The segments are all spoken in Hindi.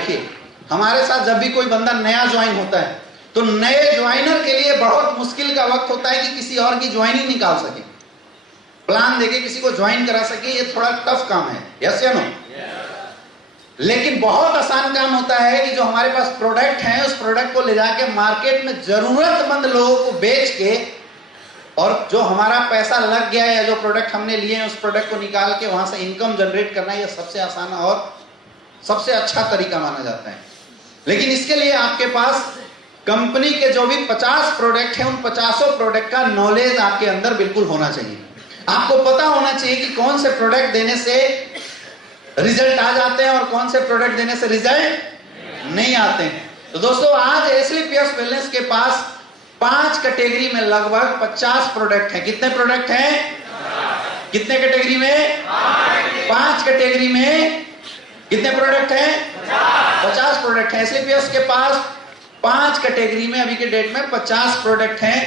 देखिए, हमारे साथ जब भी कोई बंदा नया ज्वाइन होता है तो नए ज्वाइनर के लिए बहुत मुश्किल का वक्त होता है कि किसी और की ज्वाइनिंग निकाल सके, प्लान देके किसी को ज्वाइन करा सके। ये थोड़ा टफ काम है, यस या नो? लेकिन बहुत आसान काम होता है कि जो हमारे पास प्रोडक्ट है उस प्रोडक्ट को ले जाके मार्केट में जरूरतमंद लोगों को बेच के, और जो हमारा पैसा लग गया है या जो प्रोडक्ट हमने लिए हैं उस प्रोडक्ट को निकाल के वहां से इनकम जनरेट करना, यह सबसे आसान और सबसे अच्छा तरीका माना जाता है। लेकिन इसके लिए आपके पास कंपनी के जो भी 50 प्रोडक्ट हैं उन 50 प्रोडक्ट का नॉलेज आपके अंदर बिल्कुल होना चाहिए। आपको पता होना चाहिए कि कौन से प्रोडक्ट देने से रिजल्ट आ जाते हैं और कौन से प्रोडक्ट देने से रिजल्ट नहीं आते हैं। तो दोस्तों, आज एसलीपीएस वेलनेस के पास 5 कैटेगरी में लगभग 50 प्रोडक्ट हैं। कितने प्रोडक्ट हैं? कितने कैटेगरी में? 5 कैटेगरी में कितने प्रोडक्ट हैं? 50 प्रोडक्ट हैं। एसलीपीएस के पास 5 कैटेगरी में अभी के डेट में 50 प्रोडक्ट हैं।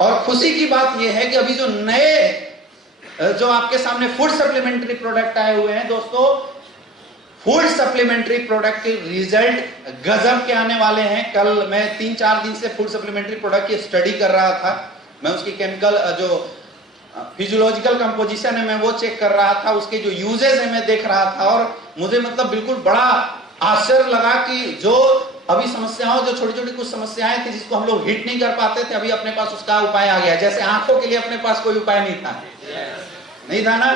और खुशी की बात यह है कि अभी जो नए जो आपके सामने फूड सप्लीमेंट्री प्रोडक्ट आए हुए हैं दोस्तों, फूड सप्लीमेंट्री प्रोडक्ट के रिजल्ट गजब के आने वाले हैं। कल मैं 3-4 दिन से फूड सप्लीमेंट्री प्रोडक्ट की स्टडी कर रहा था। मैं उसकी केमिकल जो फिजियोलॉजिकल कंपोजिशन है मैं वो चेक कर रहा था, उसके जो यूजेस है मैं देख रहा था, और मुझे मतलब बिल्कुल बड़ा आश्चर्य लगा कि जो अभी समस्याओं, जो छोटी छोटी कुछ समस्याएं थी जिसको हम लोग हिट नहीं कर पाते थे, अभी अपने पास उसका उपाय आ गया। जैसे आंखों के लिए अपने पास कोई उपाय नहीं था, नहीं था ना?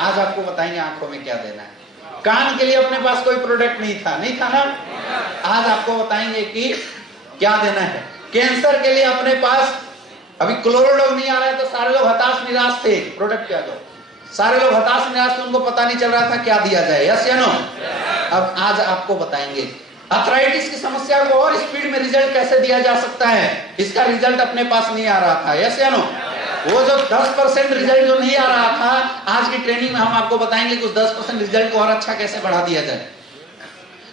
आज आपको बताएंगे आंखों में क्या देना है। कान के लिए अपने पास कोई प्रोडक्ट नहीं था, नहीं था ना? आज आपको बताएंगे कि क्या देना है। कैंसर के लिए अपने पास अभी क्लोरोडॉग नहीं आ रहा है तो सारे लोग हताश निराश थे। प्रोडक्ट क्या दो, सारे लोग हताश निराश थे, उनको पता नहीं चल रहा था क्या दिया जाए, यस या नो? अब आज आपको बताएंगे अर्थराइटिस की समस्या को और स्पीड में रिजल्ट कैसे दिया जा सकता है। इसका रिजल्ट अपने पास नहीं आ रहा था, यस या नो? वो जो 10% रिजल्ट जो नहीं आ रहा था, आज की ट्रेनिंग में हम आपको बताएंगे कि उस 10% रिजल्ट को और अच्छा कैसे बढ़ा दिया जाए।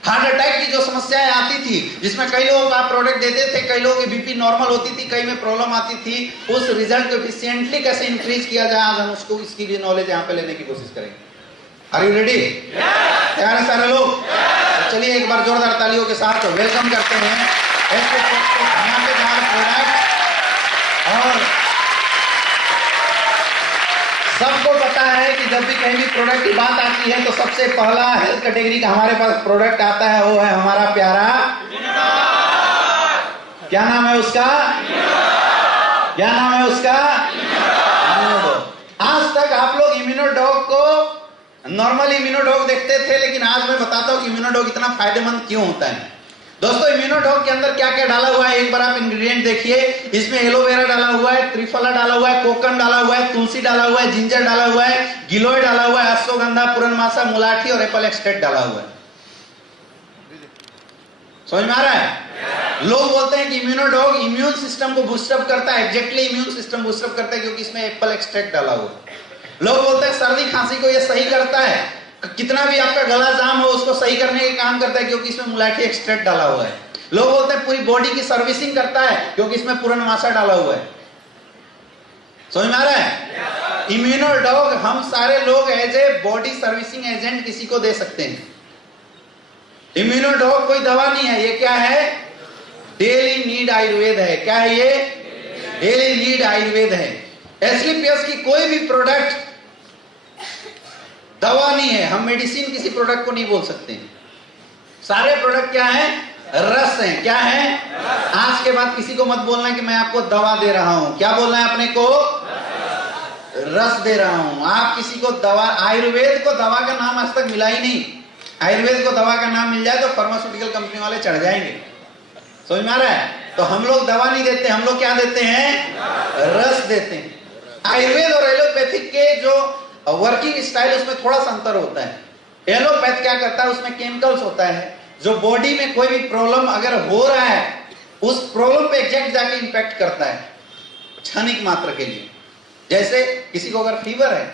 हार्ट अटैक की जो समस्याएं आती थी, जिसमें कई लोगों को आप प्रोडक्ट देते थे, कई लोगों की बीपी नॉर्मल होती थी, कई में प्रॉब्लम आती थी, उस रिजल्ट को एफिशिएंटली कैसे इंक्रीज किया जाए, आज हम उसको इसकी भी नॉलेज यहाँ पे लेने की कोशिश करेंगे। Are you ready? तैयार है सारे लोग? तो चलिए एक बार जोरदार तालियों के साथ वेलकम करते हैं ऐसे धमाकेदार प्रोडक्ट। और सबको पता है कि जब भी कहीं भी प्रोडक्ट की बात आती है तो सबसे पहला हेल्थ कैटेगरी का हमारे पास प्रोडक्ट आता है, वो है हमारा प्यारा, क्या नाम है उसका? क्या नाम है उसका? इम्यूनोडॉग। आज तक आप लोग इम्यूनोडॉग को नॉर्मल इम्यूनोडॉग देखते थे, लेकिन आज मैं बताता हूं कि इम्यूनोडॉग इतना फायदेमंद क्यों होता है। दोस्तों, इम्यूनोडॉग के अंदर क्या क्या डाला हुआ है एक बार आप इंग्रेडिएंट देखिए। इसमें एलोवेरा डाला हुआ है, त्रिफला डाला हुआ है, कोकम डाला हुआ है, तुलसी डाला हुआ है, जिंजर डाला हुआ है, गिलोय डाला हुआ है, अश्वगंधा, पुरनमासा, मुलाठी और एप्पल एक्सट्रैक्ट डाला हुआ है। समझ में आ रहा है? लोग बोलते हैं कि इम्यूनोडॉग इम्यून सिस्टम को बूस्टअप करता है। एग्जैक्टली इम्यून सिस्टम बूस्टअप करता है क्योंकि इसमें एप्पल एक्सट्रैक्ट डाला हुआ है। लोग बोलते हैं सर्दी खांसी को ये सही करता है, कितना भी आपका गला जाम हो उसको सही करने के काम करता है क्योंकि इसमें मुलाठी एक्सट्रैक्ट डाला हुआ है। लोग बोलते हैं पूरी बॉडी की सर्विसिंग करता है क्योंकि इसमें पुरनमासा डाला हुआ है। समझ में आ रहा है? इम्यूनोडॉग हम सारे लोग as a body servicing agent किसी को दे सकते हैं। इम्यूनोडॉग कोई दवा नहीं है, ये क्या है? डेली नीड आयुर्वेद है। क्या है ये? डेली नीड आयुर्वेद है। एसलीपीएस की कोई भी प्रोडक्ट दवा नहीं है, हम मेडिसिन किसी प्रोडक्ट को नहीं बोल सकते। सारे प्रोडक्ट क्या है? रस हैं। क्या है? आज के बाद किसी को मत बोलना कि मैं आपको दवा दे रहा हूं। क्या बोलना है अपने को? रस दे रहा हूं। आप किसी को दवा, आयुर्वेद को दवा का नाम आज तक मिला ही नहीं। आयुर्वेद को दवा का नाम मिल जाए तो फार्मास्यूटिकल कंपनी वाले चढ़ जाएंगे। समझ में आ रहा है? तो हम लोग दवा नहीं देते, हम लोग क्या देते हैं? रस देते हैं। आयुर्वेद और एलोपैथिक के जो वर्किंग स्टाइल उसमें थोड़ा सा अंतर होता है। एलोपैथ क्या करता है, उसमें केमिकल्स होता है जो बॉडी में कोई भी प्रॉब्लम अगर हो रहा है उस प्रॉब्लम पे एग्जैक्ट जाके इंपैक्ट करता है क्षणिक मात्र के लिए। जैसे किसी को अगर फीवर है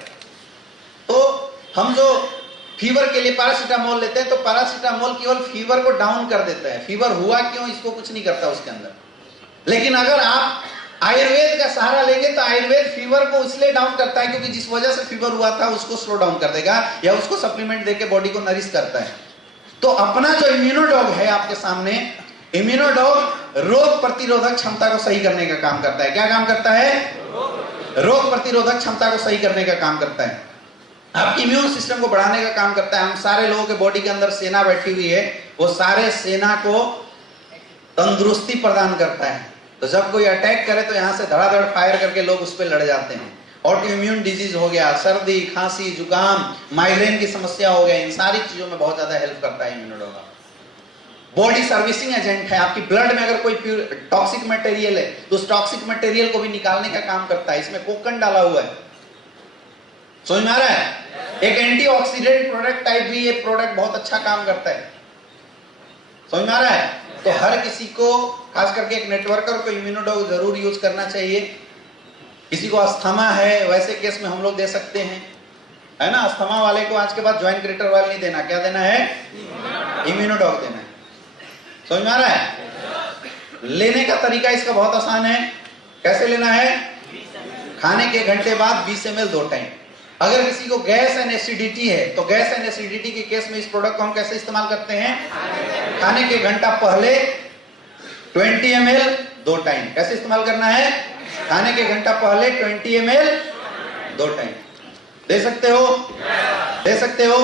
तो हम जो फीवर के लिए पैरासीटामोल लेते हैं तो पैरासीटामोल केवल फीवर को डाउन कर देता है, फीवर हुआ क्यों इसको कुछ नहीं करता उसके अंदर। लेकिन अगर आप आयुर्वेद का सहारा लेंगे तो आयुर्वेद फीवर को इसलिए डाउन करता है क्योंकि जिस वजह से फीवर हुआ था उसको स्लो डाउन कर देगा या उसको सप्लीमेंट देके बॉडी को नरिश करता है। तो अपना जो इम्यूनोडॉग है आपके सामने, इम्यूनोडॉग रोग प्रतिरोधक क्षमता को सही करने का काम करता है। क्या काम करता है? रोग प्रतिरोधक क्षमता को सही करने का काम करता है, आपकी इम्यून सिस्टम को बढ़ाने का काम करता है। हम सारे लोगों के बॉडी के अंदर सेना बैठी हुई है, वो सारे सेना को तंदुरुस्ती प्रदान करता है। तो जब कोई अटैक करे तो यहां से धड़ाधड़ फायर करके लोग उस पर लड़ जाते हैं। ऑटो इम्यून डिजीज हो गया, सर्दी, खांसी, जुकाम, माइग्रेन की समस्या हो गया, इन सारी चीजों में बहुत ज्यादा हेल्प करता है इम्यूनोडॉग। बॉडी सर्विसिंग एजेंट है, आपकी ब्लड में अगर कोई टॉक्सिक मटेरियल है तो उस टॉक्सिक मटेरियल को भी निकालने का काम करता है। इसमें कोकन डाला हुआ है, समझ में आ रहा है? एक एंटीऑक्सीडेंट प्रोडक्ट टाइप भी ये प्रोडक्ट बहुत अच्छा काम करता है, समझ में आ रहा है? तो हर किसी को, खास करके एक नेटवर्कर को इम्यूनोडॉग जरूर यूज करना चाहिए। किसी को अस्थमा है, वैसे केस में हम लोग दे सकते हैं, है ना? अस्थमा वाले को आज के बाद ज्वाइंट ग्रेटर ऑयल नहीं देना, क्या देना है? इम्यूनोडॉग देना है, समझ में आ रहा है? लेने का तरीका इसका बहुत आसान है। कैसे लेना है? खाने के घंटे बाद 20 ml 2 टाइम। अगर किसी को गैस एंड एसिडिटी है तो गैस एंड एसिडिटी के केस में इस प्रोडक्ट को हम कैसे इस्तेमाल करते हैं? खाने के घंटा पहले 20 ml 2 टाइम। कैसे इस्तेमाल करना है? खाने के घंटा पहले 20 ml 2 टाइम। दे सकते हो? दे सकते हो?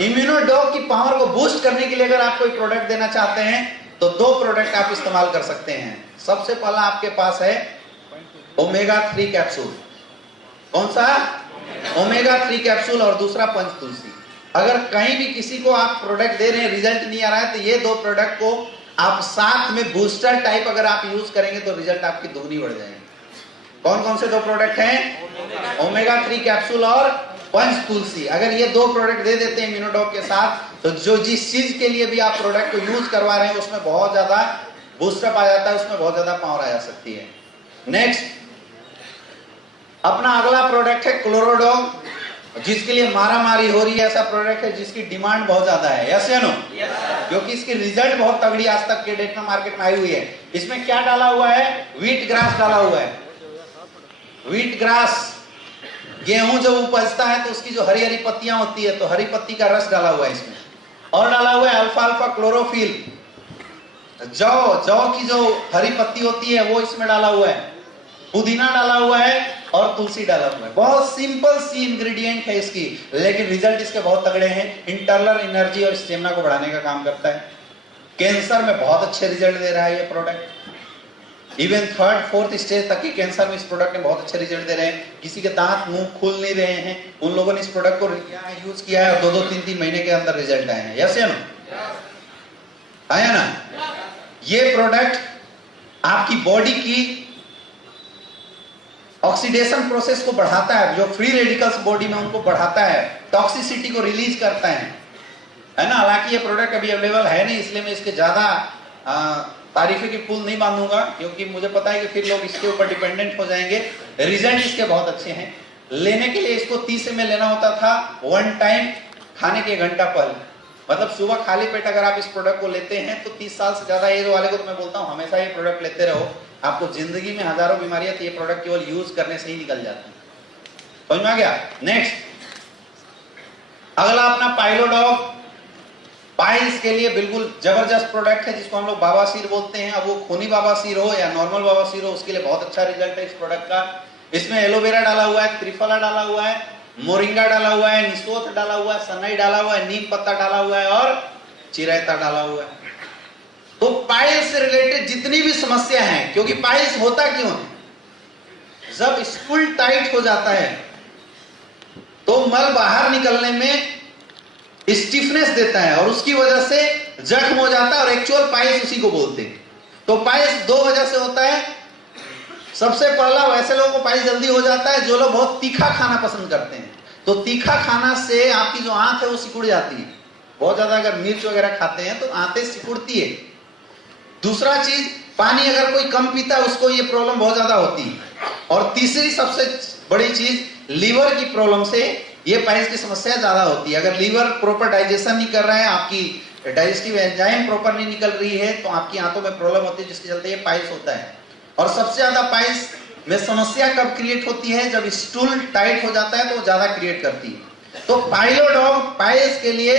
इम्यूनोडॉग की पावर को बूस्ट करने के लिए अगर आप कोई प्रोडक्ट देना चाहते हैं तो 2 प्रोडक्ट आप इस्तेमाल कर सकते हैं। सबसे पहला आपके पास है ओमेगा 3 कैप्सूल। कौन सा? Omega 3 capsule. और दूसरा पंचतुलसी। अगर कहीं भी किसी को आप प्रोडक्ट दे रहे हैं, रिजल्ट नहीं आ रहा है, तो ये 2 प्रोडक्ट को आप साथ में बूस्टर टाइप अगर आप यूज करेंगे तो रिजल्ट आपकी दुगनी बढ़ जाएगी। कौन कौन से 2 प्रोडक्ट हैं? ओमेगा 3 कैप्सूल और पंचतुलसी। अगर ये 2 प्रोडक्ट दे देते हैं इम्यूनोडॉग के साथ, तो जो जिस चीज के लिए भी आप प्रोडक्ट को यूज करवा रहे हैं उसमें बहुत ज्यादा बूस्टअप आ जाता है, उसमें बहुत ज्यादा पावर आ जा सकती है। नेक्स्ट, अपना अगला प्रोडक्ट है क्लोरोडॉग, जिसके लिए मारामारी हो रही है। ऐसा प्रोडक्ट है जिसकी डिमांड बहुत ज्यादा है, यस या नो? क्योंकि इसकी रिजल्ट बहुत तगड़ी आज तक के डेट में मार्केट में आई हुई है। इसमें क्या डाला हुआ है? व्हीट ग्रास डाला हुआ है। व्हीट ग्रास, गेहूं जब उपजता है तो उसकी जो हरी हरी पत्तियां होती है, तो हरी पत्ती का रस डाला हुआ है इसमें। और डाला हुआ है अल्फा अल्फा क्लोरोफिल, जौ की जो हरी पत्ती होती है वो इसमें डाला हुआ है। पुदीना डाला हुआ है और तुलसी डाला हुआ है। बहुत सिंपल सी इंग्रेडिएंट है इसकी, लेकिन रिजल्ट इसके बहुत तगड़े हैं। इंटरनल एनर्जी और स्टेमिना को बढ़ाने का काम करता है। कैंसर में बहुत अच्छे रिजल्ट दे रहा है ये product. Even 3rd 4th stage तक के कैंसर में इस प्रोडक्ट ने बहुत अच्छे रिजल्ट दे रहे हैं। किसी के दांत मुंह खुल नहीं रहे हैं, उन लोगों ने इस प्रोडक्ट को यूज किया है और 2-2 3-3 महीने के अंदर रिजल्ट आए हैं, यस या नो? आया ना? ये प्रोडक्ट आपकी बॉडी की ऑक्सीडेशन प्रोसेस को बढ़ाता है, जो फ्री रेडिकल्स बॉडी में उनको बढ़ाता है, टॉक्सिसिटी को रिलीज करता है ना? हालांकि ये प्रोडक्ट अभी अवेलेबल है नहीं, इसलिए मैं इसके ज्यादा तारीफे की पुल नहीं बांधूंगा, क्योंकि मुझे पता है कि फिर लोग इसके ऊपर डिपेंडेंट हो जाएंगे। रिजल्ट इसके बहुत अच्छे हैं। लेने के लिए इसको 30 ml लेना होता था 1 टाइम खाने के घंटा पहले। मतलब सुबह खाली पेट अगर आप इस प्रोडक्ट को लेते हैं तो 30 साल से ज्यादा एज वाले को तो मैं बोलता हूँ हमेशा ये प्रोडक्ट लेते रहो। आपको जिंदगी में हजारों बीमारियां तो ये प्रोडक्ट केवल यूज करने से ही निकल जाती है। समझ में आ गया? नेक्स्ट, अगला अपना पाइलोडॉग। पाइल्स के लिए बिल्कुल जबरदस्त प्रोडक्ट है, जिसको हम लोग बाबासीर बोलते हैं। अब वो खूनी बाबासीर हो या नॉर्मल बाबासीर हो, उसके लिए बहुत अच्छा रिजल्ट है इस प्रोडक्ट का। इसमें एलोवेरा डाला हुआ है, त्रिफला डाला हुआ है, मोरिंगा डाला हुआ है, निसोथ डाला हुआ है, सनई डाला हुआ है, नीम पत्ता डाला हुआ है और चिरैता डाला हुआ है। तो पाइल्स से रिलेटेड जितनी भी समस्या है, क्योंकि पाइल्स होता क्यों है? जब स्टूल टाइट हो जाता है तो मल बाहर निकलने में स्टिफनेस देता है और उसकी वजह से जख्म हो जाता है, और एक्चुअल पाइल्स उसी को बोलते हैं। तो पाइल्स 2 वजह से होता है। सबसे पहला, वैसे लोगों को पाइल्स जल्दी हो जाता है जो लोग बहुत तीखा खाना पसंद करते हैं। तो तीखा खाना से आपकी जो आंत है वो सिकुड़ जाती है। बहुत ज्यादा अगर मिर्च वगैरह खाते हैं तो आंतें सिकुड़ती है। दूसरा चीज, पानी अगर कोई कम पीता है उसको ये प्रॉब्लम बहुत ज्यादा होती है। और तीसरी सबसे बड़ी चीज, लीवर की प्रॉब्लम से ये पाइल्स की समस्या ज्यादा होती है। अगर लीवर प्रॉपर डाइजेशन नहीं कर रहा है, आपकी डाइजेस्टिव एंजाइम प्रॉपर नहीं निकल रही है, तो आपकी आंतों में प्रॉब्लम होती है, जिसके चलते ये पाइल्स होता है। और सबसे ज्यादा पाइल्स में समस्या कब क्रिएट होती है? जब स्टूल टाइट हो जाता है तो ज्यादा क्रिएट करती है। तो पाइलोडॉग पाइल्स के लिए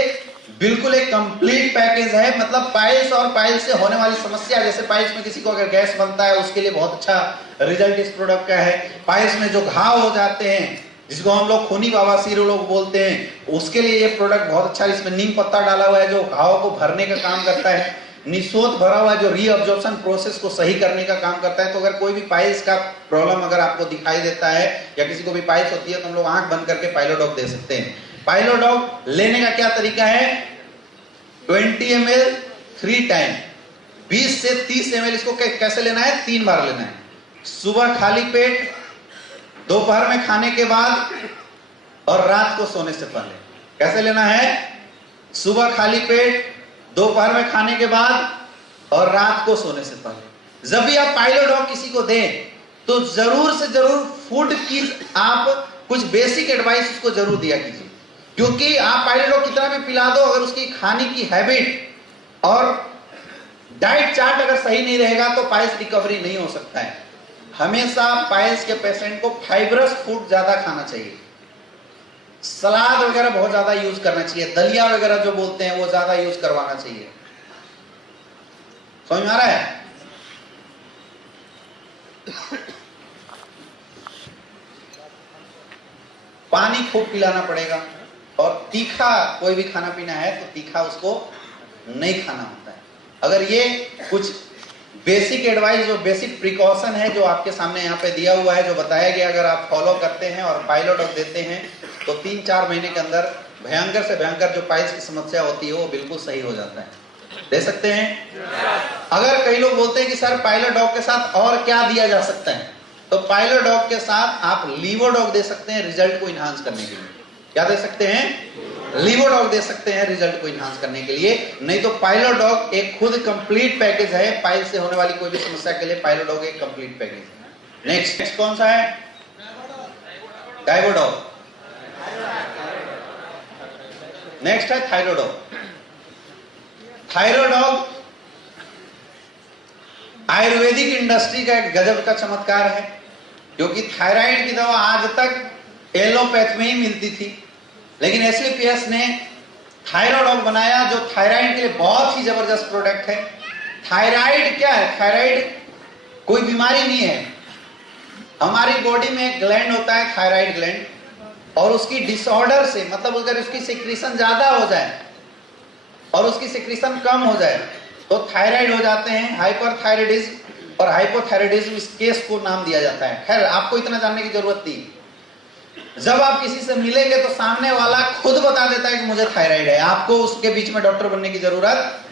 बिल्कुल एक कंप्लीट पैकेज है। मतलब पाइल्स और पाइल्स से होने वाली समस्या, जैसे पाइल्स में किसी को अगर गैस बनता है उसके लिए बहुत अच्छा रिजल्ट इस प्रोडक्ट का है। पाइल्स में जो घाव हो जाते हैं जिसको हम लोग खूनी बवासीर लोग बोलते हैं, उसके लिए ये प्रोडक्ट बहुत अच्छा है। इसमें नीम पत्ता डाला हुआ है जो घाव को भरने का काम करता है। निसोत भरा हुआ है जो रीअब्जॉर्प्शन प्रोसेस को सही करने का काम करता है। तो अगर कोई भी पाइल्स का प्रॉब्लम अगर आपको दिखाई देता है या किसी को भी पाइल्स होती है तो हम लोग आंख बंद करके पाइलोडॉग दे सकते हैं। पाइलोडॉग लेने का क्या तरीका है? 20 ml 3 टाइम, 20 से 30 ml इसको कैसे लेना है? 3 बार लेना है। सुबह खाली पेट, दोपहर में खाने के बाद और रात को सोने से पहले। कैसे लेना है? सुबह खाली पेट, दोपहर में खाने के बाद और रात को सोने से पहले। जब भी आप पाइलोडॉग किसी को दें तो जरूर से जरूर फूड की आप कुछ बेसिक एडवाइस उसको जरूर दिया कीजिए, क्योंकि आप पाइलोडॉग कितना भी पिला दो, अगर उसकी खाने की हैबिट और डाइट चार्ट अगर सही नहीं रहेगा तो पाइल्स रिकवरी नहीं हो सकता है। हमेशा पाइल्स के पेशेंट को फाइबरस फूड ज्यादा खाना चाहिए, सलाद वगैरह बहुत ज्यादा यूज करना चाहिए, दलिया वगैरह जो बोलते हैं वो ज्यादा यूज करवाना चाहिए। समझ में आ रहा है? पानी खूब पिलाना पड़ेगा, और तीखा कोई भी खाना पीना है तो तीखा उसको नहीं खाना होता है। अगर ये कुछ बेसिक एडवाइस, जो बेसिक प्रिकॉशन है जो आपके सामने यहाँ पे दिया हुआ है, जो बताया गया, अगर आप फॉलो करते हैं और पाइलोडॉग देते हैं तो 3-4 महीने के अंदर भयंकर से भयंकर जो पाइल्स की समस्या होती है वो बिल्कुल सही हो जाता है। दे सकते हैं। अगर कई लोग बोलते हैं कि सर पाइलोडॉग के साथ और क्या दिया जा सकता है, तो पाइलोडॉग के साथ आप लीवोडॉग दे सकते हैं रिजल्ट को इनहांस करने के लिए। क्या दे सकते हैं? लीवोडॉग दे सकते हैं रिजल्ट को इनहांस करने के लिए। नहीं तो पाइलोडॉग एक खुद कंप्लीट पैकेज है। पाइल्स से होने वाली कोई भी समस्या के लिए पाइलोडॉग एक कंप्लीट पैकेज है। नेक्स्ट कौन सा है? डाइवोडॉग। नेक्स्ट है थायरोडॉग। थायरोडॉग आयुर्वेदिक इंडस्ट्री का एक गजब का चमत्कार है, क्योंकि थायराइड की दवा आज तक एलोपैथ में ही मिलती थी, लेकिन एसलीपीएस ने थायरोडॉग बनाया जो थायराइड के लिए बहुत ही जबरदस्त प्रोडक्ट है। थायराइड क्या है? थायराइड कोई बीमारी नहीं है। हमारी बॉडी में एक ग्लैंड होता है थायराइड ग्लैंड, और उसकी डिसऑर्डर से, मतलब अगर उसकी सिक्रीशन ज्यादा हो जाए और उसकी सिक्रीशन कम हो जाए तो थायराइड हो जाते हैं। हाइपरथायराइडिज्म और हाइपोथायराइडिज्म इस केस को नाम दिया जाता है। खैर आपको इतना जानने की जरूरत नहीं। जब आप किसी से मिलेंगे तो सामने वाला खुद बता देता है कि मुझे थायराइड है, आपको उसके बीच में डॉक्टर बनने की जरूरत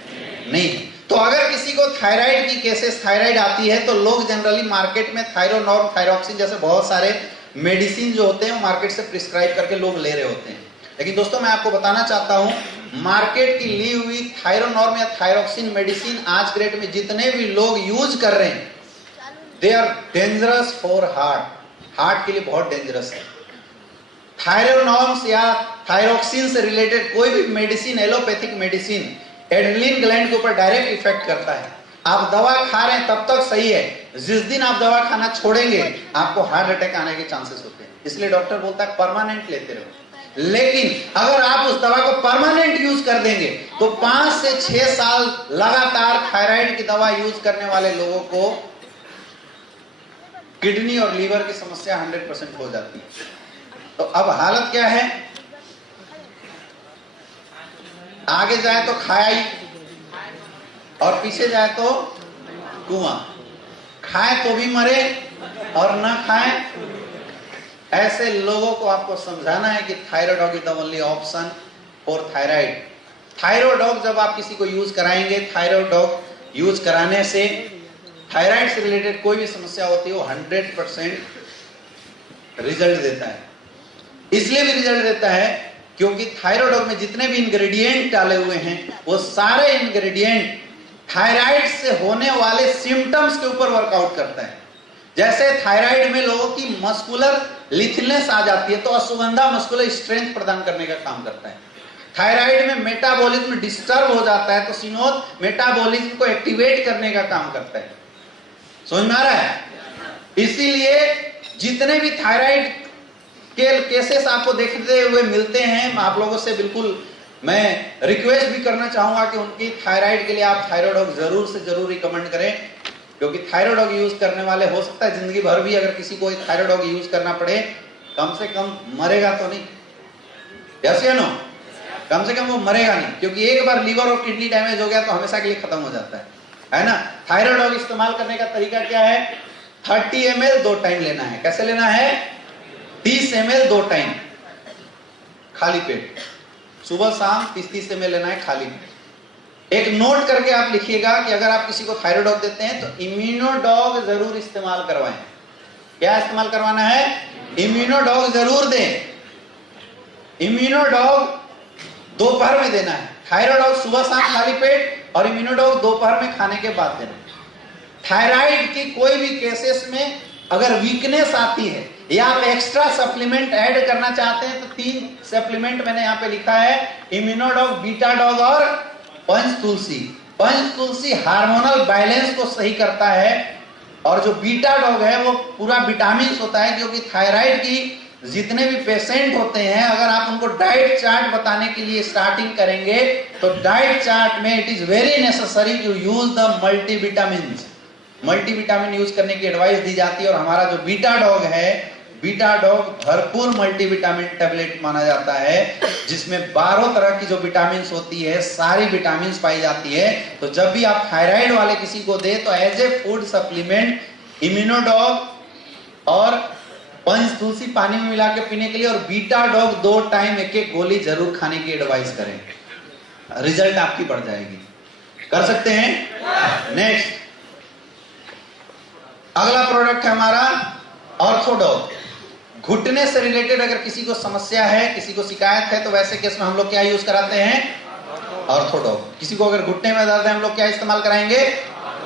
नहीं है। तो अगर किसी को थायराइड की केसेस, थायराइड आती है तो लोग जनरली मार्केट में थायरोनॉर्म, थायरोक्सिन जैसे बहुत सारे मेडिसिन जो होते हैं वो मार्केट से प्रिस्क्राइब करके लोग ले रहे होते हैं। लेकिन दोस्तों मैं आपको बताना चाहता हूं, मार्केट की ली हुई थायरोनॉर्म या थायरोक्सिन मेडिसिन आज के डेट में जितने भी लोग यूज कर रहे हैं, they are dangerous for heart के लिए बहुत डेंजरस है। थायरोनॉर्म्स या थायरोक्सिन से रिलेटेड कोई भी medicine, allopathic medicine adrenaline gland के ऊपर डायरेक्ट इफेक्ट करता है। आप दवा खा रहे हैं तब तक सही है, जिस दिन आप दवा खाना छोड़ेंगे आपको हार्ट अटैक आने के चांसेस होते हैं। इसलिए डॉक्टर बोलता है परमानेंट लेते रहो। लेकिन अगर आप उस दवा को परमानेंट यूज कर देंगे तो 5 से 6 साल लगातार थायराइड की दवा यूज करने वाले लोगों को किडनी और लीवर की समस्या 100% हो जाती है। तो अब हालत क्या है? आगे जाए तो खाई और पीछे जाए तो कुआं। खाए तो भी मरे और ना खाए। ऐसे लोगों को आपको समझाना है कि Thyrodog is the only option for thyroid. Thyrodog जब आप किसी को यूज कराएंगे, थायरोडॉग यूज कराने से थायराइड से रिलेटेड कोई भी समस्या होती है वो 100% रिजल्ट देता है। इसलिए भी रिजल्ट देता है क्योंकि थायरोडॉग में जितने भी इंग्रेडिएंट डाले हुए हैं वो सारे इंग्रेडिएंट थायराइड से होने वाले सिम्टम्स के ऊपर वर्कआउट करता है। जैसे थायराइड में लोगों की मस्कुलर लिथलनेस आ जाती है तो अश्वगंधा मस्कुलर स्ट्रेंथ प्रदान करने का काम करता है। थायराइड में मेटाबॉलिज्म डिस्टर्ब हो जाता है तो सिनोद मेटाबॉलिज्म को एक्टिवेट करने का काम करता है। समझ में आ रहा है? इसीलिए जितने भी थायराइड के केसेस आपको देखते हुए मिलते हैं, आप लोगों से बिल्कुल मैं रिक्वेस्ट भी करना चाहूंगा कि उनकी थायराइड के लिए आप थायराइड जरूर से जरूर रिकमेंड करें, क्योंकि थायराइड यूज करने वाले हो सकता है जिंदगी भर भी अगर किसी को थायराइड यूज करना पड़े, कम से कम मरेगा तो नहीं, यस या नो, कम से कम वो मरेगा नहीं, क्योंकि एक बार लीवर और किडनी डैमेज हो गया तो हमेशा के लिए खत्म हो जाता है ना। थायराइड इस्तेमाल करने का तरीका क्या है? 30 ml 2 टाइम लेना है। कैसे लेना है? 30 ml 2 टाइम खाली पेट, सुबह शाम 30 ml लेना है खाली पेट। एक नोट करके आप लिखिएगा कि अगर आप किसी को थायराइड देते हैं तो इम्यूनोडॉग जरूर इस्तेमाल करवाएं। क्या इस्तेमाल करवाना है? इम्यूनोडॉग जरूर दें। इम्यूनोडॉग दोपहर में देना है, थायराइड सुबह शाम खाली पेट, और इम्यूनोडॉग दोपहर में खाने के बाद देना। थायराइड की कोई भी केसेस में अगर वीकनेस आती है या आप एक्स्ट्रा सप्लीमेंट ऐड करना चाहते हैं तो 3 सप्लीमेंट मैंने यहाँ पे लिखा है, इम्यूनोडॉग, बीटाडॉग और पंचतुलसी। पंचतुलसी हार्मोनल बैलेंस को सही करता है, और जो बीटाडॉग है वो पूरा विटामिन होता है, क्योंकि थायराइड की जितने भी पेशेंट होते हैं अगर आप उनको डाइट चार्ट बताने के लिए स्टार्टिंग करेंगे तो डाइट चार्ट में it is very necessary to use the multivitamin. Multivitamin use करने की एडवाइस दी जाती है, और हमारा जो बीटाडॉग है, बीटाडॉग भरपूर मल्टीविटामिन टैबलेट माना जाता है, जिसमें 12 तरह की जो विटामिन होती है, सारी विटामिन पाई जाती है। तो जब भी आप थायराइड वाले किसी को दे तो एज ए फूड सप्लीमेंट इम्यूनोडॉग और पंचतुलसी पानी में मिला के पीने के लिए, और बीटाडॉग 2 टाइम एक गोली जरूर खाने की एडवाइस करें, रिजल्ट आपकी बढ़ जाएगी। कर सकते हैं? नेक्स्ट अगला प्रोडक्ट है हमारा ऑर्थोडॉग। घुटने से रिलेटेड अगर किसी को समस्या है, किसी को शिकायत है, तो वैसे केस में हम लोग क्या यूज कराते हैं? ऑर्थोडॉग। किसी को अगर घुटने में दर्द है हम लोग क्या इस्तेमाल कराएंगे?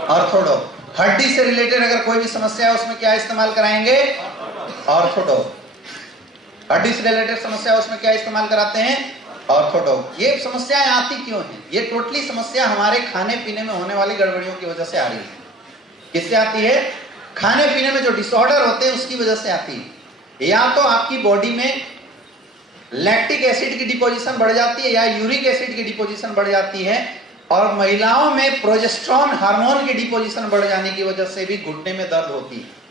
ऑर्थोडॉग। हड्डी से रिलेटेड अगर कोई भी समस्या है उसमें क्या इस्तेमाल कराएंगे? ऑर्थोडॉग। हड्डी से रिलेटेड समस्या है उसमें क्या इस्तेमाल कराते हैं? ऑर्थोडॉग। ये समस्याएं आती क्यों हैं? ये टोटली समस्या हमारे खाने पीने में होने वाली गड़बड़ियों की वजह से आ रही है। किससे आती है? खाने पीने में जो डिसऑर्डर होते हैं उसकी वजह से आती है। या तो आपकी बॉडी में लैक्टिक एसिड की डिपोजिशन बढ़ जाती है या यूरिक एसिड की डिपोजिशन बढ़ जाती है, और महिलाओं में प्रोजेस्टेरोन हार्मोन की डिपोजिशन बढ़ जाने की वजह से भी घुटने में दर्द होती है।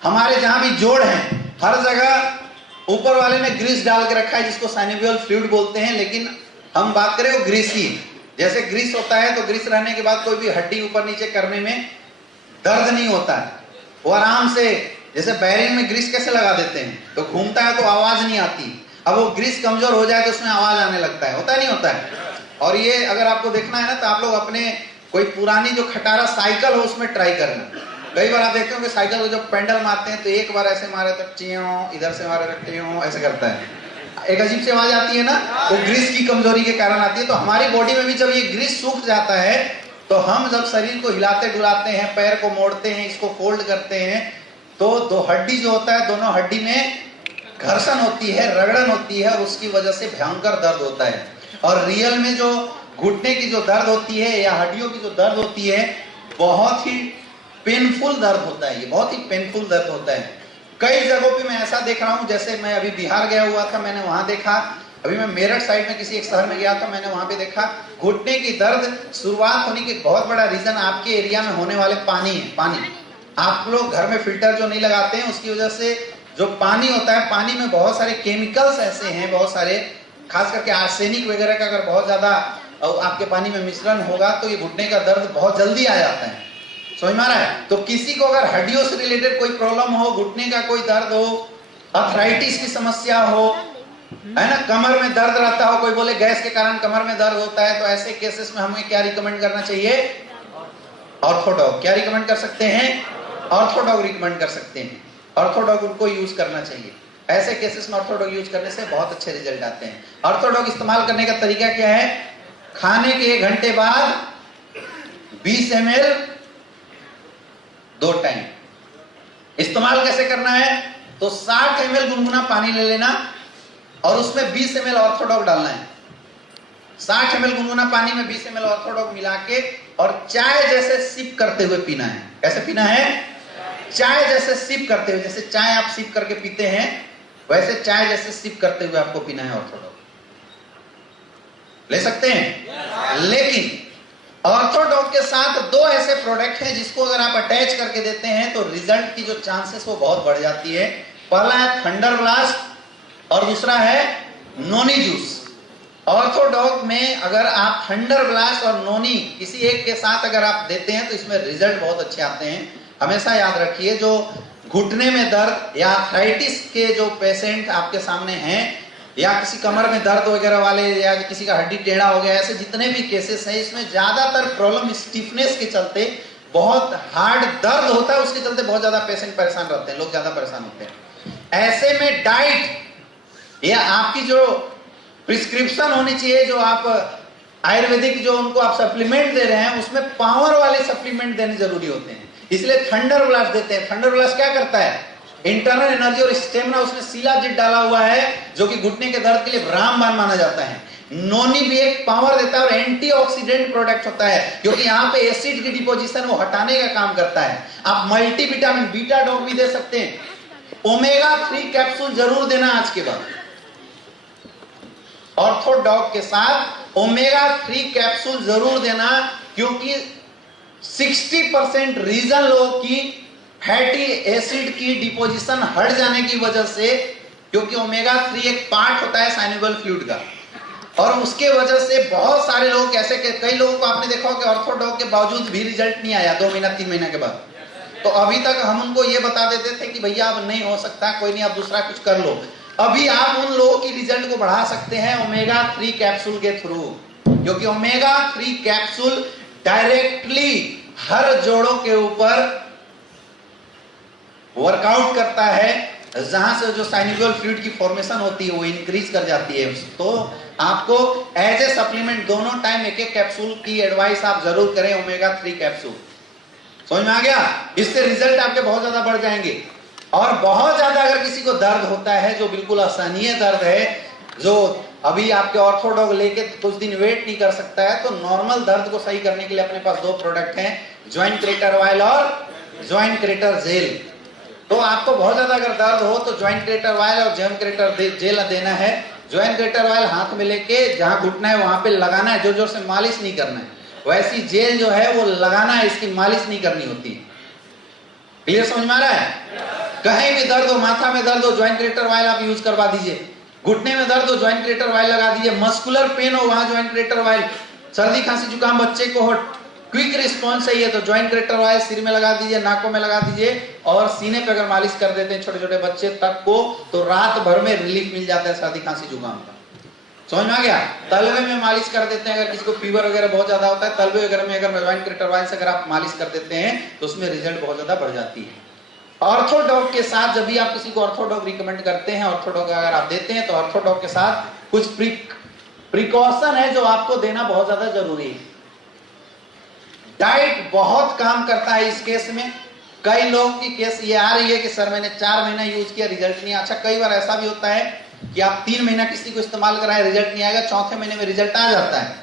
हमारे जहां भी जोड़ हैं हर जगह ऊपर वाले ने ग्रीस डाल के रखा है जिसको साइनोवियल फ्लूइड बोलते हैं, लेकिन हम बात करें वो ग्रीस की। जैसे ग्रीस होता है तो ग्रीस रहने के बाद कोई भी हड्डी ऊपर नीचे करने में दर्द नहीं होता है, वो आराम से, जैसे बैरिंग में ग्रीस कैसे लगा देते हैं तो घूमता है तो आवाज नहीं आती। अब वो ग्रीस कमजोर हो जाए तो उसमें आवाज आने लगता है, होता है नहीं होता है। और ये अगर आपको देखना है ना तो आप लोग अपने कोई पुरानी जो खटारा साइकिल हो उसमें ट्राई करना। कई बार आप देखते हो कि साइकिल को जब पेंडल मारते हैं तो एक बार ऐसे मारे तो च्यों, इधर से मारे तो च्यों, ऐसे करता है, एक अजीब सी आवाज आती है ना, वो ग्रीस की कमजोरी के कारण आती है। तो हमारी बॉडी में भी जब ये ग्रीस सूख जाता है तो हम जब शरीर को हिलाते डुलाते हैं, पैर को मोड़ते हैं, इसको फोल्ड करते हैं, तो दो हड्डी जो होता है, दोनों हड्डी में घर्षण होती है, रगड़न होती है, और उसकी वजह से भयंकर दर्द होता है। और रियल में जो घुटने की जो दर्द होती है या हड्डियों की जो दर्द होती है बहुत ही पेनफुल दर्द होता है, ये बहुत ही पेनफुल दर्द होता है। कई जगहों पे मैं ऐसा देख रहा हूँ, जैसे मैं अभी बिहार गया हुआ था, मैंने वहां देखा, अभी मैं मेरठ साइड में किसी एक शहर में गया था, मैंने वहां पे देखा घुटने की दर्द शुरुआत होने की बहुत बड़ा रीजन आपके एरिया में होने वाले पानी है। पानी, आप लोग घर में फिल्टर जो नहीं लगाते हैं उसकी वजह से जो पानी होता है, पानी में बहुत सारे केमिकल्स ऐसे हैं, बहुत सारे, खास करके आर्सेनिक वगैरह का अगर बहुत ज्यादा आपके पानी में मिश्रण होगा तो ये घुटने का दर्द बहुत जल्दी आ जाता है। समझ में आ रहा है? तो किसी को अगर हड्डियों से रिलेटेड कोई प्रॉब्लम हो, घुटने का कोई दर्द हो, अर्थराइटिस की समस्या हो, है ना, कमर में दर्द रहता हो, कोई बोले गैस के कारण कमर में दर्द होता है, तो ऐसे केसेस में हमें क्या रिकमेंड करना चाहिए? ऑर्थोडॉग। क्या रिकमेंड कर सकते हैं? ऑर्थोडॉग रिकमेंड कर सकते हैं। ऑर्थोडॉग उनको यूज करना चाहिए। ऐसे केसेस में ऑर्थोडॉग यूज करने से बहुत अच्छे रिजल्ट आते हैं। ऑर्थोडॉग इस्तेमाल करने का तरीका क्या है? खाने के 1 घंटे बाद 20 ml 2 टाइम। इस्तेमाल कैसे करना है? तो 60 ml गुनगुना पानी ले लेना और उसमें 20 ml ऑर्थोडॉग डालना है। 60 ml गुनगुना पानी में 20 ml ऑर्थोडॉग मिला के और चाय जैसे सिप करते हुए पीना है। कैसे पीना है? चाय जैसे सिप करते हुए, जैसे चाय आप सिप करके पीते हैं वैसे चाय जैसे सिप करते हुए आपको पीना है ऑर्थोडॉग। ले सकते हैं। लेकिन ऑर्थोडॉक के साथ दो ऐसे प्रोडक्ट हैं जिसको अगर आप अटैच करके देते हैं तो रिजल्ट की जो चांसेस वो बहुत बढ़ जाती है। पहला है थंडर ब्लास्ट और दूसरा है नोनी जूस। ऑर्थोडॉक में अगर आप थंडर ब्लास्ट और नोनी किसी एक के साथ अगर आप देते हैं तो इसमें रिजल्ट बहुत अच्छे आते हैं। हमेशा याद रखिए, जो घुटने में दर्द या आर्थराइटिस के जो पेशेंट आपके सामने हैं, या किसी कमर में दर्द वगैरह वाले, या किसी का हड्डी टेढ़ा हो गया, ऐसे जितने भी केसेस हैं, इसमें ज्यादातर प्रॉब्लम स्टिफनेस के चलते, बहुत हार्ड दर्द होता है, उसके चलते बहुत ज्यादा पेशेंट परेशान रहते हैं, लोग ज्यादा परेशान होते हैं। ऐसे में डाइट या आपकी जो प्रिस्क्रिप्शन होनी चाहिए, जो आप आयुर्वेदिक जो उनको आप सप्लीमेंट दे रहे हैं, उसमें पावर वाले सप्लीमेंट देने जरूरी होते हैं। इसलिए थंडर ब्लास्ट देते हैं। थंडर ब्लास्ट क्या करता है? इंटरनल एनर्जी और स्टेमिना, उसमें शिलाजीत डाला हुआ है जो कि घुटने के दर्द के लिए रामबाण माना जाता है। नोनी भी एक पावर देता है और एंटीऑक्सीडेंट प्रोडक्ट होता है, क्योंकि यहाँ पे एसिड की डिपोजिशन वो हटाने का काम करता है। आप मल्टीविटामिन बीटा डॉग भी दे सकते हैं। ओमेगा 3 कैप्सूल जरूर देना आज के बाद। ऑर्थोडॉक के साथ ओमेगा 3 कैप्सूल जरूर देना, क्योंकि 60% रीजन लोगों की फैटी एसिड की डिपोजिशन हट जाने की वजह से, क्योंकि ओमेगा 3 एक पार्ट होता है साइनोवियल फ्लूइड का, और उसके वजह से बहुत सारे लोग ऐसे, कई लोगों को आपने देखा हो कि ऑर्थोडॉक के बावजूद भी रिजल्ट नहीं आया 2 महीना 3 महीना के बाद, तो अभी तक हम उनको ये बता देते थे कि भैया अब नहीं हो सकता, कोई नहीं, आप दूसरा कुछ कर लो। अभी आप उन लोगों की रिजल्ट को बढ़ा सकते हैं ओमेगा 3 कैप्सूल के थ्रू, क्योंकि ओमेगा 3 कैप्सूल डायरेक्टली हर जोड़ों के ऊपर वर्कआउट करता है, जहां से जो साइनोवियल फ्लूइड की फॉर्मेशन होती है वो इंक्रीज कर जाती है। तो आपको एज ए सप्लीमेंट दोनों टाइम एक एक कैप्सूल की एडवाइस आप जरूर करें, ओमेगा 3 कैप्सूल। समझ में आ गया? इससे रिजल्ट आपके बहुत ज्यादा बढ़ जाएंगे। और बहुत ज्यादा अगर किसी को दर्द होता है, जो बिल्कुल असहनीय दर्द है, जो अभी आपके ऑर्थोडॉक लेके कुछ दिन वेट नहीं कर सकता है, तो नॉर्मल दर्द को सही करने के लिए अपने पास 2 प्रोडक्ट हैं, जॉइंट क्रेटर ऑयल और जॉइंट क्रेटर जेल। तो आपको बहुत ज्यादा अगर दर्द हो तो जॉइंट क्रेटर ऑयल और जॉइंट क्रेटर जेल देना है। जॉइंट क्रेटर ऑयल हाथ में लेके जहां घुटना है वहां पे लगाना है, जोर जोर से मालिश नहीं करना है। वैसी जेल जो है वो लगाना है, इसकी मालिश नहीं करनी होती है। क्लियर समझ में आ रहा है? कहीं भी दर्द हो, माथा में दर्द हो, जॉइंट क्रेटर ऑयल आप यूज करवा दीजिए। घुटने में दर्द हो, जॉइंट क्रेटर ऑयल लगा दीजिए। मस्कुलर पेन हो, वहां जॉइंट क्रेटर ऑयल। सर्दी खांसी जुकाम बच्चे को हो, क्विक रिस्पॉन्स चाहिए तो जॉइंट क्रेटर ऑयल सिर में लगा दीजिए, नाकों में लगा दीजिए, और सीने पे अगर मालिश कर देते हैं छोटे छोटे बच्चे तक को, तो रात भर में रिलीफ मिल जाता है सर्दी खांसी जुकाम का। समझ में आ गया? तलवे में मालिश कर देते हैं, अगर किसी को फीवर वगैरह बहुत ज्यादा होता है, तलवे वगैरह में अगर जॉइंट क्रेटर ऑयल से अगर आप मालिश कर देते हैं तो उसमें रिजल्ट बहुत ज्यादा बढ़ जाती है। ऑर्थोडॉक के साथ जब भी आप किसी को ऑर्थोडॉक रिकमेंड करते हैं, ऑर्थोडॉक अगर आप देते हैं, तो ऑर्थोडॉक के साथ कुछ प्रिकॉशन है जो आपको देना बहुत ज्यादा जरूरी है। डाइट बहुत काम करता है इस केस में। कई लोग की केस ये आ रही है कि सर मैंने 4 महीना यूज किया, रिजल्ट नहीं। अच्छा, कई बार ऐसा भी होता है कि आप 3 महीना किसी को इस्तेमाल कराए, रिजल्ट नहीं आएगा, चौथे महीने में रिजल्ट आ जाता है।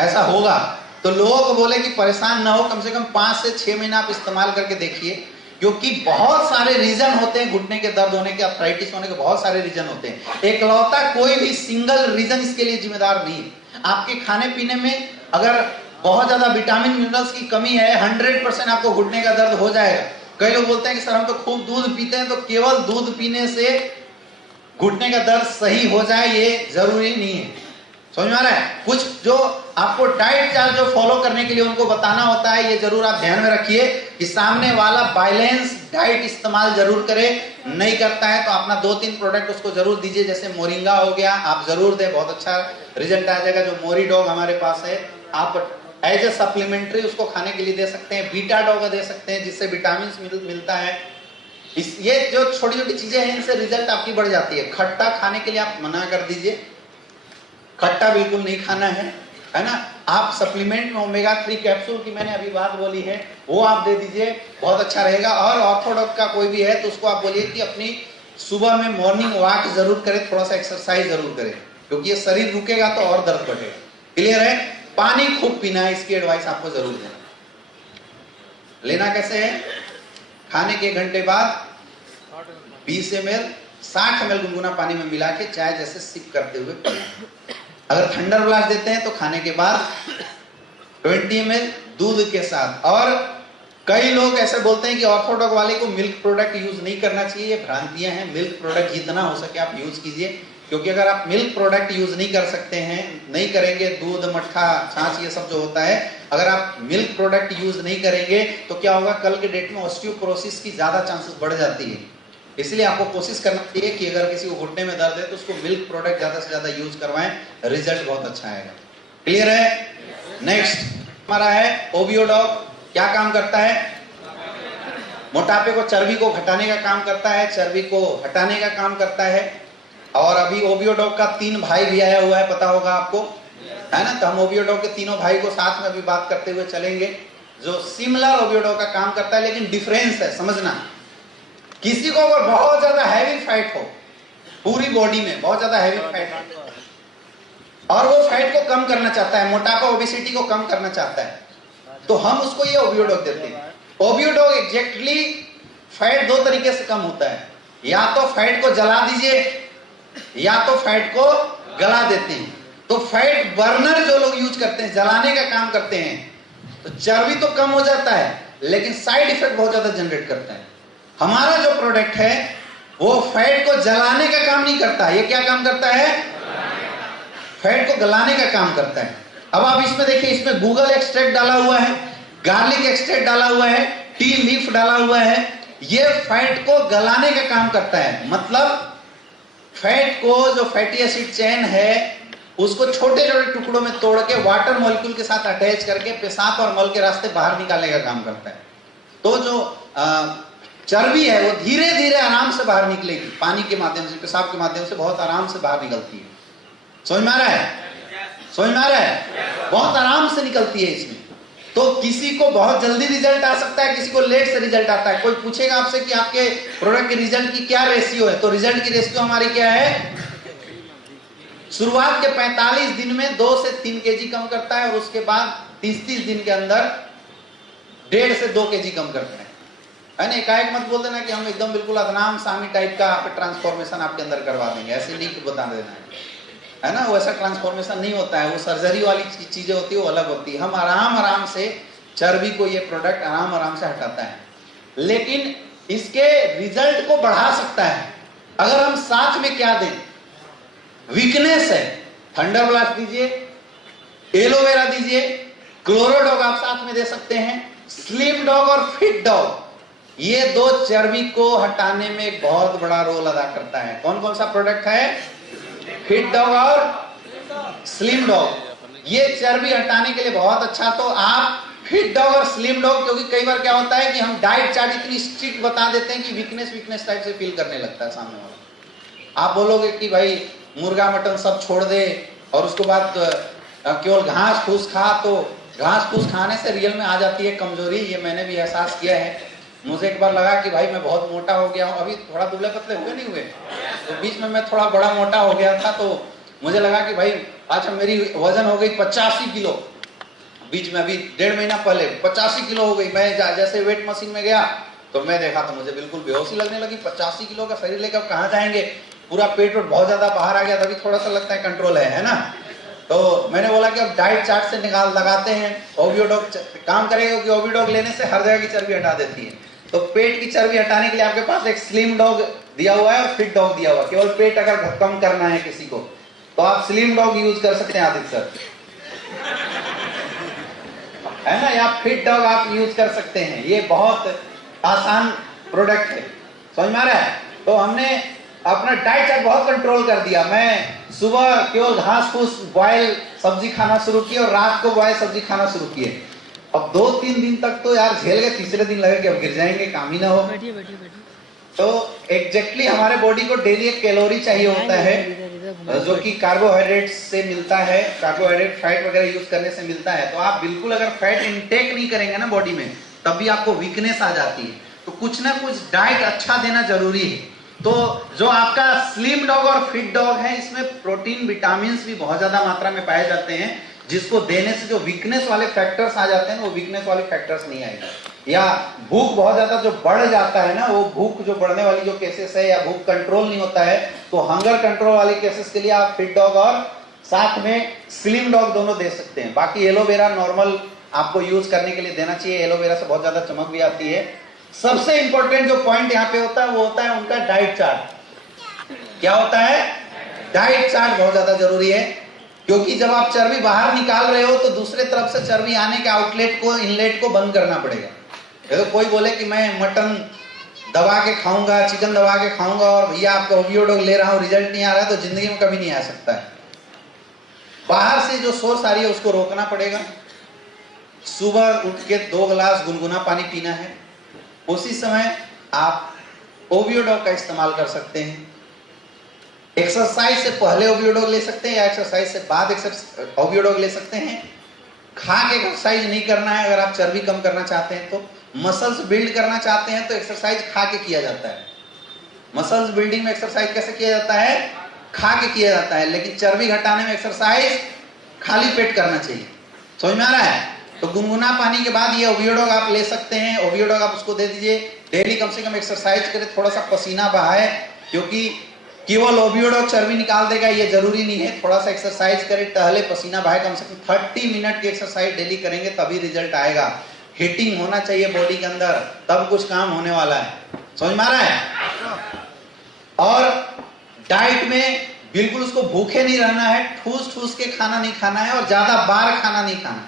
ऐसा होगा तो लोगों को बोले कि परेशान ना हो, कम से कम 5 से 6 महीना आप इस्तेमाल करके देखिए, क्योंकि बहुत सारे रीजन होते हैं घुटने के दर्द होने के, अर्थराइटिस होने के बहुत सारे रीजन होते हैं। एकलौता कोई भी सिंगल रीजन इसके लिए जिम्मेदार नहीं है। आपके खाने पीने में अगर बहुत ज्यादा विटामिन मिनरल्स की कमी है, 100% आपको घुटने का दर्द हो जाएगा। कई लोग बोलते हैं कि सर हम तो खूब दूध पीते हैं, तो केवल दूध पीने से घुटने का दर्द सही हो जाए ये जरूरी नहीं है। समझ में आ रहा है? कुछ जो आपको डाइट चार्ट जो फॉलो करने के लिए उनको बताना होता है, ये जरूर आप ध्यान में रखिए कि सामने वाला बैलेंस डाइट इस्तेमाल जरूर करे। नहीं करता है तो अपना 2-3 प्रोडक्ट उसको जरूर दीजिए, जैसे मोरिंगा हो गया, आप जरूर दें, बहुत अच्छा रिजल्ट आ जाएगा। जो मोरी डॉग हमारे पास है, आप एज ए सप्लीमेंट्री उसको खाने के लिए दे सकते हैं। बीटा डॉग दे सकते हैं, जिससे विटामिन मिलता है। ये जो छोटी छोटी चीजें हैं, इनसे रिजल्ट आपकी बढ़ जाती है। खट्टा खाने के लिए आप मना कर दीजिए, खट्टा बिल्कुल नहीं खाना है ना। आप सप्लीमेंट में ओमेगा 3 कैप्सूल की मैंने अभी बात बोली है, वो आप दे दीजिए, बहुत अच्छा रहेगा। और ऑर्थोडॉक्स का कोई भी है तो उसको आप बोलिए कि अपनी सुबह में मॉर्निंग वॉक जरूर करें, थोड़ा सा एक्सरसाइज जरूर करें, क्योंकि ये शरीर रुकेगा तो और दर्द बढ़ेगा। क्लियर है? पानी खूब पीना है, इसकी एडवाइस आपको जरूर देना। लेना कैसे है? खाने के 1 घंटे बाद 20 ml 60 ml गुनगुना पानी में मिला के चाय जैसे सिप करते हुए पीना। अगर थंडर ब्लास्ट देते हैं तो खाने के बाद 20 ml दूध के साथ। और कई लोग ऐसे बोलते हैं कि ऑर्थोडॉक्स वाले को मिल्क प्रोडक्ट यूज नहीं करना चाहिए, ये भ्रांतियां हैं। मिल्क प्रोडक्ट जितना हो सके आप यूज कीजिए, क्योंकि अगर आप मिल्क प्रोडक्ट यूज नहीं कर सकते हैं, नहीं करेंगे, दूध, मट्ठा, छाछ ये सब जो होता है, अगर आप मिल्क प्रोडक्ट यूज नहीं करेंगे तो क्या होगा, कल के डेट में ऑस्टियोपोरोसिस की ज्यादा चांसेस बढ़ जाती है। इसलिए आपको कोशिश करना चाहिए कि अगर किसी को घुटने में दर्द है तो उसको मिल्क प्रोडक्ट ज्यादा से ज्यादा यूज करवाएं, रिजल्ट बहुत अच्छा आएगा। क्लियर है? नेक्स्ट हमारा है ओवियोडॉग। क्या काम करता है? मोटापे को, चर्बी को घटाने का काम करता है, चर्बी को हटाने का काम करता है। और अभी ओवियोडॉग का 3 भाई भी आया हुआ है, पता होगा आपको, है ना? तो हम ओवियोडॉग के तीनों भाई को साथ में अभी बात करते हुए चलेंगे, जो सिमिलर ओवियोडॉग का काम करता है, लेकिन डिफरेंस है, समझना। किसी को अगर बहुत ज्यादा हैवी फैट हो, पूरी बॉडी में बहुत ज्यादा हैवी फैट हो और वो फैट को कम करना चाहता है, मोटापा, ओबेसिटी को कम करना चाहता है, तो हम उसको ये ओवियोडॉग देते हैं। ओवियोडॉग एग्जैक्टली फैट 2 तरीके से कम होता है, या तो फैट को जला दीजिए या तो फैट को गला देते हैं। तो फैट बर्नर जो लोग यूज करते हैं, जलाने का काम करते हैं, तो चर्बी तो कम हो जाता है लेकिन साइड इफेक्ट बहुत ज्यादा जनरेट करता है। हमारा जो प्रोडक्ट है वो फैट को जलाने का काम नहीं करता, ये क्या काम करता है? फैट को गलाने का काम करता है। अब आप इसमें देखिए, इसमें गूगल एक्सट्रैक्ट डाला हुआ है, गार्लिक एक्सट्रैक्ट डाला हुआ है, टी लीफ डाला हुआ है। ये फैट को गलाने का काम करता है, मतलब फैट को, जो फैटी एसिड चेन है, उसको छोटे छोटे टुकड़ों में तोड़ के वाटर मॉलिक्यूल के साथ अटैच करके पेशाब और मल के रास्ते बाहर निकालने का काम करता है। तो जो चर्बी है वो धीरे धीरे आराम से बाहर निकलेगी, पानी के माध्यम से, पेशाब के माध्यम से बहुत आराम से बाहर निकलती है। समझ में आ रहा है? समझ में आ रहा है? बहुत आराम से निकलती है इसमें। तो किसी को बहुत जल्दी रिजल्ट आ सकता है, किसी को लेट से रिजल्ट आता है। कोई पूछेगा आपसे कि आपके प्रोडक्ट के रिजल्ट की क्या रेशियो है, तो रिजल्ट की रेशियो हमारी क्या है? शुरुआत के 45 दिन में 2 से 3 केजी कम करता है, और उसके बाद 30 दिन के अंदर 1.5 से 2 केजी कम करता है ना? एकाएक मत बोल देना कि हम एकदम बिल्कुल अदनाम सामी टाइप का ट्रांसफॉर्मेशन आपके अंदर करवा देंगे, ऐसे नहीं बता देना है ना? वैसा ट्रांसफॉर्मेशन नहीं होता है, वो सर्जरी वाली चीजें होती है, वो अलग होती है। हम आराम आराम से चर्बी को, ये प्रोडक्ट आराम आराम से हटाता है, लेकिन इसके रिजल्ट को बढ़ा सकता है अगर हम साथ में क्या दें। वीकनेस है, थंडर ब्लास्ट दीजिए, एलोवेरा दीजिए, क्लोरोडॉग आप साथ में दे सकते हैं, स्लिम डॉग और फिट डॉग, ये 2 चर्बी को हटाने में एक बहुत बड़ा रोल अदा करता है। कौन कौन सा प्रोडक्ट है? फिट डॉग और स्लिम डॉग। ये चर्बी हटाने के लिए बहुत अच्छा। तो आप फिट डॉग और स्लिम डॉग, क्योंकि कई बार क्या होता है कि हम डाइट चार्ट इतनी स्ट्रिक्ट बता देते हैं कि वीकनेस टाइप से फील करने लगता है सामने वाला। आप बोलोगे कि भाई मुर्गा मटन सब छोड़ दे और उसके बाद केवल घास फूस खा, तो घास फूस खाने से रियल में आ जाती है कमजोरी। ये मैंने भी एहसास किया है। मुझे एक बार लगा कि भाई मैं बहुत मोटा हो गया हूँ, अभी थोड़ा दुबले पतले हुए नहीं हुए, तो बीच में मैं थोड़ा बड़ा मोटा हो गया था, तो मुझे लगा कि भाई अच्छा मेरी वजन हो गई 85 किलो। बीच में अभी 1.5 महीना पहले 85 किलो हो गई। मैं जैसे वेट मशीन में गया तो मैं देखा तो मुझे बिल्कुल बेहोशी लगने लगी। 85 किलो का शरीर लेकर कहाँ जाएंगे, पूरा पेट बहुत ज्यादा बाहर आ गया, तभी थोड़ा सा लगता है कंट्रोल है ना? तो मैंने बोला कि अब डाइट चार्ट से लगाते हैं, ओवियोडॉग काम करेगा, क्योंकि ओवियोडॉग लेने से हर जगह की चर्बी हटा देती है। तो पेट की चर्बी हटाने के लिए आपके पास एक स्लिम डॉग दिया हुआ है और फिट डॉग दिया हुआ है। केवल पेट अगर कम करना है किसी को तो आप स्लिम डॉग यूज कर सकते हैं आदित्य सर, है ना? या फिट डॉग आप यूज कर सकते हैं। ये बहुत आसान प्रोडक्ट है, समझ में आ रहा है? तो हमने अपना डाइट चार्ट बहुत कंट्रोल कर दिया। मैं सुबह केवल घास फूस बॉयल सब्जी खाना शुरू की और रात को बॉयल सब्जी खाना शुरू किए। अब 2-3 दिन तक तो यार झेल गए, तीसरे दिन लगे कि अब गिर जाएंगे, काम ही ना हो। तो एग्जैक्टली हमारे बॉडी को डेली एक कैलोरी चाहिए होता है, जो कि कार्बोहाइड्रेट से मिलता है, कार्बोहाइड्रेट फैट वगैरह यूज करने से मिलता है। तो आप बिल्कुल अगर फैट इंटेक नहीं करेंगे ना बॉडी में, तब भी आपको वीकनेस आ जाती है। तो कुछ ना कुछ डाइट अच्छा देना जरूरी है। तो जो आपका स्लिम डॉग और फिट डॉग है, इसमें प्रोटीन, विटामिन भी बहुत ज्यादा मात्रा में पाए जाते हैं, जिसको देने से जो वीकनेस वाले फैक्टर्स आ जाते हैं वो वीकनेस वाले फैक्टर्स नहीं आएंगे। या भूख बहुत ज्यादा जो बढ़ जाता है ना, वो भूख जो बढ़ने वाली जो केसेस है, या भूख कंट्रोल नहीं होता है, तो हंगर कंट्रोल वाले केसेस के लिए आप फिट डॉग और साथ में स्लिम डॉग दोनों दे सकते हैं। बाकी एलोवेरा नॉर्मल आपको यूज करने के लिए देना चाहिए, एलोवेरा से बहुत ज्यादा चमक भी आती है। सबसे इंपॉर्टेंट जो पॉइंट यहाँ पे होता है वो होता है उनका डाइट चार्ट। क्या होता है? डाइट चार्ट बहुत ज्यादा जरूरी है, क्योंकि जब आप चर्बी बाहर निकाल रहे हो तो दूसरे तरफ से चर्बी आने के आउटलेट को, इनलेट को बंद करना पड़ेगा। तो कोई बोले कि मैं मटन दबा के खाऊंगा, चिकन दबा के खाऊंगा और भैया आपका ओवियोडॉग ले रहा हूं, रिजल्ट नहीं आ रहा है, तो जिंदगी में कभी नहीं आ सकता है। बाहर से जो सोर्स आ रही है उसको रोकना पड़ेगा। सुबह उठ के 2 गिलास गुनगुना पानी पीना है। उसी समय आप ओवियोडॉग का इस्तेमाल कर सकते हैं। एक्सरसाइज से पहले ओवियोडॉग ले सकते हैं या एक्सरसाइज से बाद ओवियोडॉग ले सकते हैं। खा के एक्सरसाइज नहीं करना है। अगर आप चर्बी कम करना चाहते हैं तो, मसल्स बिल्ड करना चाहते हैं तो एक्सरसाइज खा के किया जाता है। मसल्स बिल्डिंग में एक्सरसाइज कैसे किया जाता है? खा के किया जाता है। लेकिन चर्बी घटाने में एक्सरसाइज खाली पेट करना चाहिए। समझ में आ रहा है? तो गुनगुना पानी के बाद ये ओवियोडॉग आप ले सकते हैं। ओवियोडॉग आप उसको दे दीजिए। डेली कम से कम एक्सरसाइज करें, थोड़ा सा पसीना बहाए, क्योंकि केवल ओवियोडॉग चर्बी निकाल देगा ये जरूरी नहीं है। थोड़ा सा एक्सरसाइज करें, टहले, पसीना बहाए। कम से कम 30 मिनट की एक्सरसाइज डेली करेंगे तभी रिजल्ट आएगा। हीटिंग होना चाहिए बॉडी के अंदर, तब कुछ काम होने वाला है। समझ में आ रहा है? और डाइट में बिल्कुल उसको भूखे नहीं रहना है। ठूस ठूस के खाना नहीं खाना है और ज्यादा बार खाना नहीं खाना।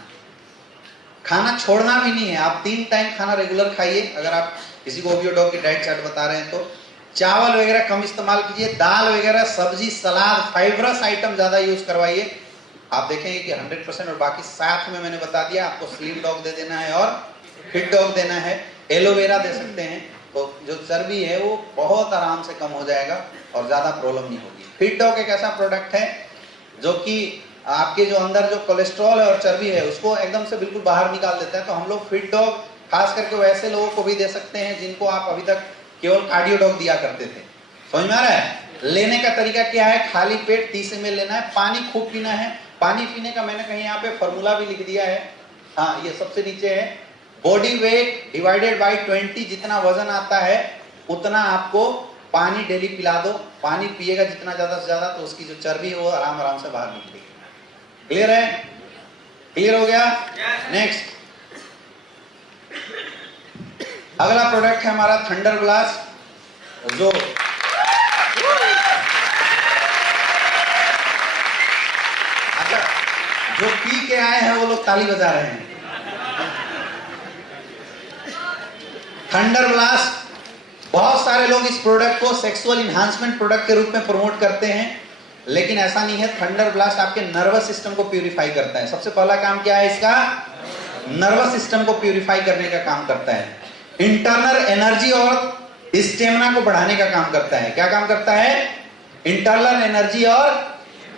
खाना छोड़ना भी नहीं है। आप 3 टाइम खाना रेगुलर खाइए। अगर आप किसी को ओवियोडॉग की डाइट चार्ट बता रहे हैं तो चावल वगैरह कम इस्तेमाल कीजिए। दाल वगैरह, सब्जी, सलाद, फाइबरस आइटम ज्यादा यूज करवाइए। आप देखेंगे कि 100%। और बाकी साथ में मैंने बता दिया, आपको स्लिम डॉग दे देना है और फिट डॉग देना है। एलोवेरा दे सकते हैं, तो जो चर्बी है वो बहुत आराम से कम हो जाएगा और ज्यादा प्रॉब्लम नहीं होगी। फिट डॉग एक ऐसा प्रोडक्ट है जो कि आपके जो अंदर जो कोलेस्ट्रॉल है और चर्बी है उसको एकदम से बिल्कुल बाहर निकाल देता है। तो हम लोग फिट डॉग खास करके वैसे लोगों को भी दे सकते हैं जिनको आप अभी तक केवल कार्डियो डॉग दिया करते थे। समझ में आ रहा है? लेने का तरीका क्या है? खाली पेट 30 ml लेना है। पानी खूब पीना है। पानी पीने का मैंने कहीं यहाँ पे फॉर्मूला भी लिख दिया है। हाँ, ये सबसे नीचे है। बॉडी वेट डिवाइडेड बाई 20, जितना वजन आता है उतना आपको पानी डेली पिला दो। पानी पिएगा जितना ज्यादा से ज्यादा, तो उसकी जो चर्बी है वो आराम आराम से बाहर निकलेगी। क्लियर है? क्लियर हो गया? नेक्स्ट, अगला प्रोडक्ट है हमारा थंडर ब्लास्ट। जो अच्छा, जो पी के आए हैं वो लोग ताली बजा रहे हैं। थंडर ब्लास्ट, बहुत सारे लोग इस प्रोडक्ट को सेक्सुअल इन्हांसमेंट प्रोडक्ट के रूप में प्रमोट करते हैं, लेकिन ऐसा नहीं है। थंडर ब्लास्ट आपके नर्वस सिस्टम को प्यूरिफाई करता है। सबसे पहला काम क्या है इसका? नर्वस सिस्टम को प्यूरिफाई करने का काम करता है। इंटरनल एनर्जी और स्टेमिना को बढ़ाने का काम करता है। क्या काम करता है? इंटरनल एनर्जी और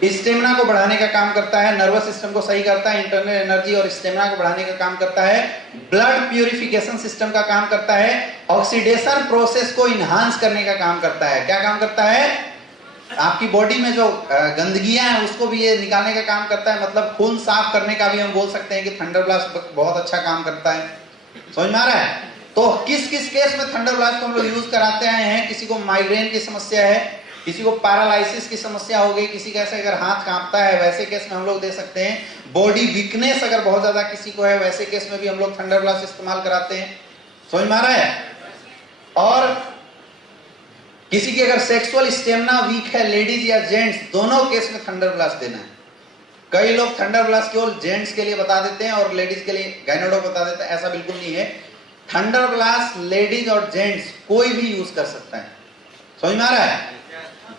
स्टेमिना को बढ़ाने का काम करता है। नर्वस सिस्टम को सही करता है, इंटरनल एनर्जी और स्टेमिना को बढ़ाने का काम करता है। ब्लड प्यूरिफिकेशन सिस्टम का काम करता है। ऑक्सीडेशन प्रोसेस को इनहांस करने का काम करता है। क्या काम करता है? आपकी बॉडी में जो गंदगियां हैं उसको भी ये निकालने का काम करता है। मतलब खून साफ करने का भी हम बोल सकते हैं कि थंडर ब्लास्ट बहुत अच्छा काम करता है। समझ में आ रहा है? तो किस किस केस में थंडर ब्लास्ट को हम लोग यूज कराते आए हैं? किसी को माइग्रेन की समस्या है, किसी को पैरालिसिस की समस्या हो गई, किसी कैसे अगर हाथ कांपता है, वैसे केस में हम लोग दे सकते हैं। बॉडी वीकनेस अगर बहुत ज्यादा किसी को है, वैसे केस में भी हम लोग थंडर ब्लास्ट इस्तेमाल कराते हैं। समझ में आ रहा है? और किसी की अगर सेक्सुअल स्टेमिना वीक है, लेडीज या जेंट्स, दोनों केस में थंडर ब्लास्ट देना है। कई लोग थंडर ब्लास्ट केवल जेंट्स के लिए बता देते हैं और लेडीज के लिए गायनेडो बता देते हैं। ऐसा बिल्कुल नहीं है। थंडर ब्लास्ट लेडीज और जेंट्स कोई भी यूज कर सकता है। समझ में आ रहा है?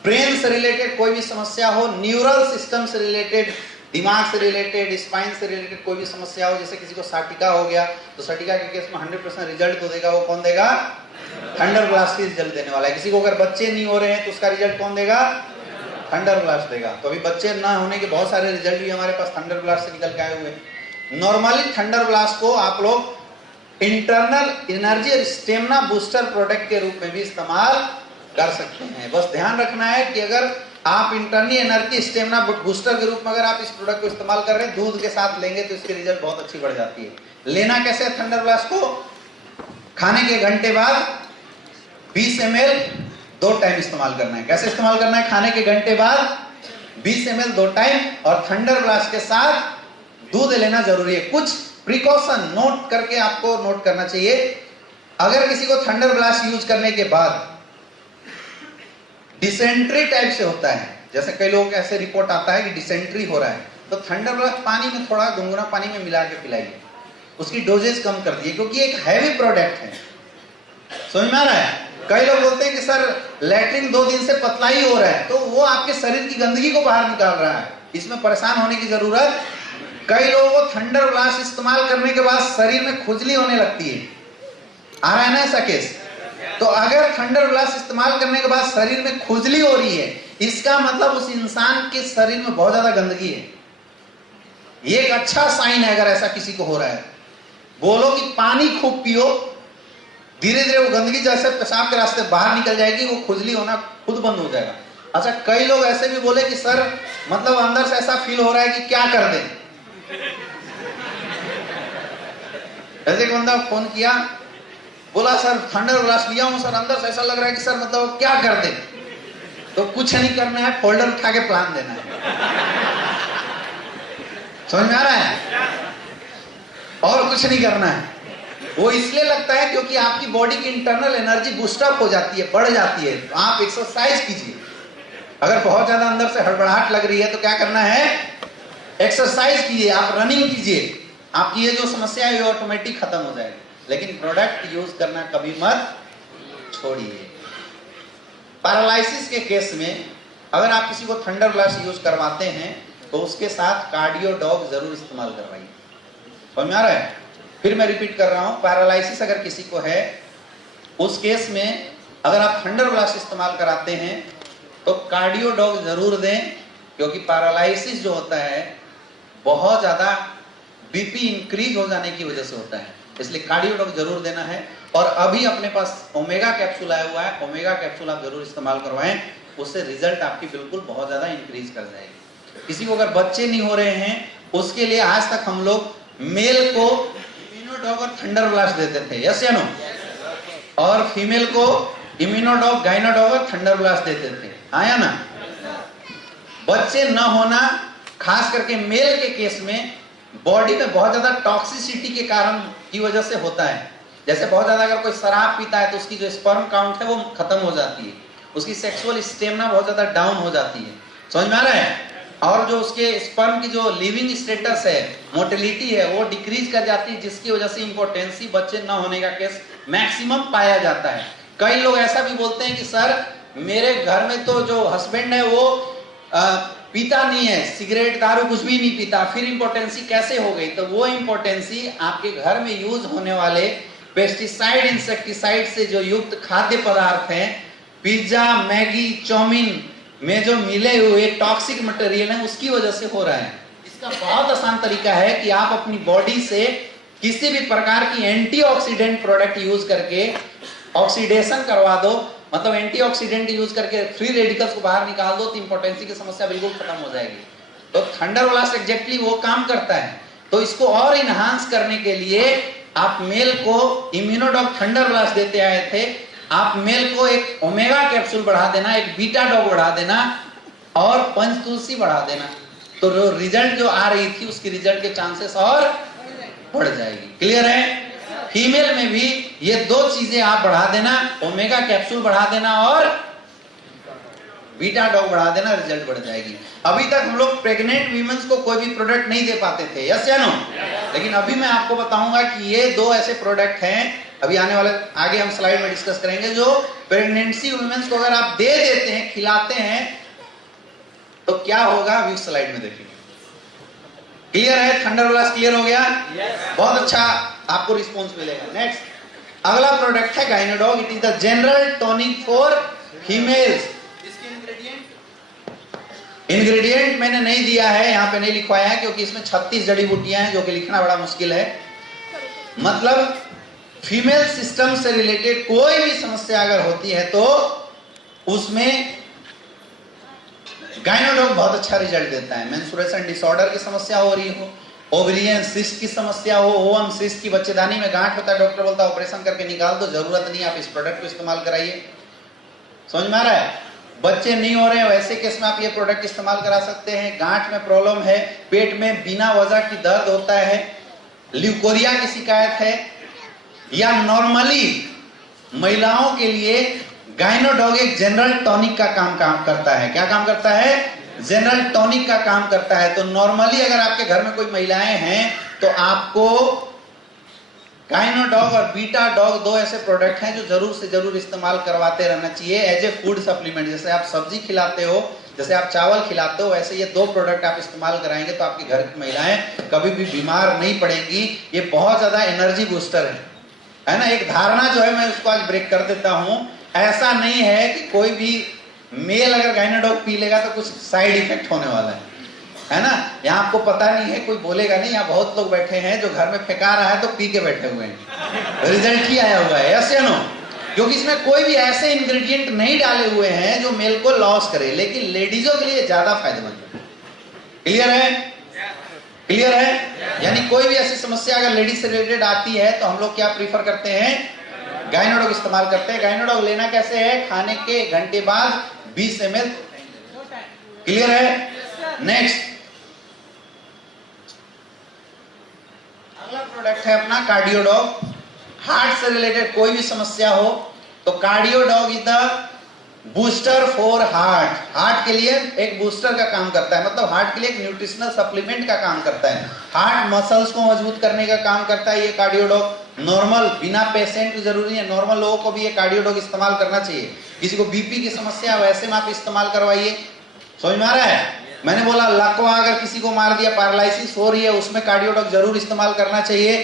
ब्रेन से रिलेटेड कोई भी समस्या हो, न्यूरल सिस्टम से रिलेटेड, दिमाग से रिलेटेड, स्पाइन से रिलेटेड कोई भी समस्या हो, जैसे किसी को साटिका हो गया, तो साटिका के केस में 100% रिजल्ट तो देगा वो कौन देगा? थंडर ब्लास्ट ही रिजल्ट देने वाला है। किसी को अगर बच्चे नहीं हो रहे हैं तो उसका रिजल्ट कौन देगा? थंडर ब्लास्ट देगा। तो अभी बच्चे ना होने के बहुत सारे रिजल्ट भी हमारे पास थंडर ब्लास्ट से निकल के आए हुए हैं। नॉर्मली थंडर ब्लास्ट को आप लोग इंटरनल एनर्जी और स्टेमिना बूस्टर प्रोडक्ट के रूप में भी इस्तेमाल कर सकते हैं। बस ध्यान रखना है कि अगर आप इंटरनल एनर्जी स्टेमिना बूस्टर के रूप में अगर आप इस प्रोडक्ट को इस्तेमाल कर रहे हैं, दूध के साथ लेंगे तो इसकी रिजल्ट बहुत अच्छी बढ़ जाती है। लेना कैसे है थंडर ब्लास्ट को? खाने के घंटे बाद 20 ml 2 टाइम इस्तेमाल करना है। कैसे इस्तेमाल करना है? खाने के घंटे बाद 20 ml 2 टाइम और थंडर ब्लास्ट के साथ दूध लेना जरूरी है। कुछ प्रिकॉशन नोट करके आपको नोट करना चाहिए। अगर किसी को थंडर ब्लास्ट यूज करने के बाद डिसेंट्री टाइप से होता है, जैसे कई लोग ऐसे रिपोर्ट आता है कि डिसेंट्री हो रहा है, तो थंडर ब्लास्ट पानी में थोड़ा गुनगुना पानी में मिला के पिलाइए, उसकी डोजेज कम कर दिए, क्योंकि एक हैवी प्रोडक्ट है। समझ में आ रहा है? कई लोग बोलते हैं कि सर लैट्रिन 2 दिन से पतला ही हो रहा है, तो वो आपके शरीर की गंदगी को बाहर निकाल रहा है, इसमें परेशान होने की जरूरत। कई लोगों को थंडर ब्लास्ट इस्तेमाल करने के बाद शरीर में खुजली होने लगती है, आ रहा है ना ऐसा केस? तो अगर थंडर ब्लास्ट इस्तेमाल करने के बाद शरीर में खुजली हो रही है, इसका मतलब उस इंसान के शरीर में बहुत ज्यादा गंदगी है। ये एक अच्छा साइन है अगर ऐसा किसी को हो रहा है। बोलो कि पानी खूब पियो, धीरे धीरे वो गंदगी जैसे पेशाब के रास्ते बाहर निकल जाएगी, वो खुजली होना खुद बंद हो जाएगा। अच्छा, कई लोग ऐसे भी बोले कि सर मतलब अंदर से ऐसा फील हो रहा है कि क्या कर दें। ऐसे एक बंदा फोन किया, बोला सर थंडर ब्लास्ट लिया हूं सर, अंदर से ऐसा लग रहा है कि सर मतलब क्या कर दे। तो कुछ नहीं करना है, फोल्डर उठा के प्लान देना है। समझ में आ रहा है? और कुछ नहीं करना है। वो इसलिए लगता है क्योंकि आपकी बॉडी की इंटरनल एनर्जी बूस्टअप हो जाती है, बढ़ जाती है। तो आप एक्सरसाइज कीजिए। अगर बहुत ज्यादा अंदर से हड़बड़ाहट लग रही है तो क्या करना है? एक्सरसाइज कीजिए, आप रनिंग कीजिए, आपकी ये जो समस्या है ये ऑटोमेटिक खत्म हो जाएगी। लेकिन प्रोडक्ट यूज करना कभी मत छोड़िए। पैरालिसिस के केस में अगर आप किसी को थंडर ब्लास्ट यूज करवाते हैं तो उसके साथ कार्डियो डॉग जरूर इस्तेमाल करवाइए। समझ में आ रहा है? फिर मैं रिपीट कर रहा हूं, पैरालिसिस अगर किसी को है उस केस में अगर आप थंडर ब्लास्ट इस्तेमाल कराते हैं तो कार्डियो डॉग जरूर दें, क्योंकि पैरालिसिस जो होता है बहुत ज्यादा बीपी इंक्रीज हो जाने की वजह से होता है, इसलिए कार्डियो डॉग जरूर देना है। और अभी अपने पास ओमेगा कैप्सूल आया हुआ है, ओमेगा कैप्सूल आप जरूर इस्तेमाल करवाएं, उससे रिजल्ट आपकी बिल्कुल बहुत ज्यादा इंक्रीज कर जाएगी। किसी को अगर बच्चे नहीं हो रहे हैं उसके लिए आज तक हम लोग मेल को इम्यूनोडॉग और थंडर ब्लास्ट देते थे, यस या नो? और फीमेल को इम्यूनोडॉग, गाइनोडॉग और थंडर ब्लास्ट देते थे, आया ना? बच्चे न होना खास करके मेल के केस में बॉडी में बहुत ज्यादा टॉक्सिसिटी के कारण की वजह से होता है। जैसे बहुत ज्यादा अगर कोई शराब पीता है तो उसकी जो स्पर्म काउंट है वो खत्म हो जाती है, उसकी सेक्सुअल स्टेमिना बहुत ज्यादा डाउन हो जाती है। समझ में आ रहा है? और जो उसके स्पर्म की जो लिविंग स्टेटस है, मोटिलिटी है, वो डिक्रीज कर जाती है, जिसकी वजह से इंपोर्टेंसी, बच्चे न होने का केस मैक्सिमम पाया जाता है। कई लोग ऐसा भी बोलते हैं कि सर मेरे घर में तो जो हस्बैंड है वो पीता नहीं है, सिगरेट दारू कुछ भी नहीं पीता, फिर इंपोर्टेंसी कैसे हो गई? तो वो इंपोर्टेंसी आपके घर में यूज होने वाले पेस्टिसाइड, इंसेक्टिसाइड से जो युक्त खाद्य पदार्थ हैं, पिज्जा, मैगी, चाउमीन में जो मिले हुए टॉक्सिक मटेरियल हैं, उसकी वजह से हो रहा है। इसका बहुत आसान तरीका है कि आप अपनी बॉडी से किसी भी प्रकार की एंटीऑक्सीडेंट प्रोडक्ट यूज करके ऑक्सीडेशन करवा दो, मतलब एंटीऑक्सीडेंट यूज करके फ्री रेडिकल्स को बाहर निकाल दो, तो इंपोर्टेंसी की समस्या बिल्कुल खत्म हो जाएगी। तो थंडर ब्लास्ट एग्जैक्टली वो काम करता है। तो इसको और इनहांस करने के लिए आप मेल को इम्यूनोडॉग थंडर ब्लास्ट देते आए थे, आप मेल को एक ओमेगा कैप्सूल बढ़ा देना, एक बीटा डॉग बढ़ा देना और पंचतुलसी बढ़ा देना, तो रिजल्ट जो आ रही थी उसकी रिजल्ट के चांसेस और बढ़ जाएगी। क्लियर है? फीमेल में भी ये 2 चीजें आप बढ़ा देना, ओमेगा कैप्सूल बढ़ा देना और बीटा डॉग बढ़ा देना, रिजल्ट बढ़ जाएगी। अभी तक हम लोग प्रेग्नेंट वीमेंस को कोई भी प्रोडक्ट नहीं दे पाते थे, यस या नो? लेकिन अभी मैं आपको बताऊंगा कि ये 2 ऐसे प्रोडक्ट हैं, अभी आने वाले आगे हम स्लाइड में डिस्कस करेंगे, जो प्रेगनेंसी वुमेन्स को अगर आप दे देते हैं, खिलाते हैं, तो क्या होगा अभी स्लाइड में देखेंगे। क्लियर है? थंडर ब्लास्ट क्लियर हो गया? बहुत अच्छा आपको रिस्पॉन्स मिलेगा। नेक्स्ट अगला प्रोडक्ट है Gynodog. It is the general tonic for females. Ingredient मैंने नहीं दिया है, यहाँ पे नहीं लिखवाया है, क्योंकि इसमें 36 जड़ी बूटियां हैं जो कि लिखना बड़ा मुश्किल है। मतलब फीमेल सिस्टम से रिलेटेड कोई भी समस्या अगर होती है तो उसमें गाइनोडॉग बहुत अच्छा रिजल्ट देता है। मेंस्ट्रुएशन डिसऑर्डर की समस्या हो रही हो, ओवरियन सिस्ट की समस्या हो, ओवम सिस्ट की बच्चेदानी में गांठ होता है, डॉक्टर बोलता है ऑपरेशन करके निकाल दो, जरूरत नहीं, आप इस प्रोडक्ट को इस्तेमाल कराइए। समझ में आ रहा है? बच्चे नहीं हो रहे हैं, वैसे केस में आप ये प्रोडक्ट इस्तेमाल करा सकते हैं। गांठ में प्रॉब्लम है, पेट में बिना वजह की दर्द होता है, ल्यूकोरिया की शिकायत है, या नॉर्मली महिलाओं के लिए गाइनोडॉग एक जनरल टॉनिक का काम करता है। क्या काम करता है? जनरल टॉनिक का काम करता है। तो नॉर्मली अगर आपके घर में कोई महिलाएं हैं तो आपको गाइनोडॉग और बीटा डॉग, दो ऐसे प्रोडक्ट हैं जो जरूर से जरूर इस्तेमाल करवाते रहना चाहिए एज ए फूड सप्लीमेंट। जैसे आप सब्जी खिलाते हो, जैसे आप चावल खिलाते हो, वैसे ये दो प्रोडक्ट आप इस्तेमाल कराएंगे तो आपके घर की महिलाएं कभी भी बीमार नहीं पड़ेंगी। ये बहुत ज्यादा एनर्जी बूस्टर है ना। एक धारणा जो है मैं उसको आज ब्रेक कर देता हूं। ऐसा नहीं है कि कोई भी मेल अगर गाइनोडॉग पी लेगा तो कुछ साइड इफेक्ट होने वाला है ना। यहाँ आपको पता नहीं है, कोई बोलेगा नहीं। यहाँ बहुत लोग बैठे हैं जो घर में फेंका रहा है तो पी के बैठे हुए हैं, रिजल्ट ही आया हुआ है, यस या नो? क्योंकि इसमें कोई भी ऐसे इंग्रेडिएंट नहीं डाले हुए हैं जो मेल को लॉस करे, लेकिन लेडीजों के लिए ज्यादा फायदेमंद है। क्लियर है? क्लियर है? यानी कोई भी ऐसी समस्या अगर लेडीज से रिलेटेड आती है तो हम लोग क्या प्रीफर करते हैं? गाइनोडॉग इस्तेमाल करते हैं। गाइनोडॉग लेना कैसे है? खाने के घंटे बाद 20 ml। क्लियर है? नेक्स्ट अगला प्रोडक्ट है अपना कार्डियोडॉग। हार्ट से रिलेटेड कोई भी समस्या हो तो Cardiodog is the booster for heart. Heart के लिए एक बूस्टर का काम करता है, मतलब हार्ट के लिए एक न्यूट्रिशनल सप्लीमेंट का काम करता है। हार्ट मसल्स को मजबूत करने का काम करता है ये कार्डियोडॉग। नॉर्मल, बिना पेशेंट जरूरी है, नॉर्मल लोगों को भी ये कार्डियोडॉग इस्तेमाल करना चाहिए। किसी को बीपी की समस्या वैसे में आप इस्तेमाल करवाइए। समझ में आ रहा है? मैंने बोला लकवा अगर किसी को मार दिया, पैरालिसिस हो रही है, उसमें कार्डियोडॉग जरूर इस्तेमाल करना चाहिए।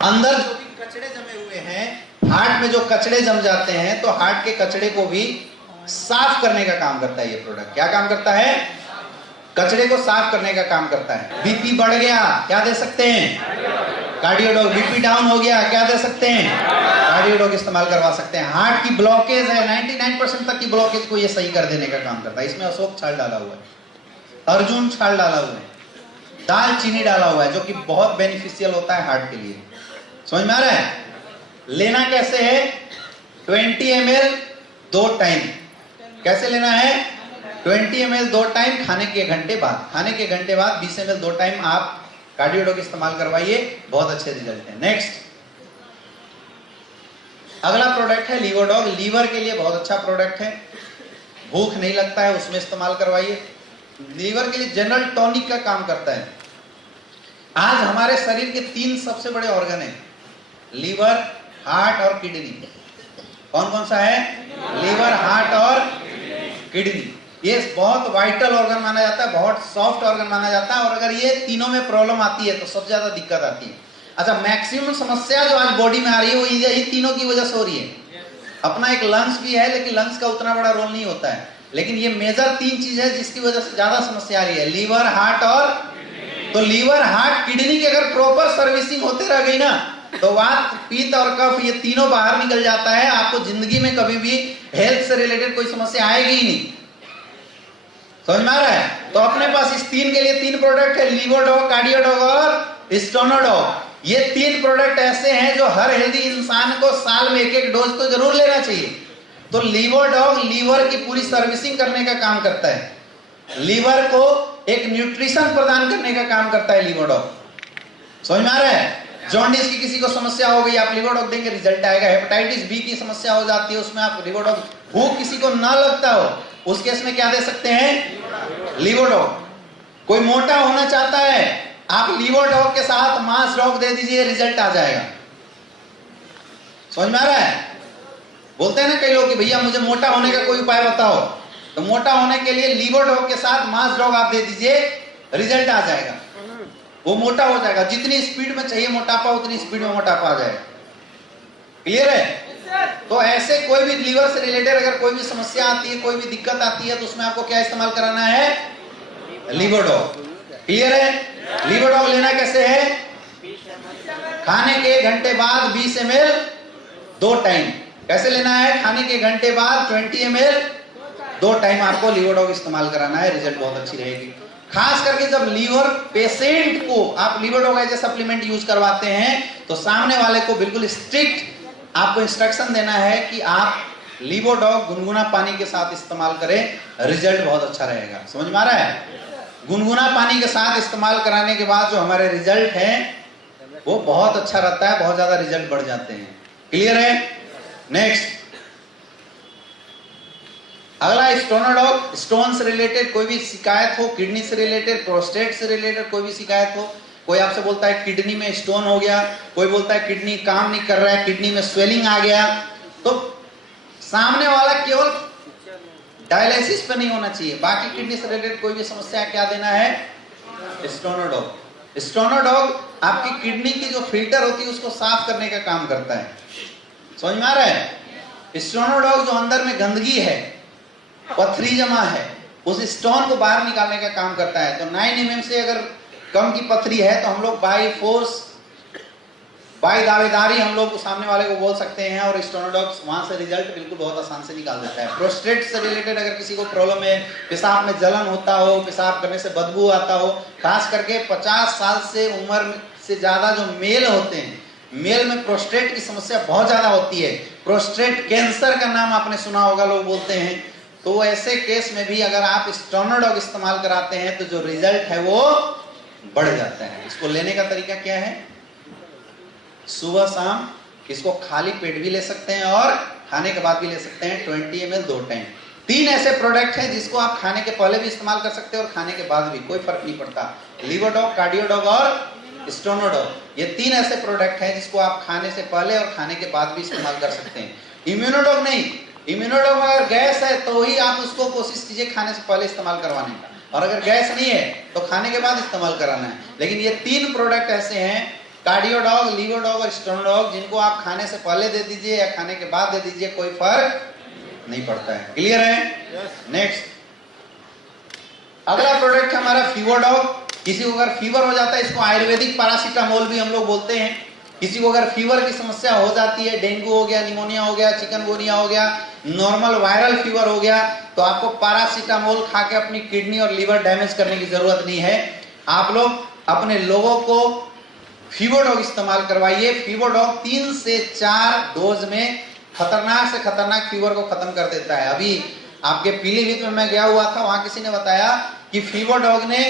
अंदर जो भी कचड़े जमे हुए हैं, हार्ट में जो कचड़े जम जाते हैं तो हार्ट के कचड़े को भी साफ करने का काम करता है ये प्रोडक्ट। क्या काम करता है? कचड़े को साफ करने का काम करता है। बीपी बढ़ गया, क्या दे सकते हैं? कार्डियोडॉग। बीपी डाउन हो गया, क्या दे सकते हैं? कार्डियोडॉग इस्तेमाल करवा सकते हैं। हार्ट की ब्लॉकेज है, 99% तक की ब्लॉकेज को ये सही कर देने का काम करता है। इसमें अशोक छाल डाला हुआ है, अर्जुन छाल डाला हुआ है, दालचीनी डाला हुआ है, जो कि बहुत बेनिफिशियल होता है हार्ट के लिए। समझ में आ रहा है? लेना कैसे है? 20 ml 2 टाइम। कैसे लेना है? 20 ml 2 टाइम खाने के घंटे बाद। खाने के घंटे बाद 20 ml 2 टाइम आप कार्डियोडॉग इस्तेमाल करवाइए, बहुत अच्छे रिजल्ट है। नेक्स्ट अगला प्रोडक्ट है लीवोडॉग। लीवर के लिए बहुत अच्छा प्रोडक्ट है, भूख नहीं लगता है उसमें इस्तेमाल करवाइए। लीवर के लिए जनरल टॉनिक का काम करता है। आज हमारे शरीर के 3 सबसे बड़े ऑर्गन हैं, लीवर, हार्ट और किडनी। कौन कौन सा है? लीवर, हार्ट और किडनी। ये बहुत वाइटल ऑर्गन माना जाता है, बहुत सॉफ्ट ऑर्गन माना जाता है। और अगर ये तीनों में प्रॉब्लम आती है तो सबसे ज्यादा दिक्कत आती है। अच्छा, मैक्सिमम समस्या जो आज बॉडी में आ रही है वो यही तीनों की वजह से हो रही है। अपना एक लंग्स भी है, लेकिन लंग्स का उतना बड़ा रोल नहीं होता है, लेकिन ये मेजर 3 चीज है जिसकी वजह से ज्यादा समस्या आ रही है, लीवर, हार्ट और। तो लीवर, हार्ट, किडनी की अगर प्रॉपर सर्विसिंग होते रह गई ना तो वात, पित्त और कफ ये तीनों बाहर निकल जाता है। आपको जिंदगी में कभी भी हेल्थ से रिलेटेड कोई समस्या आएगी ही नहीं। समझ में आ रहा है? तो अपने पास इस 3 के लिए 3 प्रोडक्ट है, लीवोडॉग, कार्डियोडॉग और स्टोनोडॉग। ये 3 प्रोडक्ट ऐसे हैं जो हर हेल्दी इंसान को साल में 1-1 डोज तो जरूर लेना चाहिए। तो लीवोडॉग लीवर की पूरी सर्विसिंग करने का काम करता है, लीवर को एक न्यूट्रिशन प्रदान करने का काम करता है लीवोडॉग। समझ में आ रहा है? जॉन्डिस की किसी को समस्या हो गई, आप लीवोडॉग देंगे, रिजल्ट आएगा। हेपेटाइटिस बी की समस्या हो जाती है, उसमें आप लीवोडॉग। भूख किसी को ना लगता हो उस केस में क्या दे सकते हैं? लीवोडॉग। कोई मोटा होना चाहता है, आप लीवोडॉग के साथ मास डॉग दे दीजिए, रिजल्ट आ जाएगा। समझ में आ रहा है? बोलते हैं ना कई लोग कि भैया मुझे मोटा होने का कोई उपाय बताओ, तो मोटा होने के लिए लीवोडॉग के साथ मास डॉग आप दे दीजिए, रिजल्ट आ जाएगा, वो मोटा हो जाएगा। जितनी स्पीड में चाहिए मोटापा, उतनी स्पीड में मोटापा आ जाएगा। क्लियर है? तो ऐसे कोई भी लीवर से रिलेटेड अगर कोई भी समस्या आती है, कोई भी दिक्कत आती है, तो उसमें आपको क्या इस्तेमाल कराना है? लीवोडॉग। क्लियर है? लीवोडॉग लेना कैसे है? खाने के घंटे बाद 20 ml 2 टाइम। कैसे लेना है? खाने के घंटे बाद 20 ml 2 टाइम आपको लीवोडॉग इस्तेमाल कराना है, रिजल्ट बहुत अच्छी रहेगी। खास करके जब लीवर पेशेंट को आप लीवोडॉग एज ए सप्लीमेंट यूज करवाते हैं तो सामने वाले को बिल्कुल स्ट्रिक्ट आपको इंस्ट्रक्शन देना है कि आप लीवोडॉग गुनगुना पानी के साथ इस्तेमाल करें, रिजल्ट बहुत अच्छा रहेगा। समझ में आ रहा है? गुनगुना पानी के साथ इस्तेमाल कराने के बाद जो हमारे रिजल्ट हैं वो बहुत अच्छा रहता है, बहुत ज्यादा रिजल्ट बढ़ जाते हैं। क्लियर है? नेक्स्ट, अगला स्टोनोडॉग, स्टोन से रिलेटेड कोई भी शिकायत हो, किडनी से रिलेटेड, प्रोस्टेट से रिलेटेड कोई भी शिकायत हो, कोई आपसे बोलता है किडनी में स्टोन हो गया, कोई बोलता है किडनी काम नहीं कर रहा है, किडनी में स्वेलिंग आ गया, तो सामने वाला केवल डायलिसिस पे नहीं होना चाहिए, बाकी किडनी से रिलेटेड कोई भी समस्या क्या देना है? स्टोनोडॉग। स्टोनोडॉग आपकी किडनी की जो फिल्टर होती है उसको साफ करने का काम करता है। समझ में आ रहा है? स्टोनोडॉग जो अंदर में गंदगी है, पथरी जमा है, उस स्टोन को बाहर निकालने का काम करता है। तो 9 mm से अगर कम की पथरी है तो हम लोग बाई फोर्स, बाई दावेदारी हम लोग सामने वाले को बोल सकते हैं और स्टोनोडॉग वहां से रिजल्ट बिल्कुल बहुत आसान से निकाल देता है। प्रोस्टेट से रिलेटेड अगर किसी को प्रॉब्लम है, पेशाब में जलन होता हो, पेशाब करने से बदबू आता हो, खास करके 50 साल से उम्र से ज्यादा जो मेल होते हैं, मेल में प्रोस्टेट की समस्या बहुत ज्यादा होती है। प्रोस्टेट कैंसर का नाम आपने सुना होगा, लोग बोलते हैं। तो ऐसे केस में भी अगर आप स्टोनोडॉग इस्तेमाल कराते हैं तो जो रिजल्ट है वो बढ़ जाता है। इसको लेने का तरीका क्या है? सुबह शाम इसको खाली पेट भी ले सकते हैं और खाने के बाद भी ले सकते हैं, 20 ml 2 टाइम। 3 ऐसे प्रोडक्ट हैं जिसको आप खाने के पहले भी इस्तेमाल कर सकते हैं और खाने के बाद भी, कोई फर्क नहीं पड़ता। लीवोडॉग, कार्डियोडॉग और स्टोनोडॉग, ये 3 ऐसे प्रोडक्ट हैं जिसको आप खाने से पहले और खाने के बाद भी इस्तेमाल कर सकते हैं। इम्यूनोडॉग नहीं, इम्यूनोडॉग में अगर गैस है तो ही आप उसको कोशिश कीजिए खाने से पहले इस्तेमाल करवाने का, और अगर गैस नहीं है तो खाने के बाद इस्तेमाल कराना है। लेकिन ये 3 प्रोडक्ट ऐसे हैं, कार्डियोडॉग, लीवोडॉग और स्टोनोडॉग, जिनको आप खाने से पहले दे दीजिए या खाने के बाद दे दीजिए, कोई फर्क नहीं पड़ता है। क्लियर है? नेक्स्ट, अगला प्रोडक्ट हमारा फीवरडॉग। किसी को अगर फीवर हो जाता है, इसको आयुर्वेदिक पैरासीटामोल भी हम लोग बोलते हैं। किसी को अगर फीवर की समस्या हो जाती है, डेंगू हो गया, निमोनिया हो गया, चिकनगुनिया हो गया, नॉर्मल वायरल फीवर हो गया, तो आपको पैरासीटामोल खा के अपनी किडनी और लीवर डैमेज करने की जरूरत नहीं है। आप लोग अपने लोगों को फीवरडॉग इस्तेमाल करवाइए। फीवरडॉग 3 से 4 डोज में खतरनाक से खतरनाक फीवर को खत्म कर देता है। अभी आपके पीलीभीत में मैं गया हुआ था, वहां किसी ने बताया कि फीवरडॉग ने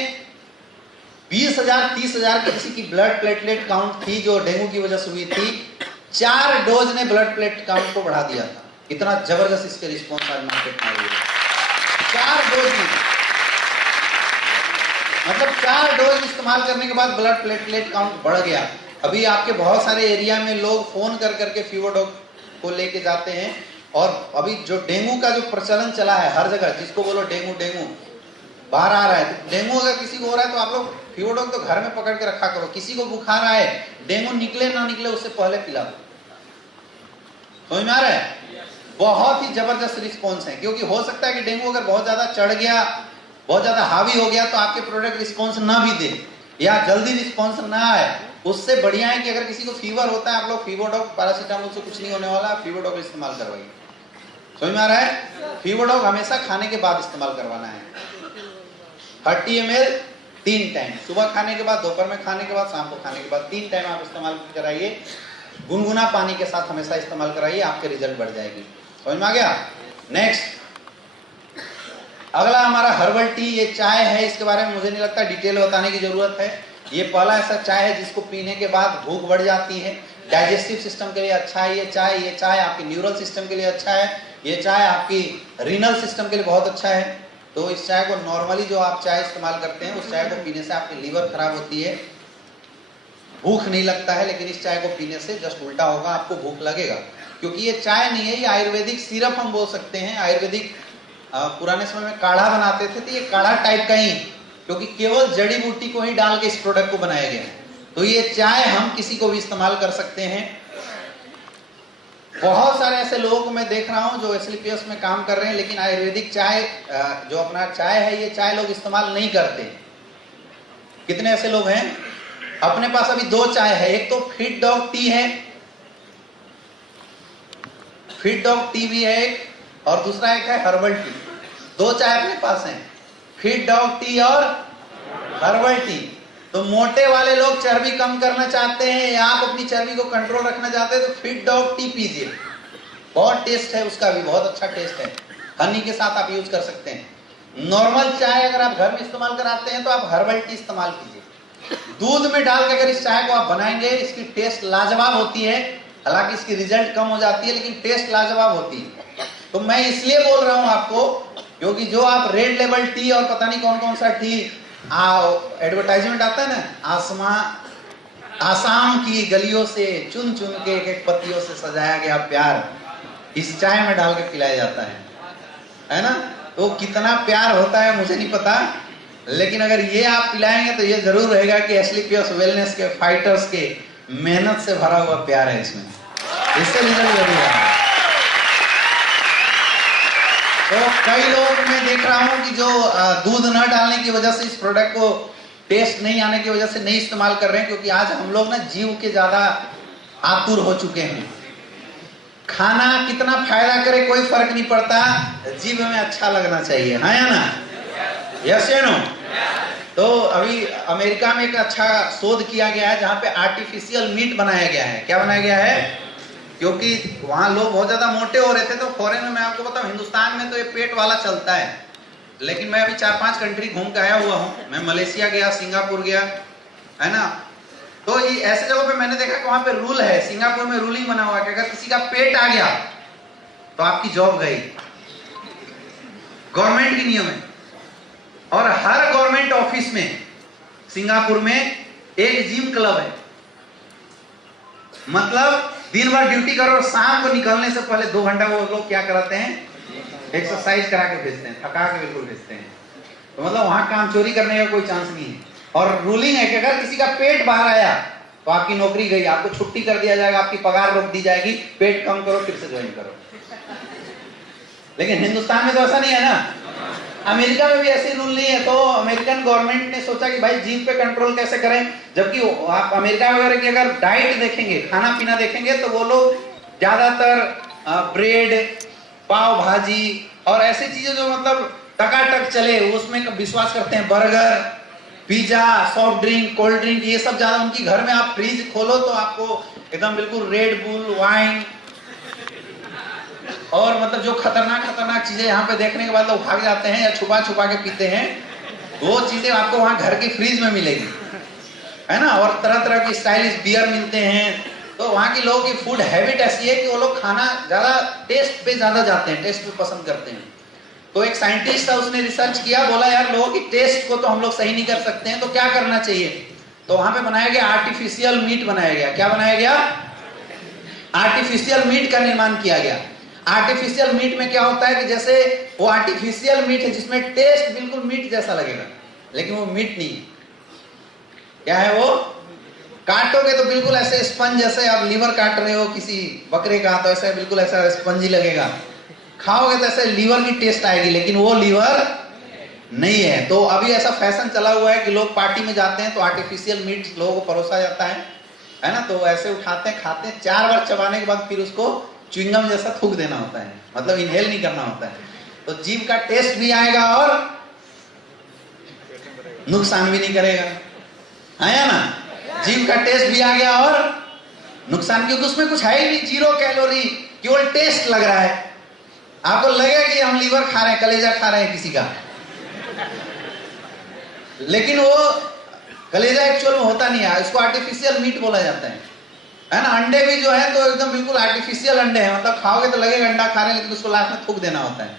20,000 30,000 की किसी की ब्लड प्लेटलेट काउंट थी जो डेंगू की वजह से हुई थी, 4 डोज ने ब्लड प्लेट काउंट को बढ़ा दिया था। इतना जबरदस्त इसके रिस्पॉन्स आज मार्केट में हुआ, 4 डोज में, मतलब 4 डोज इस्तेमाल करने के बाद ब्लड प्लेटलेट काउंट बढ़ गया। अभी आपके बहुत सारे एरिया में लोग फोन कर करके फीवरडॉग को लेके जाते हैं, और अभी जो डेंगू का जो प्रचलन चला है हर जगह, जिसको बोलो डेंगू डेंगू बाहर आ रहा है, तो डेंगू अगर किसी को हो रहा है तो आप लोग फीवरडॉग तो घर में पकड़ के रखा करो। किसी को बुखार आए, डेंगू निकले ना निकले उससे पहले पिला दो। समझ में आ रहा है? बहुत ही जबरदस्त रिस्पॉन्स है, क्योंकि हो सकता है कि डेंगू अगर बहुत ज्यादा चढ़ गया, बहुत ज्यादा हावी हो गया, तो आपके प्रोडक्ट रिस्पॉन्स ना भी दे या जल्दी रिस्पॉन्स ना आए। उससे बढ़िया है कि अगर किसी को फीवर होता है, आप लोग फीवरडॉग, पैरासीटामोल से कुछ नहीं होने वाला, फीवरडॉग इस्तेमाल करवाइए। समझ में आ रहा है? फीवरडॉग हमेशा खाने के बाद इस्तेमाल करवाना है। 30 ml 3 टाइम, सुबह खाने के बाद, दोपहर में खाने के बाद, शाम को खाने के बाद, 3 टाइम आप इस्तेमाल कराइए। गुनगुना पानी के साथ हमेशा इस्तेमाल कराइए, आपके रिजल्ट बढ़ जाएगी। समझ में आ गया? नेक्स्ट, अगला हमारा हर्बल टी। ये चाय है, इसके बारे में मुझे नहीं लगता डिटेल बताने की जरूरत है। ये पहला ऐसा चाय है जिसको पीने के बाद भूख बढ़ जाती है, डाइजेस्टिव सिस्टम के लिए अच्छा है ये चाय। ये चाय आपके न्यूरल सिस्टम के लिए अच्छा है, ये चाय आपकी रीनल सिस्टम के लिए बहुत अच्छा है। तो इस चाय को नॉर्मली जो आप चाय इस्तेमाल करते हैं, उस चाय को पीने से आपकी लीवर खराब होती है, भूख नहीं लगता है। लेकिन इस चाय को पीने से जस्ट उल्टा होगा, आपको भूख लगेगा, क्योंकि ये चाय नहीं है, ये आयुर्वेदिक सिरप हम बोल सकते हैं। आयुर्वेदिक पुराने समय में काढ़ा बनाते थे, तो ये काढ़ा टाइप का ही, क्योंकि केवल जड़ी बूटी को ही डाल के इस प्रोडक्ट को बनाया गया है। तो ये चाय हम किसी को भी इस्तेमाल कर सकते हैं। बहुत सारे ऐसे लोगों को मैं देख रहा हूं जो एसलीपीएस में काम कर रहे हैं, लेकिन आयुर्वेदिक चाय जो अपना चाय है, ये चाय लोग इस्तेमाल नहीं करते। कितने ऐसे लोग हैं? अपने पास अभी 2 चाय है, एक तो फिट डॉग टी है, फिट डॉग टी भी है एक, और दूसरा एक है हर्बल टी। 2 चाय अपने पास हैं, फिट डॉग टी और हर्बल टी। तो मोटे वाले लोग चर्बी कम करना चाहते हैं या आप अपनी चर्बी को कंट्रोल रखना चाहते हैं, तो फिट डॉग टी पीजिए। बहुत टेस्ट है उसका भी, बहुत अच्छा टेस्ट है। हनी के साथ आप यूज कर सकते हैं। नॉर्मल चाय अगर आप घर में इस्तेमाल कराते हैं तो आप हर्बल टी इस्तेमाल कीजिए। दूध में डाल के अगर इस चाय को आप बनाएंगे, इसकी टेस्ट लाजवाब होती है। हालांकि इसकी रिजल्ट कम हो जाती है, लेकिन टेस्ट लाजवाब होती है। तो मैं इसलिए बोल रहा हूं आपको, क्योंकि जो आप रेड लेबल टी और पता नहीं कौन कौन सा टी एडवर्टाइजमेंट आता है ना, आसाम की गलियों से चुन चुन के एक एक पत्तियों से सजाया गया प्यार इस चाय में डाल के पिलाया जाता है ना। तो कितना प्यार होता है मुझे नहीं पता, लेकिन अगर ये आप पिलाएंगे तो ये जरूर रहेगा कि एस्क्लेपियस वेलनेस के फाइटर्स के मेहनत से भरा हुआ प्यार है इसमें, इससे रिजल्ट जरूर है। तो कई लोग मैं देख रहा हूं कि जो दूध न डालने की वजह से इस प्रोडक्ट को टेस्ट नहीं आने की वजह से नहीं इस्तेमाल कर रहे हैं, क्योंकि आज हम लोग ना जीव के ज्यादा आतुर हो चुके हैं। खाना कितना फायदा करे कोई फर्क नहीं पड़ता, जीव में अच्छा लगना चाहिए, हाँ या ना? यस या नो? तो अभी अमेरिका में एक अच्छा शोध किया गया है जहां पे आर्टिफिशियल मीट बनाया गया है। क्या बनाया गया है? क्योंकि वहां लोग बहुत ज्यादा मोटे हो रहे थे, तो फॉरेन में मैं आपको बताऊं, हिंदुस्तान में तो ये पेट वाला चलता है, लेकिन मैं अभी 4-5 कंट्री घूम के आया हुआ हूँ। मैं मलेशिया गया, सिंगापुर गया, है ना। तो ये ऐसे जगहों पे मैंने देखा कि वहां पे रूल है, सिंगापुर में रूलिंग बना हुआ है कि अगर किसी का पेट आ गया तो आपकी जॉब गई, गवर्नमेंट की नियम है। और हर गवर्नमेंट ऑफिस में सिंगापुर में एक जिम क्लब है। मतलब दिन भर ड्यूटी करो और शाम को निकलने से पहले 2 घंटा वो लोग क्या कराते हैं, एक्सरसाइज करा के भेजते हैं, थका के बिल्कुल भेजते हैं। तो मतलब वहां काम चोरी करने का कोई चांस नहीं है। और रूलिंग है कि अगर किसी का पेट बाहर आया तो आपकी नौकरी गई, आपको छुट्टी कर दिया जाएगा, आपकी पगार रोक दी जाएगी, पेट कम करो फिर से ज्वाइन करो। लेकिन हिंदुस्तान में तो ऐसा नहीं है ना, अमेरिका में भी ऐसे रूल नहीं है। तो अमेरिकन गवर्नमेंट ने सोचा कि भाई जीभ पे कंट्रोल कैसे करें, जबकि आप अमेरिका वगैरह की अगर डाइट देखेंगे, खाना पीना देखेंगे, तो वो लोग ज्यादातर ब्रेड, पाव भाजी और ऐसी चीजें जो मतलब टकाटक चले उसमें विश्वास करते हैं। Burger, pizza, soft drink, cold drink, ये सब ज्यादा उनकी घर में। आप फ्रिज खोलो तो आपको एकदम बिल्कुल रेड बुल, वाइन और मतलब जो खतरनाक चीजें यहाँ पे देखने के बाद लोग भाग जाते हैं या छुपा छुपा के पीते हैं, वो चीजें आपको वहां घर के फ्रिज में मिलेगी, है ना। और तरह तरह की स्टाइलिश बियर मिलते हैं। तो वहां के लोगों की फूड हैबिट ऐसी है कि वो लोग खाना ज्यादा टेस्ट पे ज्यादा जाते हैं, टेस्ट पे पसंद करते हैं। तो एक साइंटिस्ट था, उसने रिसर्च किया, बोला यार लोगों की टेस्ट को तो हम लोग सही नहीं कर सकते हैं, तो क्या करना चाहिए। तो वहां पे बनाया गया आर्टिफिशियल मीट बनाया गया। क्या बनाया गया? आर्टिफिशियल मीट का निर्माण किया गया। आर्टिफिशियल मीट में क्या होता है कि जैसे वो आर्टिफिशियल मीट है जिसमें टेस्ट बिल्कुल मीट जैसा लगेगा, लेकिन वो मीट नहीं है। क्या है वो? काटोगे तो बिल्कुल ऐसे स्पंज, जैसे आप लीवर काट रहे हो किसी बकरे का, तो ऐसे बिल्कुल ऐसा स्पंजी लगेगा। खाओगे तो ऐसे लीवर की टेस्ट आएगी, लेकिन वो लीवर नहीं है। तो अभी ऐसा फैशन चला हुआ है कि लोग पार्टी में जाते हैं तो आर्टिफिशियल मीट लोगों को परोसा जाता है ना। तो ऐसे उठाते हैं, खाते हैं, 4 बार चबाने के बाद फिर उसको च्युइंगम जैसा थूक देना होता है, मतलब इनहेल नहीं करना होता है। तो जीभ का टेस्ट भी आएगा और नुकसान भी नहीं करेगा, है या ना। जीभ का टेस्ट भी आ गया और नुकसान, क्योंकि उसमें कुछ है ही नहीं, 0 कैलोरी, केवल टेस्ट लग रहा है। आपको लगेगा कि हम लीवर खा रहे हैं, कलेजा खा रहे हैं किसी का, लेकिन वो कलेजा एक्चुअल में होता नहीं है। इसको आर्टिफिशियल मीट बोला जाता है ना। अंडे भी जो है तो एकदम बिल्कुल आर्टिफिशियल अंडे हैं, मतलब खाओगे तो लगेगा अंडा खा रहे हैं, लेकिन उसको लास्ट में थूक देना होता है।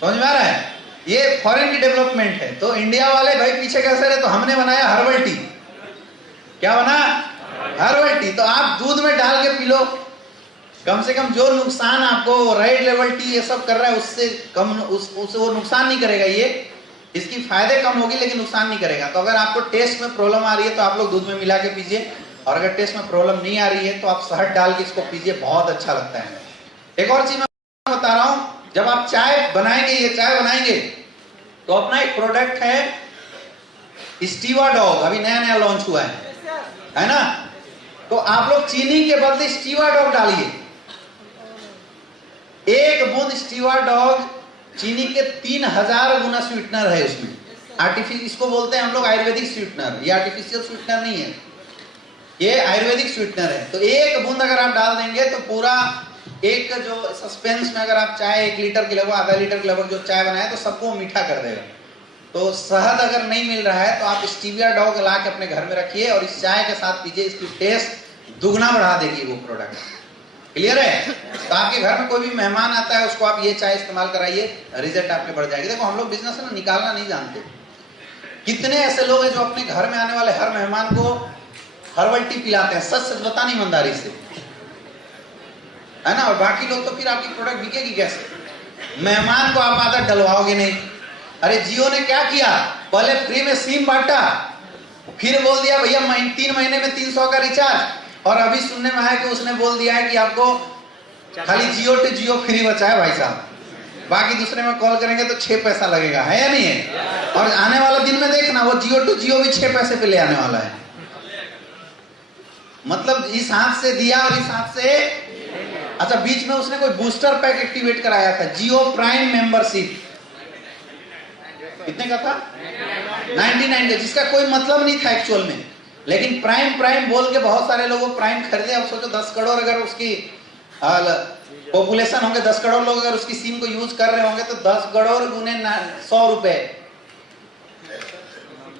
समझ में आ रहा है? ये फॉरेन की डेवलपमेंट है। तो इंडिया वाले भाई पीछे कैसे रहे, तो हमने बनाया हर्बल टी। क्या बना? Herbal tea. तो आप दूध में डाल के पी लो, कम से कम जो नुकसान आपको रेड लेवल टी ये सब कर रहा है उससे कम, उससे वो नुकसान नहीं करेगा। ये इसकी फायदे कम होगी लेकिन नुकसान नहीं करेगा। तो अगर आपको टेस्ट में प्रॉब्लम आ रही है तो आप लोग दूध में मिला के पीजिए, और अगर टेस्ट में प्रॉब्लम नहीं आ रही है तो आप शहद डाल के इसको पीजिए, बहुत अच्छा लगता है। एक और चीज मैं बता रहा हूं, जब आप चाय बनाएंगे, ये चाय बनाएंगे तो अपना एक प्रोडक्ट है स्टीवा डॉग, अभी नया नया लॉन्च हुआ है ना। तो आप लोग चीनी के बदले स्टीवा डॉग डालिए। 1 बूंद स्टीवा डॉग चीनी के 3000 गुना स्वीटनर है उसमें। आर्टिफिशियल, इसको बोलते हैं हम लोग आयुर्वेदिक स्वीटनर। ये आर्टिफिशियल स्वीटनर नहीं है, ये आयुर्वेदिक स्वीटनर है। तो 1 बूंद अगर आप डाल देंगे तो पूरा एक जो सस्पेंस में अगर आप चाय 1 लीटर के लगभग, आधा लीटर के लगभग जो चाय बनाए तो सबको मीठा कर देगा। तो शहद अगर नहीं मिल रहा है तो आप स्टीविया डॉग ला के अपने घर में रखिए और इस चाय के साथ पीजिए, इसकी टेस्ट दुगना बढ़ा देगी वो प्रोडक्ट। क्लियर है? तो आपके घर में कोई भी मेहमान आता है उसको आप ये चाय इस्तेमाल कराइए, रिजल्ट आपके बढ़ जाएगी। देखो हम लोग बिजनेस में निकालना नहीं जानते। कितने ऐसे लोग हैं जो अपने घर में आने वाले हर मेहमान को हर्बल टी पिलाते हैं, सच सच बताना ईमानदारी से, है ना? और बाकी लोग तो फिर आपकी प्रोडक्ट बिकेगी कैसे? मेहमान को आप आदत डलवाओगे नहीं। अरे जियो ने क्या किया, पहले फ्री में सिम बांटा, फिर बोल दिया भैया 3 महीने में 300 का रिचार्ज, और अभी सुनने में आया कि उसने बोल दिया है कि आपको खाली जियो टू जियो फ्री बचा है भाई साहब, बाकी दूसरे में कॉल करेंगे तो 6 पैसा लगेगा, है या नहीं है? और आने वाला दिन में देखना वो जियो टू जियो भी 6 पैसे पे ले आने वाला है। मतलब इस हाथ से दिया और इस हाथ से। अच्छा, बीच में उसने कोई बूस्टर पैक एक्टिवेट कराया था, जियो प्राइम मेंबरशिप, कितने का था? 99 का, जिसका कोई मतलब नहीं था एक्चुअल में, लेकिन प्राइम प्राइम बोल के बहुत सारे लोगों प्राइम खरीदे। अब सोचो 10 करोड़ अगर उसकी पॉपुलेशन होंगे, 10 करोड़ लोग अगर उसकी सिम को यूज कर रहे होंगे तो 10 करोड़ गुने 100 रुपए,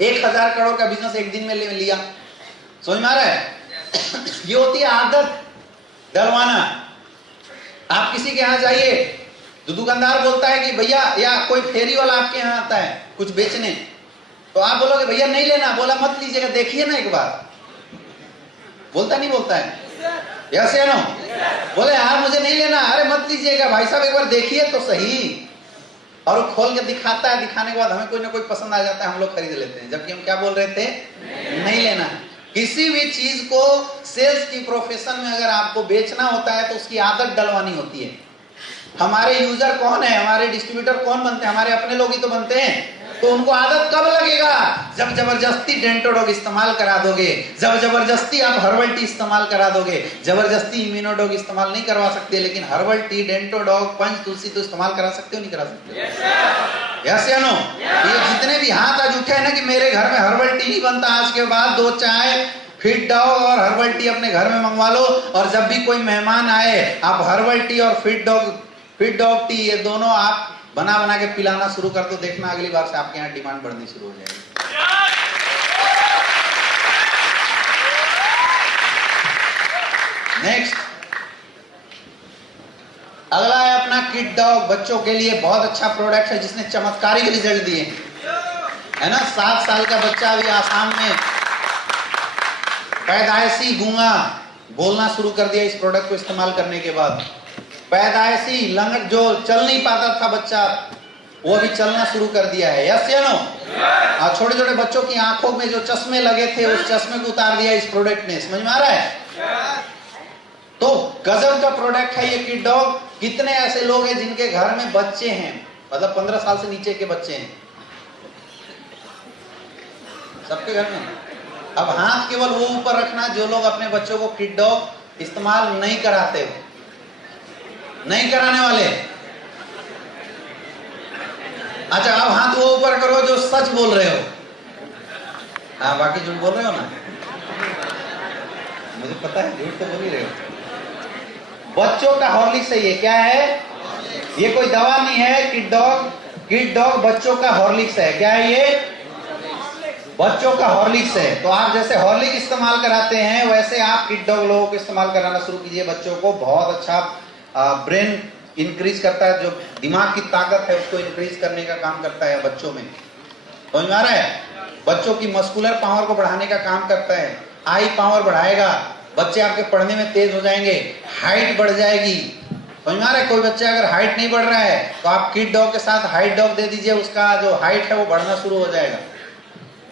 1000 करोड़ का बिजनेस एक दिन में लिया। समझ में आ रहा है? ये होती है आदत डलवाना। आप किसी के यहाँ जाइए तो दुकानदार बोलता है कि भैया, या कोई फेरी वाला आपके यहाँ आता है कुछ बेचने, तो आप बोलोगे भैया नहीं लेना, बोला मत लीजिएगा, देखिए ना एक बार, बोलता नहीं बोलता है? यस या नो? बोले यार मुझे नहीं लेना, अरे मत लीजिएगा भाई साहब, एक बार देखिए तो सही। और वो खोल के दिखाता है, दिखाने के बाद हमें कोई ना कोई पसंद आ जाता है, हम लोग खरीद लेते हैं, जबकि हम क्या बोल रहे थे? नहीं लेना। किसी भी चीज को सेल्स की प्रोफेशन में अगर आपको बेचना होता है तो उसकी आदत डलवानी होती है। हमारे यूजर कौन है, हमारे डिस्ट्रीब्यूटर कौन बनते हैं? हमारे अपने लोग ही तो बनते हैं। तो उनको आदत कब लगेगा? जब जबरदस्ती डेंटोडॉग इस्तेमाल करा दोगे, जब जबरदस्ती आप हर्बल टी इस्तेमाल करा दोगे। जबरदस्ती इम्यूनोडॉग इस्तेमाल नहीं करवा सकते, लेकिन हर्बल टी, डेंटोडॉग, पंच तुलसी तो इस्तेमाल करा सकते हो, नहीं करा सकते? यस या नो? ये जितने भी हाथ आज उठे हैं ना कि मेरे घर में हर्बल टी नहीं बनता, आज के बाद 2 चाय फिट डॉग और हर्बल टी अपने घर में मंगवा लो, और जब भी कोई मेहमान आए आप हर्बल टी और फिट डॉग टी ये दोनों आप बना बना के पिलाना शुरू कर दो, देखना अगली बार से आपके यहाँ डिमांड बढ़नी शुरू हो जाएगी। नेक्स्ट, अगला है अपना किड डॉग। बच्चों के लिए बहुत अच्छा प्रोडक्ट है जिसने चमत्कारिक रिजल्ट दिए, है ना? 7 साल का बच्चा अभी आसाम में पैदाइशी गूंगा बोलना शुरू कर दिया इस प्रोडक्ट को इस्तेमाल करने के बाद। पैदाइशी लंगड़ जो चल नहीं पाता था बच्चा, वो भी चलना शुरू कर दिया है। यस या नो? और छोटे छोटे बच्चों की आंखों में जो चश्मे लगे थे उस चश्मे को उतार दिया इस प्रोडक्ट ने। समझ में आ रहा है? तो गजब का प्रोडक्ट है ये किड डॉग। कितने ऐसे लोग हैं जिनके घर में बच्चे हैं, मतलब 15 साल से नीचे के बच्चे हैं? सबके घर में। अब हाथ केवल वो ऊपर रखना जो लोग अपने बच्चों को किड डॉग इस्तेमाल नहीं कराते हो, नहीं कराने वाले। अच्छा, अब हाथ वो ऊपर करो जो सच बोल रहे हो। हाँ, बाकी झूठ बोल रहे हो ना? मुझे पता है झूठ तो बोल ही रहे हो। बच्चों का हॉर्लिक्स है ये। क्या है ये? कोई दवा नहीं है। किड डॉग बच्चों का हॉर्लिक्स है। क्या है ये? बच्चों का हॉर्लिक्स है। तो आप जैसे हॉर्लिक्स इस्तेमाल कराते हैं वैसे आप किड डॉग लोगों को इस्तेमाल कराना शुरू कीजिए। बच्चों को बहुत अच्छा ब्रेन इंक्रीज करता है, जो दिमाग की ताकत है उसको इंक्रीज करने का काम करता है बच्चों में। समझ में आ रहा है? बच्चों की मस्कुलर पावर को बढ़ाने का काम करता है। आई पावर बढ़ाएगा, बच्चे आपके पढ़ने में तेज हो जाएंगे, हाइट बढ़ जाएगी। समझ में आ रहा है? कोई बच्चा अगर हाइट नहीं बढ़ रहा है तो आप किड डॉग के साथ हाइट डॉग दे दीजिए, उसका जो हाइट है वो बढ़ना शुरू हो जाएगा।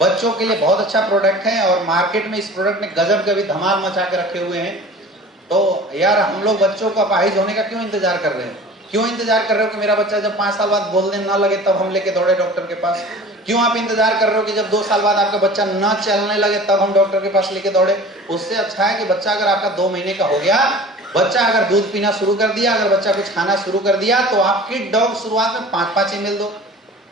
बच्चों के लिए बहुत अच्छा प्रोडक्ट है और मार्केट में इस प्रोडक्ट ने गजब का भी धमाल मचा के रखे हुए हैं। तो यार हम लोग बच्चों को अपाहिज होने का क्यों इंतजार कर रहे हैं? क्यों इंतजार कर रहे हो कि मेरा बच्चा जब 5 साल बाद बोलने ना लगे तब हम लेके दौड़े डॉक्टर के पास? क्यों आप इंतजार कर रहे हो कि जब 2 साल बाद आपका बच्चा ना चलने लगे तब हम डॉक्टर के पास लेके दौड़े? उससे अच्छा है कि बच्चा अगर आपका 2 महीने का हो गया, बच्चा अगर दूध पीना शुरू कर दिया, अगर बच्चा कुछ खाना शुरू कर दिया, तो आप किड डॉग शुरुआत में 5-5 ml दो।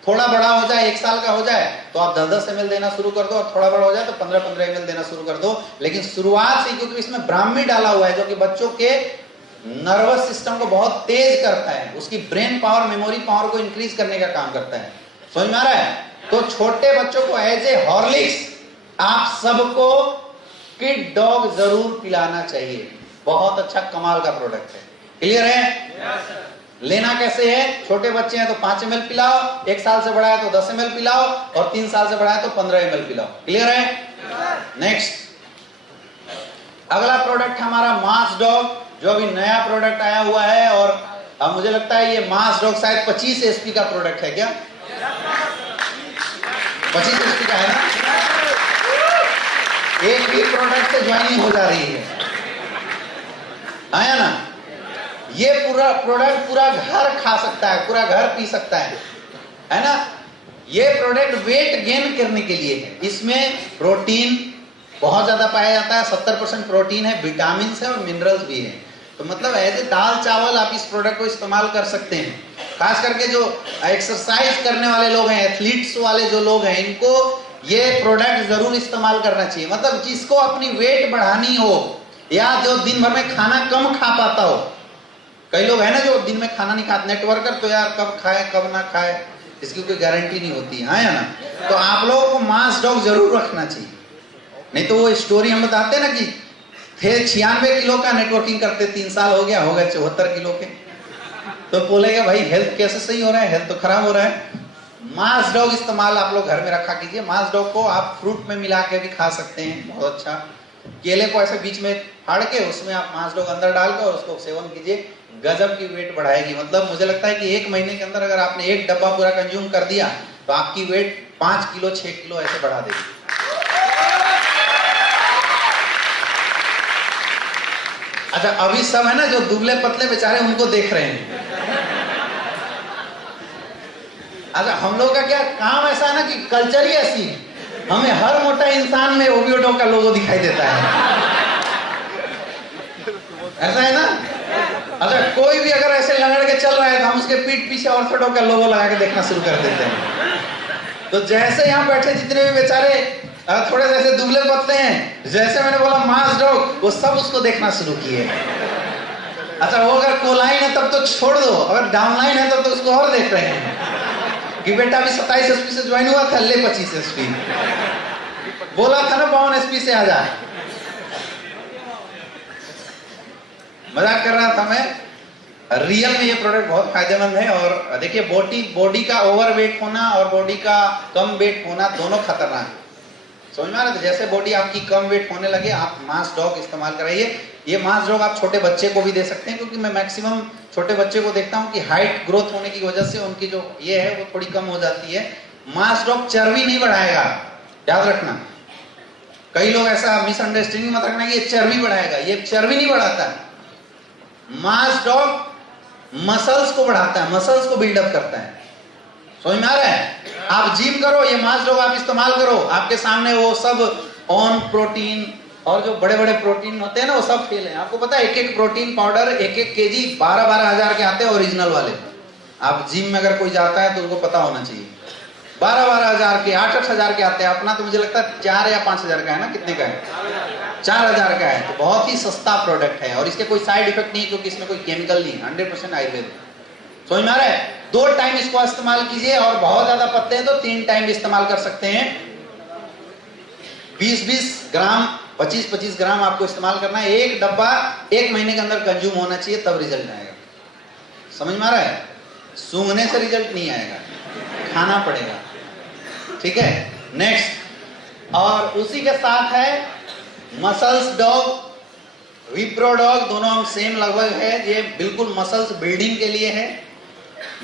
थोड़ा बड़ा हो जाए, 1 साल का हो जाए तो आप 10-10 ml देना शुरू कर दो, और थोड़ा बड़ा हो जाए तो 15-15 ml देना शुरू कर दो। लेकिन शुरुआत से, क्योंकि इसमें ब्राह्मी डाला हुआ है जो कि बच्चों के नर्वस सिस्टम को बहुत तेज करता है, उसकी ब्रेन पावर, मेमोरी पावर को इंक्रीज करने का काम करता है। समझ में आ रहा है? तो छोटे बच्चों को एज ए हॉर्लिक्स आप सबको किड डॉग जरूर पिलाना चाहिए। बहुत अच्छा कमाल का प्रोडक्ट है। क्लियर है? लेना कैसे है? छोटे बच्चे हैं तो 5 ml पिलाओ, 1 साल से बड़ा है तो 10 ml पिलाओ, और 3 साल से बड़ा है तो 15 ml पिलाओ। क्लियर है? नेक्स्ट, अगला प्रोडक्ट हमारा मास डॉग, जो अभी नया प्रोडक्ट आया हुआ है, और अब मुझे लगता है ये मास डॉग शायद 25 SP का प्रोडक्ट है। क्या 25 SP का है ना? एक ही प्रोडक्ट से ज्वाइनिंग हो जा रही है, आया ना? ये पूरा प्रोडक्ट पूरा घर खा सकता है, पूरा घर पी सकता है ना? ये प्रोडक्ट वेट गेन करने के लिए है। इसमें प्रोटीन बहुत ज्यादा पाया जाता है, 70% प्रोटीन है, विटामिन है और मिनरल्स भी है। तो मतलब ऐसे दाल चावल आप इस प्रोडक्ट को इस्तेमाल कर सकते हैं। खास करके जो एक्सरसाइज करने वाले लोग हैं, एथलीट्स वाले जो लोग हैं, इनको ये प्रोडक्ट जरूर इस्तेमाल करना चाहिए। मतलब जिसको अपनी वेट बढ़ानी हो, या जो दिन भर में खाना कम खा पाता हो, कई लोग हैं ना जो दिन में खाना नहीं खाते, नेटवर्कर, तो यार कब खाए कब ना खाए इसकी कोई गारंटी नहीं होती है ना? तो आप लोगों को मास डॉग जरूर रखना चाहिए। नहीं तो वो स्टोरी हम बताते हैं ना कि थे 96 किलो का, नेटवर्किंग करते 3 साल हो गया, हो गए 74 किलो के, तो बोलेगा भाई हेल्थ कैसे सही हो रहा है? हेल्थ तो खराब हो रहा है। मास डॉग इस्तेमाल आप लोग घर में रखा कीजिए। मास डॉग को आप फ्रूट में मिला के भी खा सकते हैं, बहुत अच्छा। केले को ऐसे बीच में फाड़ के उसमें आप मास डॉग अंदर डालकर और उसको सेवन कीजिए, गजब की वेट बढ़ाएगी। मतलब मुझे लगता है कि 1 महीने के अंदर अगर आपने 1 डब्बा पूरा कंज्यूम कर दिया तो आपकी वेट 5 किलो 6 किलो ऐसे बढ़ा देगी। अच्छा, अभी सब है ना जो दुबले पतले बेचारे उनको देख रहे हैं। अच्छा, हम लोग का क्या काम ऐसा है ना कि कल्चर ही ऐसी है, हमें हर मोटा इंसान में ओबियोडो का लोगो दिखाई देता है, ऐसा है ना? अच्छा, कोई भी अगर ऐसे लंगड़ के चल रहा है तो हम उसके पीठ पीछे ऑर्थोडो का लोगो लगा के देखना शुरू कर देते हैं। तो जैसे यहाँ बैठे जितने भी बेचारे थोड़े से ऐसे दुबले पतले हैं, जैसे मैंने बोला मास डॉग, वो सब उसको देखना शुरू किए। अच्छा, वो अगर कोलाइन है तब तो छोड़ दो, अगर डाउनलाइन है तब तो उसको और देख रहे हैं कि बेटा अभी 27 SP से ज्वाइन हुआ था, ले 25 SP, बोला था ना 52 SP से आ जा। मजाक कर रहा था मैं। रियल में ये प्रोडक्ट बहुत फायदेमंद है। और देखिए, बॉडी का ओवर वेट होना और बॉडी का कम वेट होना दोनों खतरनाक है। समझ में आ रहा है? जैसे बॉडी आपकी कम वेट होने लगे, आप मास डॉग इस्तेमाल कराइए। ये मास डॉग आप छोटे बच्चे को भी दे सकते हैं, क्योंकि मैं मैक्सिमम छोटे बच्चे को देखता हूँ कि हाइट ग्रोथ होने की वजह से उनकी जो ये है वो थोड़ी कम हो जाती है। मास डॉग चर्बी नहीं बढ़ाएगा, याद रखना। कई लोग ऐसा मिसअंडरस्टैंडिंग मत रखना कि ये चर्बी बढ़ाएगा, ये चर्बी नहीं बढ़ाता। मास डॉग मसल्स को बढ़ाता है, मसल्स को बिल्डअप करता है। समझ में आ रहा है? आप जिम करो, ये मास डॉग आप इस्तेमाल करो, आपके सामने वो सब ऑन प्रोटीन और जो बड़े बड़े प्रोटीन होते हैं ना, वो सब फेल है। आपको पता है, एक प्रोटीन पाउडर 1 kg 12 हजार के आते हैं, ओरिजिनल वाले। आप जिम में अगर कोई जाता है तो उनको पता होना चाहिए, 12 हजार के, 8 हजार के आते हैं। अपना तो मुझे लगता है 4 या 5 हजार का है ना? कितने का है? 4 हजार का है। तो बहुत ही सस्ता प्रोडक्ट है और इसके कोई साइड इफेक्ट नहीं, क्योंकि इसमें कोई केमिकल नहीं, 100% आयुर्वेद। समझ में आ रहा है? 2 टाइम इसको इस्तेमाल कीजिए, और बहुत ज्यादा पत्ते हैं तो 3 टाइम भी इस्तेमाल कर सकते हैं। 20-20 ग्राम, 25-25 ग्राम आपको इस्तेमाल करना है। 1 डब्बा 1 महीने के अंदर कंज्यूम होना चाहिए, तब रिजल्ट आएगा। समझ में आ रहा है? सूंघने से रिजल्ट नहीं आएगा, खाना पड़ेगा। ठीक है, नेक्स्ट। और उसी के साथ है मसल्स डॉग, विप्रो डॉग, दोनों हम सेम लगभग है। ये बिल्कुल मसल्स बिल्डिंग के लिए है।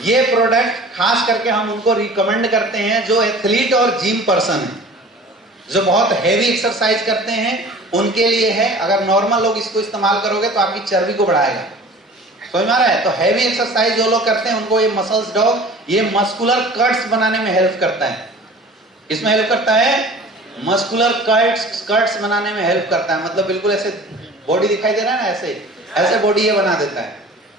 ये प्रोडक्ट खास करके हम उनको रिकमेंड करते हैं जो एथलीट और जिम पर्सन है, जो बहुत हैवी एक्सरसाइज करते हैं, उनके लिए है। अगर नॉर्मल लोग इसको इस्तेमाल करोगे तो आपकी चर्बी को बढ़ाएगा। समझ में आ रहा है? तो हैवी एक्सरसाइज जो लोग करते हैं उनको ये मसल्स डॉग, ये मस्कुलर कट्स बनाने में हेल्प करता है। इसमें हेल्प करता है, मस्कुलर कट्स बनाने में हेल्प करता है। मतलब बिल्कुल ऐसे बॉडी दिखाई दे रहा है ना, ऐसे बॉडी ये बना देता है।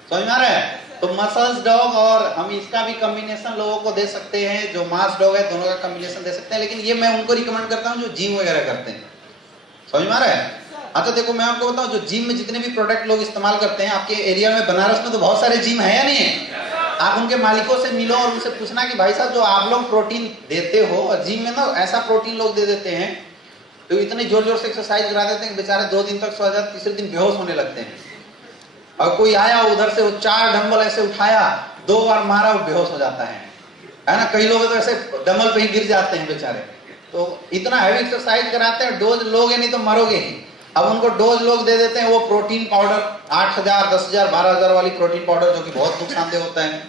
समझ में आ रहा है? तो मसल्स डॉग और हम इसका भी कॉम्बिनेशन लोगों को दे सकते हैं, जो मास डॉग है दोनों का कॉम्बिनेशन दे सकते हैं। लेकिन ये मैं उनको रिकमेंड करता हूं जो जिम वगैरह करते हैं। समझ में आ रहा है? अच्छा देखो मैं आपको बताऊं, जो जिम में जितने भी प्रोडक्ट लोग इस्तेमाल करते हैं, आपके एरिया में बनारस में तो बहुत सारे जिम है या नहीं है? आप उनके मालिकों से मिलो और उनसे पूछना कि भाई साहब जो आप लोग प्रोटीन देते हो, और जिम में ना ऐसा प्रोटीन लोग दे देते हैं तो इतने जोर जोर से एक्सरसाइज करा देते हैं कि बेचारे 2 दिन तक सो जाते, तीसरे दिन बेहोश होने लगते हैं। और कोई आया उधर से, वो 4 डंबल ऐसे उठाया, 2 बार मारा, वो बेहोश हो जाता है ना। कई लोग तो ऐसे डंबल पे ही गिर जाते हैं बेचारे। तो इतना हैवी एक्सरसाइज कराते हैं, डोज लोगे नहीं तो मरोगे ही। अब उनको डोज लोग दे देते हैं वो प्रोटीन पाउडर, 8,000, 10,000, 12,000 वाली प्रोटीन पाउडर, जो कि बहुत नुकसानदेह होता है।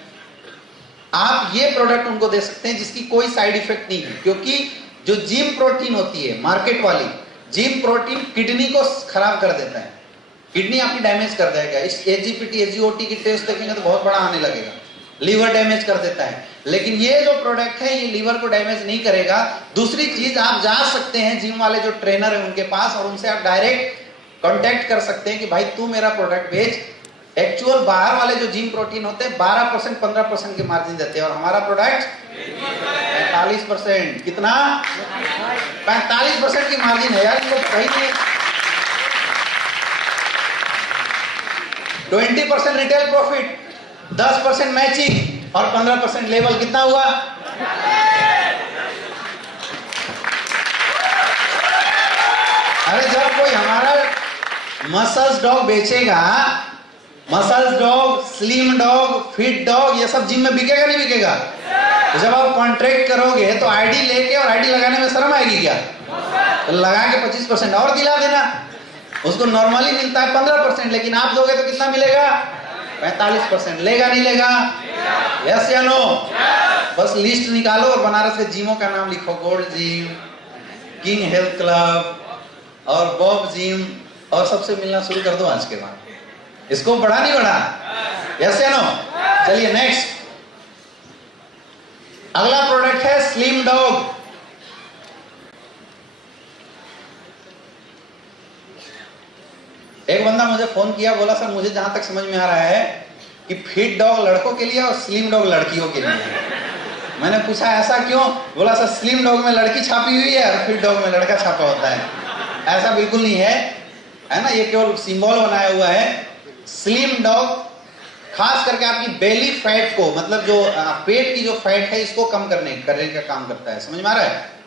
आप ये प्रोडक्ट उनको दे सकते हैं जिसकी कोई साइड इफेक्ट नहीं है, क्योंकि जो जिम प्रोटीन होती है मार्केट वाली, जिम प्रोटीन किडनी को खराब कर देता है, किडनी आपकी डैमेज कर देगा। इस एजीपीटी एजीओटी की टेस्ट देखेंगे तो बहुत बड़ा आने लगेगा, लीवर डैमेज कर देता है। लेकिन ये जो प्रोडक्ट है ये लीवर को डैमेज नहीं करेगा। दूसरी चीज, आप जा सकते हैं जिम वाले जो ट्रेनर है उनके पास, और उनसे आप डायरेक्ट कांटेक्ट कर सकते हैं कि भाई तू मेरा प्रोडक्ट बेच। एक्चुअल बाहर वाले जो जिम प्रोटीन होते हैं 12% 15% के मार्जिन देते हैं, और हमारा प्रोडक्ट 45%। कितना? 45% की मार्जिन है यार, इनको सही नहीं। 20% रिटेल प्रॉफिट, 10% मैचिंग और 15% लेवल। कितना हुआ? अरे जब कोई हमारा मसल्स डॉग बेचेगा, muscles dog, slim dog, fit dog, ये सब जिम में बिकेगा नहीं बिकेगा? तो जब आप कॉन्ट्रैक्ट करोगे तो आईडी लेके और आईडी लगाने में शर्म आएगी क्या? तो लगा के 25% और दिला देना। उसको नॉर्मली मिलता है 15%, लेकिन आप दोगे तो कितना मिलेगा? 45%। लेगा नहीं लेगा? यस या नो? बस लिस्ट निकालो और बनारस के जिमों का नाम लिखो, gold gym, king health club और बॉब जिम, और सबसे मिलना शुरू कर दो आज के बाद। इसको बढ़ा नहीं बढ़ा? यस या नो? चलिए नेक्स्ट, अगला प्रोडक्ट है स्लिम डॉग। एक बंदा मुझे फोन किया, बोला सर मुझे जहां तक समझ में आ रहा है कि फिट डॉग लड़कों के लिए और स्लिम डॉग लड़कियों के लिए है। मैंने पूछा ऐसा क्यों? बोला सर स्लिम डॉग में लड़की छापी हुई है और फिट डॉग में लड़का छापा होता है। ऐसा बिल्कुल नहीं है ना, ये केवल सिंबल बनाया हुआ है। स्लिम डॉग खास करके आपकी बेली फैट को, मतलब जो पेट की जो फैट है इसको कम करने का काम करता है। समझ में आ रहा है?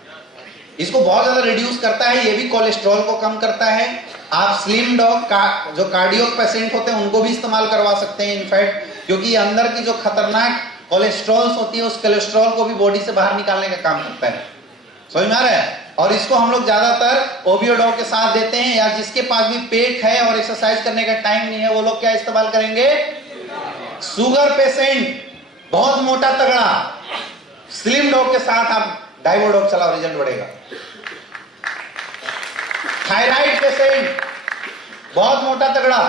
इसको बहुत ज्यादा रिड्यूस करता है। ये भी कोलेस्ट्रॉल को कम करता है। आप स्लिम डॉग का जो कार्डियो पेशेंट होते हैं उनको भी इस्तेमाल करवा सकते हैं इनफैक्ट, क्योंकि ये अंदर की जो खतरनाक कोलेस्ट्रॉल होती है उस कोलेस्ट्रॉल को भी बॉडी से बाहर निकालने का काम करता है। समझ में आ रहा है? और इसको हम लोग ज्यादातर ओबियो डॉग के साथ देते हैं, या जिसके पास भी पेट है और एक्सरसाइज करने का टाइम नहीं है वो लोग क्या इस्तेमाल करेंगे? शुगर पेशेंट, बहुत मोटा तगड़ा, स्लिम डॉग के साथ आप डाइवो डॉग चलाओ, रिजल्ट बढ़ेगा। थायराइड पेशेंट, बहुत मोटा तगड़ा,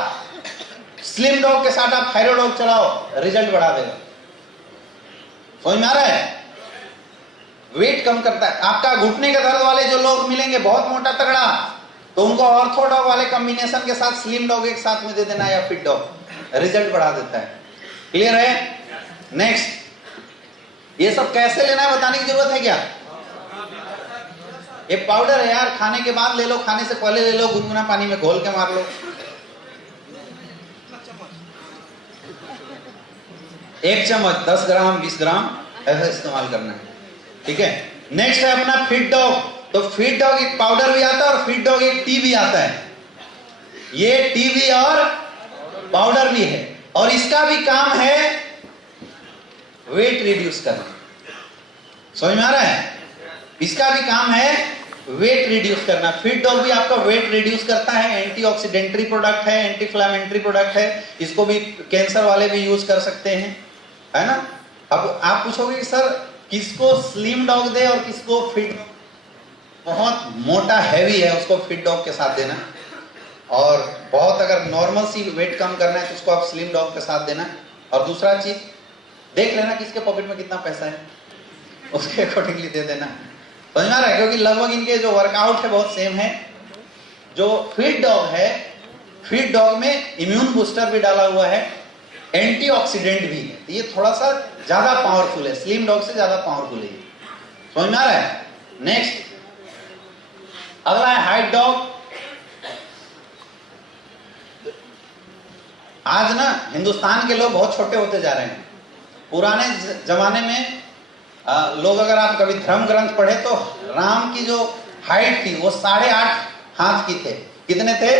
स्लिम डॉग के साथ आप थायराइड डॉग चलाओ, रिजल्ट बढ़ा देगा। समझ में आ रहा है? वेट कम करता है। आपका घुटने के दर्द वाले जो लोग मिलेंगे बहुत मोटा तगड़ा, तो उनको ऑर्थो डॉग वाले कॉम्बिनेशन के साथ स्लिम डॉग एक साथ में दे देना, या फिट डॉग, रिजल्ट बढ़ा देता है। क्लियर है? नेक्स्ट, ये सब कैसे लेना है बताने की जरूरत है क्या? ये पाउडर है यार, खाने के बाद ले लो, खाने से पहले ले लो, गुनगुना पानी में घोल के मार लो। 1 चम्मच 10 ग्राम 20 ग्राम ऐसा इस्तेमाल करना है। ठीक है? नेक्स्ट है अपना फिट डॉग। तो फिट डॉग एक पाउडर भी आता है और फिट डॉग एक टी भी आता है। ये टी भी और पाउडर भी है, और इसका भी काम है वेट रिड्यूस करना। समझ में आ रहा है? इसका भी काम है वेट रिड्यूस करना। फिट डॉग भी आपका वेट रिड्यूस करता है, एंटीऑक्सीडेंटरी प्रोडक्ट है, एंटी इन्फ्लेमेटरी प्रोडक्ट है। इसको भी कैंसर वाले भी यूज कर सकते हैं, है ना? अब आप पूछोगे कि सर किसको स्लिम डॉग दे और किसको फिट डॉग? बहुत मोटा हैवी है उसको फिट डॉग के साथ देना, और बहुत अगर नॉर्मल सी वेट कम करना है तो उसको आप स्लिम डॉग के साथ देना। और दूसरा चीज देख लेना किसके पॉकेट में कितना पैसा है, उसके अकॉर्डिंगली दे देना। समझ में आ रहा है? क्योंकि लगभग इनके जो वर्कआउट है बहुत सेम है। जो फिट डॉग है, फिट डॉग में इम्यून बूस्टर भी डाला हुआ है, एंटीऑक्सीडेंट भी है, ये थोड़ा सा ज्यादा पावरफुल है, स्लिम डॉग से ज्यादा पावरफुल है। समझ में आ रहा है? नेक्स्ट, अगला है हाइट डॉग। आज ना हिंदुस्तान के लोग बहुत छोटे होते जा रहे हैं। पुराने जमाने में लोग, अगर आप कभी धर्म ग्रंथ पढ़े तो राम की जो हाइट थी वो 8.5 हाथ की थे। कितने थे?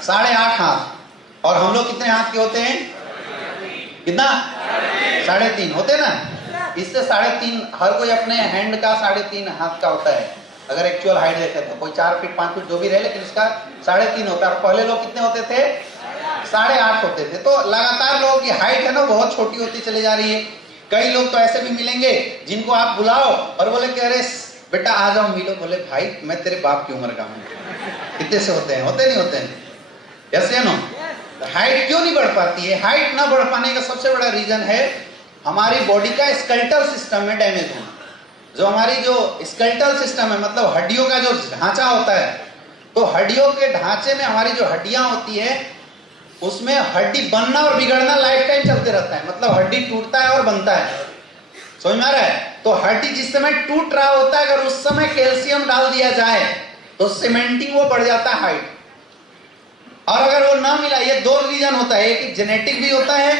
8.5 हाथ। और हम लोग कितने हाथ के होते हैं? कितना? 3.5 होते ना। इससे 3.5, हर कोई अपने हैंड का 3.5 हाथ का होता है अगर एक्चुअल हाइट देखे तो। कोई 4 फीट 5 फीट जो भी रहे, लेकिन इसका 3.5 होता है। और पहले लोग कितने होते थे? 8.5 होते थे। तो लगातार लोगों की हाइट है ना बहुत छोटी होती चली जा रही है। कई लोग तो ऐसे भी मिलेंगे जिनको आप बुलाओ और बोले कि अरे बेटा आ जाओ मिलो, बोले भाई मैं तेरे बाप की उम्र का हूँ। कितने से होते हैं? होते नहीं होते हैं? यस या नो? हाइट क्यों नहीं बढ़ पाती है? हाइट ना बढ़ पाने का सबसे बड़ा रीजन है हमारी बॉडी का स्केलेटल सिस्टम में डैमेज होना। जो हमारी जो स्केलेटल सिस्टम है, मतलब हड्डियों का जो ढांचा होता है, तो हड्डियों के ढांचे में हमारी जो हड्डियां होती है उसमें हड्डी बनना और बिगड़ना लाइफ टाइम चलते रहता है। मतलब हड्डी टूटता है और बनता है। समझ में आ रहा है? तो हड्डी जिस समय टूट रहा होता है, अगर उस समय कैल्शियम डाल दिया जाए तो सीमेंटिंग वो बढ़ जाता है हाइट। और अगर वो ना मिला, ये 2 रीजन होता है, एक जेनेटिक भी होता है,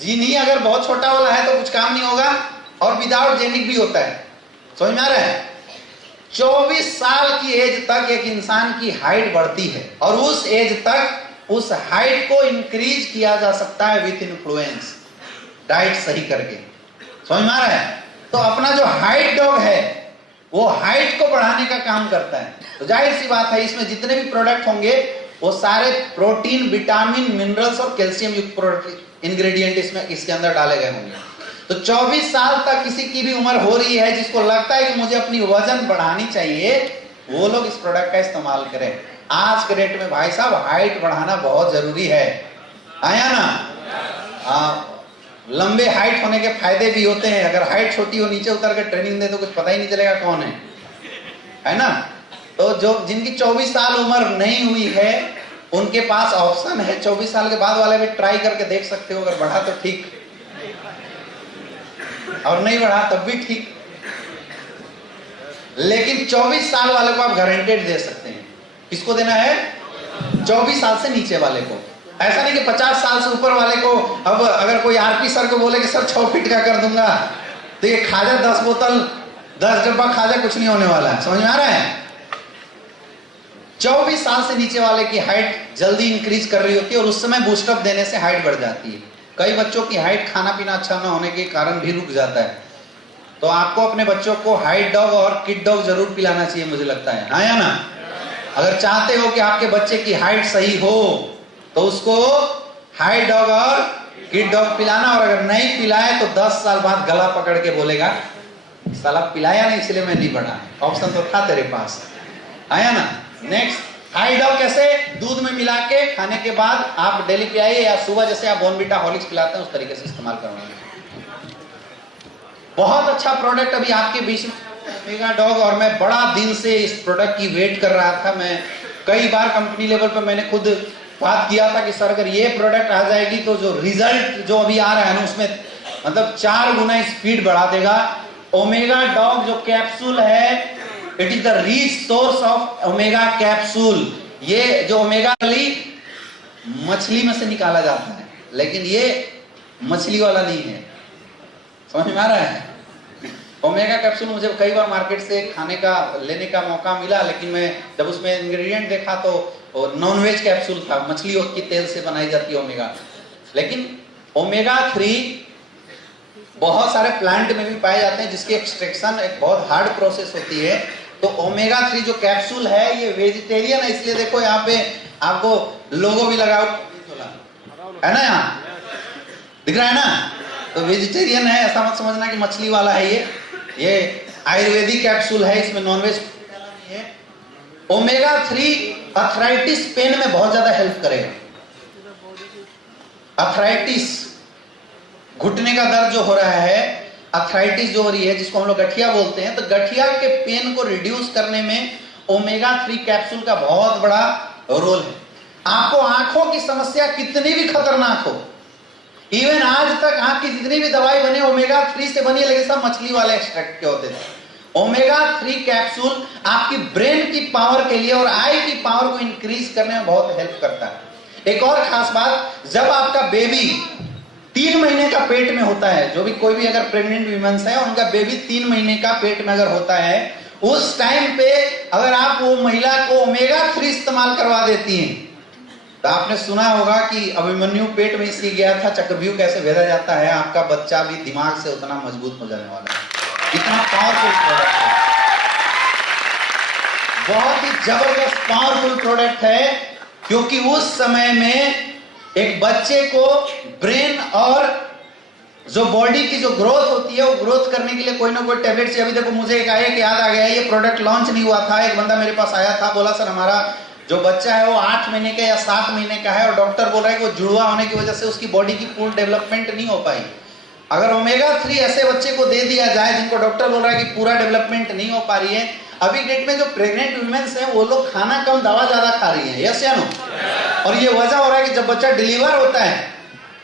जीन ही अगर बहुत छोटा वाला है तो कुछ काम नहीं होगा, और विदाउट जेनेटिक भी होता है। समझ में आ रहा है? 24 साल की एज तक एक इंसान की हाइट बढ़ती है और उस एज तक उस हाइट को इंक्रीज किया जा सकता है विथ इन्फ्लुएंस, डाइट सही करके। समझ में आ रहा है? तो अपना जो हाइट डॉग है वो हाइट को बढ़ाने का काम करता है। तो जाहिर सी बात है इसमें जितने भी प्रोडक्ट होंगे वो सारे प्रोटीन, विटामिन, मिनरल्स और कैल्शियम युक्त इंग्रेडिएंट इसमें इसके अंदर डाले गए होंगे। तो 24 साल तक किसी की भी उम्र हो रही है जिसको लगता है कि मुझे अपनी वजन बढ़ानी चाहिए, वो लोग इस प्रोडक्ट का इस्तेमाल करें। आज के डेट में भाई साहब हाइट बढ़ाना बहुत जरूरी है, आया ना? लंबे हाइट होने के फायदे भी होते हैं। अगर हाइट छोटी हो, नीचे उतर कर ट्रेनिंग दे तो कुछ पता ही नहीं चलेगा कौन है ना? तो जो जिनकी 24 साल उम्र नहीं हुई है उनके पास ऑप्शन है। 24 साल के बाद वाले भी ट्राई करके देख सकते हो। अगर बढ़ा तो ठीक, और नहीं बढ़ा तब भी ठीक। लेकिन 24 साल वाले को आप गारंटेड दे सकते हैं। किसको देना है? 24 साल से नीचे वाले को। ऐसा नहीं कि 50 साल से ऊपर वाले को। अब अगर कोई आरपी सर को बोले कि सर 6 फीट का कर दूंगा, तो ये खाजा 10 बोतल 10 डब्बा खाजा कुछ नहीं होने वाला है। समझ में आ रहा है? 24 साल से नीचे वाले की हाइट जल्दी इंक्रीज कर रही होती है और उस समय बूस्टअप देने से हाइट बढ़ जाती है। कई बच्चों की हाइट खाना पीना अच्छा न होने के कारण भी रुक जाता है। तो आपको अपने बच्चों को हाइट डॉग और किड डॉग जरूर पिलाना चाहिए, मुझे लगता है, हाँ या ना? अगर चाहते हो कि आपके बच्चे की हाइट सही हो तो उसको हाइट डॉग और किड डॉग पिलाना। और अगर नहीं पिलाए तो 10 साल बाद गला पकड़ के बोलेगा साला पिलाया नहीं इसलिए मैं नहीं बढ़ा। ऑप्शन तो था तेरे पास, आया ना? नेक्स्ट, हाइट डॉग कैसे? दूध में मिला के खाने के बाद आप डेली पिलाइए, या सुबह जैसे आप बॉर्नविटा हॉर्लिक्स पिलाते हैं उस तरीके से इस्तेमाल करवाइए। बहुत अच्छा प्रोडक्ट अभी आपके बीच में ओमेगा डॉग, और मैं बड़ा दिन से इस प्रोडक्ट की वेट कर रहा था। मैं कई बार कंपनी लेवल पर मैंने खुद बात किया था कि सर अगर ये प्रोडक्ट आ जाएगी तो जो रिजल्ट जो अभी आ रहा है ना उसमें मतलब 4 गुना स्पीड बढ़ा देगा। ओमेगा डॉग जो कैप्सूल है, it is the rich source of omega capsule. ये जो ओमेगा मछली में से निकाला जाता है, लेकिन ये मछली वाला नहीं है। समझ में आ रहा है? ओमेगा कैप्सूल मुझे कई बार मार्केट से खाने का लेने का मौका मिला, लेकिन मैं जब उसमें इंग्रेडिएंट देखा तो नॉनवेज कैप्सूल था, मछली की तेल से बनाई जाती है ओमेगा। लेकिन ओमेगा 3 बहुत सारे प्लांट में भी पाए जाते हैं जिसकी एक्सट्रैक्शन एक बहुत हार्ड प्रोसेस होती है। तो ओमेगा 3 जो कैप्सूल है ये वेजिटेरियन है, इसलिए देखो यहाँ पे आपको लोगो भी लगा है ना, यहाँ दिख रहा है ना? तो वेजिटेरियन है, ऐसा मत समझना कि मछली वाला है। ये आयुर्वेदिक कैप्सूल है, इसमें नॉनवेज है। ओमेगा 3 अर्थराइटिस पेन में बहुत ज्यादा हेल्प करेगा। अर्थराइटिस, घुटने का दर्द जो हो रहा है, अर्थराइटिस जो हो रही है जिसको हम लोग गठिया बोलते हैं, तो गठिया के पेन को रिड्यूस करने में ओमेगा 3 कैप्सूल का बहुत बड़ा रोल है। आपको आंखों की समस्या कितनी भी खतरनाक हो, इवन आज तक आंख की जितनी भी दवाई बनी ओमेगा 3 से बनी है, लेकिन सब मछली वाले एक्सट्रैक्ट के होते थे। ओमेगा 3 कैप्सूल आपकी ब्रेन की पावर के लिए और आई की पावर को इंक्रीज करने में बहुत हेल्प करता है। एक और खास बात, जब आपका बेबी 3 महीने का पेट में होता है, जो भी कोई भी अगर प्रेग्नेंट वीमेंस है उनका बेबी 3 महीने का पेट में अगर होता है, उस टाइम पे अगर आप वो महिला को ओमेगा 3 इस्तेमाल करवा देती हैं, तो आपने सुना होगा कि अभिमन्यु पेट में सी गया था, चक्रव्यूह कैसे भेजा जाता है, आपका बच्चा भी दिमाग से उतना मजबूत हो जाने वाला है। इतना पावरफुल प्रोडक्ट है, बहुत ही जबरदस्त पावरफुल प्रोडक्ट है, क्योंकि उस समय में एक बच्चे को ब्रेन और जो बॉडी की जो ग्रोथ होती है, वो ग्रोथ करने के लिए कोई ना कोई टैबलेट चाहिए। अभी देखो मुझे एक याद आ गया, ये प्रोडक्ट लॉन्च नहीं हुआ था, एक बंदा मेरे पास आया था, बोला सर हमारा जो बच्चा है वो 8 महीने का या 7 महीने का है और डॉक्टर बोल रहा है कि वो जुड़वा होने की वजह से उसकी बॉडी की पूर्ण डेवलपमेंट नहीं हो पाई। अगर ओमेगा 3 ऐसे बच्चे को दे दिया जाए जिनको डॉक्टर बोल रहा है कि पूरा डेवलपमेंट नहीं हो पा रही है, अभी डेट में जो प्रेग्नेंट वुमेन्स हैं वो लोग खाना कम दवा ज्यादा खा रही हैं, यस या नो? और ये वजह हो रहा है कि जब बच्चा डिलीवर होता है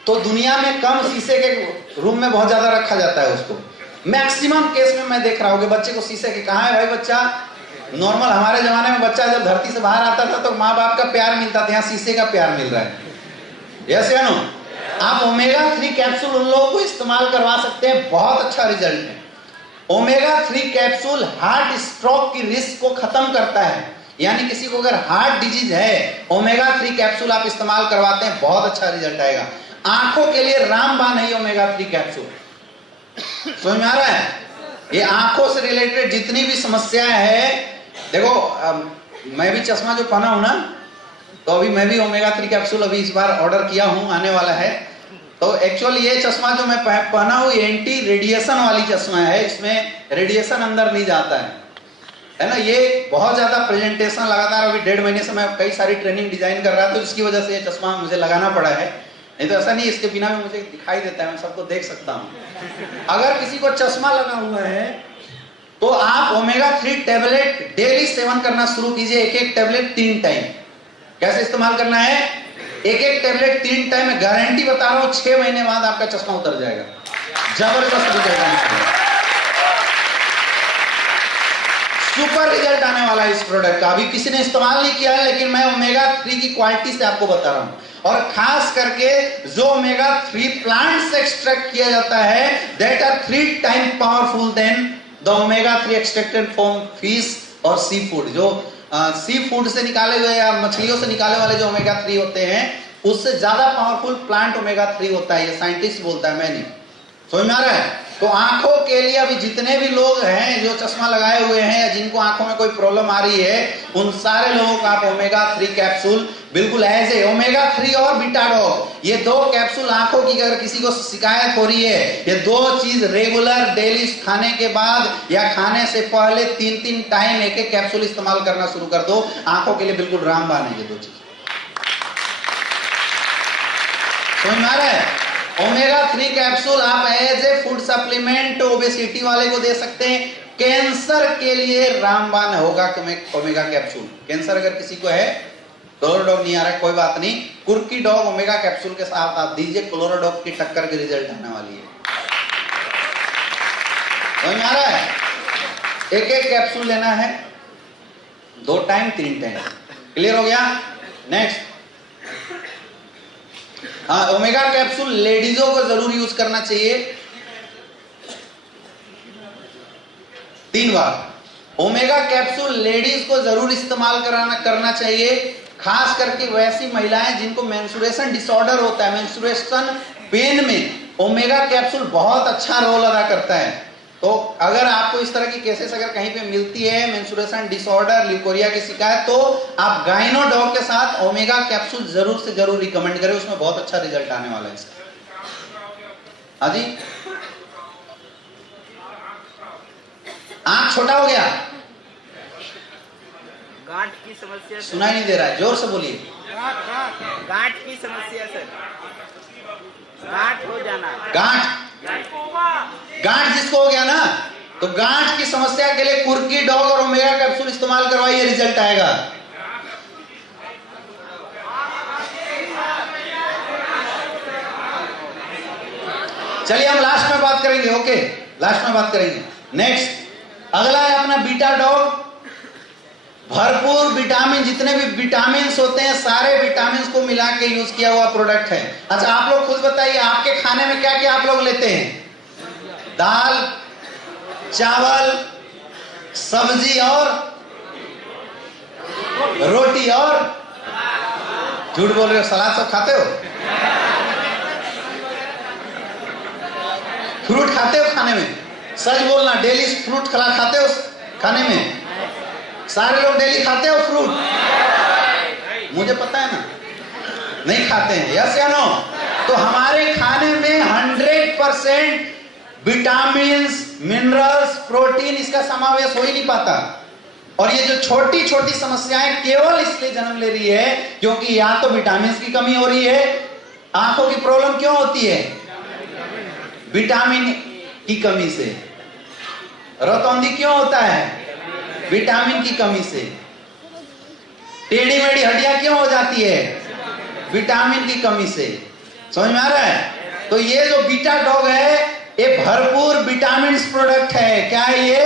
तो दुनिया में कम शीशे के रूम में बहुत ज्यादा रखा जाता है उसको। मैक्सिमम केस में मैं देख रहा हूँ कि बच्चे को शीशे के, कहाँ है भाई बच्चा? नॉर्मल हमारे जमाने में बच्चा जब धरती से बाहर आता था तो माँ बाप का प्यार मिलता था, यहाँ शीशे का प्यार मिल रहा है, यस या नो? आप ओमेगा 3 कैप्सूल उन लोगों को इस्तेमाल करवा सकते हैं, बहुत अच्छा रिजल्ट है। ओमेगा 3 कैप्सूल हार्ट स्ट्रोक की रिस्क को खत्म करता है, यानी किसी को अगर हार्ट डिजीज है, ओमेगा 3 कैप्सूल आप इस्तेमाल करवाते हैं, बहुत अच्छा रिजल्ट आएगा। आंखों के लिए रामबाण है ओमेगा 3 कैप्सूल, समझ में आ रहा है? ये आंखों से रिलेटेड जितनी भी समस्याएं है, देखो मैं भी चश्मा जो पहना हूं ना, तो अभी मैं भी ओमेगा 3 कैप्सूल अभी इस बार ऑर्डर किया हूं, आने वाला है। तो एक्चुअली ये चश्मा जो मैं पहना हूं एंटी रेडिएशन वाली चश्मा है, इसमें रेडिएशन अंदर नहीं जाता है ना। ये बहुत ज्यादा प्रेजेंटेशन लगातार अभी 1.5 महीने से मैं कई सारी ट्रेनिंग डिजाइन कर रहा था, तो इसकी वजह से ये चश्मा मुझे लगाना पड़ा है, नहीं तो ऐसा नहीं, इसके बिना भी मुझे दिखाई देता है, मैं सबको देख सकता हूं। अगर किसी को चश्मा लगा हुआ है तो आप ओमेगा 3 टेबलेट डेली सेवन करना शुरू कीजिए, एक टैबलेट 3 टाइम। कैसे इस्तेमाल करना है? एक टैबलेट 3 टाइम, मैं गारंटी बता रहा हूं 6 महीने बाद आपका चश्मा उतर जाएगा, जबरदस्त रिजल्ट आने वाला है, सुपर रिजल्ट आने वाला है इस प्रोडक्ट का। अभी किसी ने इस्तेमाल नहीं किया है, लेकिन मैं ओमेगा 3 की क्वालिटी से आपको बता रहा हूं, और खास करके जो ओमेगा 3 प्लांट से एक्सट्रैक्ट किया जाता है, that are 3 time powerful than the omega 3 extracted from fish और सी फूड। जो सी फूड से निकाले हुए या मछलियों से निकाले वाले जो ओमेगा 3 होते हैं, उससे ज्यादा पावरफुल प्लांट ओमेगा 3 होता है, ये साइंटिस्ट बोलता है, मैं नहीं। समझ में आ रहा है? तो आंखों के लिए अभी जितने भी लोग हैं जो चश्मा लगाए हुए हैं या जिनको आंखों में कोई प्रॉब्लम आ रही है, उन सारे लोगों को आप ओमेगा 3 कैप्सूल बिल्कुल एज ए ओमेगा 3 और बीटा डॉग, ये 2 कैप्सूल आंखों की अगर किसी को शिकायत हो रही है, ये 2 चीज रेगुलर डेली खाने के बाद या खाने से पहले 3-3 टाइम एक कैप्सूल इस्तेमाल करना शुरू कर दो, आंखों के लिए बिल्कुल रामबाण है ये 2 चीज। समझ में आ रहा है? ओमेगा 3 कैप्सूल आप as a food supplement obesity वाले को दे सकते हैं। कैंसर के लिए रामबाण होगा ओमेगा कैप्सूल। कैंसर अगर किसी को है, क्लोरोडॉग नहीं आ रहा है, कोई बात नहीं, कुर्की डॉग ओमेगा कैप्सूल के साथ आप दीजिए, क्लोरोडॉग की टक्कर के रिजल्ट आने वाली है। समझ में आ रहा है? एक कैप्सूल लेना है, 2 टाइम 3 टाइम। क्लियर हो गया? नेक्स्ट, हाँ, ओमेगा कैप्सूल लेडीजों को जरूर यूज करना चाहिए 3 बार। ओमेगा कैप्सूल लेडीज को जरूर इस्तेमाल करना चाहिए, खास करके वैसी महिलाएं जिनको मेंस्ट्रुएशन डिसऑर्डर होता है, मेंस्ट्रुएशन पेन में ओमेगा कैप्सूल बहुत अच्छा रोल अदा करता है। तो अगर आपको इस तरह की केसेस अगर कहीं पे मिलती है, मेंस्ट्रुएशन डिसऑर्डर, ल्यूकोरिया की शिकायत, तो आप गाइनो डॉग के साथ ओमेगा कैप्सूल जरूर से जरूर रिकमेंड करें, उसमें बहुत अच्छा रिजल्ट आने वाला है इसका। हाँ जी, आंख छोटा हो गया, गांठ की समस्या, सुनाई नहीं दे रहा है, जोर से बोलिए। गांठ की समस्या सर, गांठ हो जाना, गांठ जिसको हो गया ना, तो गांठ की समस्या के लिए कुर्की डॉग और ओमेगा कैप्सूल इस्तेमाल करवाइए, रिजल्ट आएगा। चलिए हम लास्ट में बात करेंगे, ओके, लास्ट में बात करेंगे। नेक्स्ट, अगला है अपना बीटा डॉग भरपूर विटामिन, जितने भी विटामिन होते हैं सारे विटामिन को मिला के यूज किया हुआ प्रोडक्ट है। अच्छा आप लोग खुद बताइए, आपके खाने में क्या क्या आप लोग लेते हैं? दाल, चावल, सब्जी और रोटी, और झूठ बोल रहे हो, सलाद सब खाते हो? फ्रूट खाते हो खाने में? सच बोलना, डेली फ्रूट खाते हो खाने में? सारे लोग डेली खाते हो फ्रूट? मुझे पता है ना, नहीं खाते हैं। यस या नो? तो हमारे खाने में 100% विटामिन्स, मिनरल्स, प्रोटीन इसका समावेश हो ही नहीं पाता। और ये जो छोटी छोटी समस्याएं केवल इसलिए जन्म ले रही है क्योंकि या तो विटामिन की कमी हो रही है। आंखों की प्रॉब्लम क्यों होती है? विटामिन की कमी से। रतौंधी क्यों होता है? विटामिन की कमी से। टेढ़ी मेढ़ी हड्डियां क्यों हो जाती है? विटामिन की कमी से। समझ में आ रहा है? तो ये जो बीटा डॉग है ये भरपूर विटामिन प्रोडक्ट है। क्या है ये?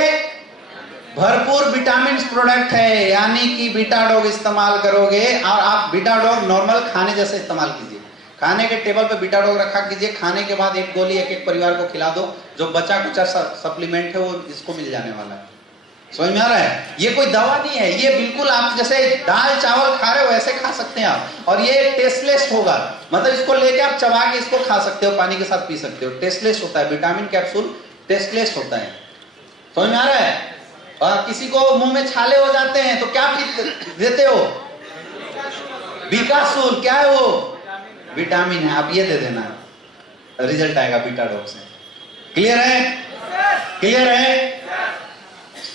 भरपूर विटामिन प्रोडक्ट है। यानी कि बीटा डॉग इस्तेमाल करोगे, और आप बीटा डॉग नॉर्मल खाने जैसे इस्तेमाल कीजिए। खाने के टेबल पे बीटा डॉग रखा कीजिए, खाने के बाद एक गोली एक एक परिवार को खिला दो। जो बचा कुचा सप्लीमेंट है वो इसको मिल जाने वाला है। समझ में आ रहा है? ये कोई दवा नहीं है, ये बिल्कुल आप जैसे दाल चावल खा रहे हो वैसे खा सकते हैं आप। और ये टेस्टलेस होगा, मतलब इसको लेके आप चबा के इसको खा सकते हो, पानी के साथ पी सकते हो। टेस्टलेस होता है, विटामिन कैप्सूल टेस्टलेस होता है। समझ में आ रहा है? और किसी को मुंह में छाले हो जाते हैं तो क्या देते हो? बीकासूल। क्या है वो? विटामिन है, आप ये दे देना, रिजल्ट आएगा बीटा डॉग से। क्लियर है? क्लियर है?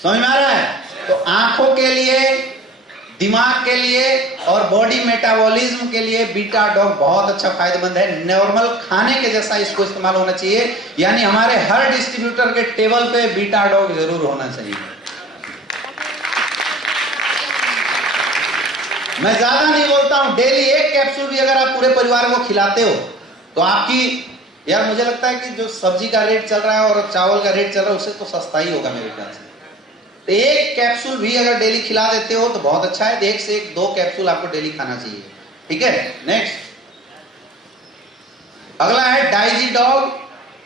समझ में आ रहा है? तो आंखों के लिए, दिमाग के लिए और बॉडी मेटाबॉलिज्म के लिए बीटा डॉग बहुत अच्छा फायदेमंद है। नॉर्मल खाने के जैसा इसको इस्तेमाल होना चाहिए। यानी हमारे हर डिस्ट्रीब्यूटर के टेबल पे बीटा डॉग जरूर होना चाहिए। मैं ज्यादा नहीं बोलता हूं, डेली एक कैप्सूल भी अगर आप पूरे परिवार को खिलाते हो तो आपकी, यार मुझे लगता है कि जो सब्जी का रेट चल रहा है और चावल का रेट चल रहा है उससे तो सस्ता ही होगा मेरे ख्याल से। तो एक कैप्सूल भी अगर डेली खिला देते हो तो बहुत अच्छा है। एक से एक 2 कैप्सूल आपको डेली खाना चाहिए। ठीक है? नेक्स्ट अगला है डाइजी डॉग।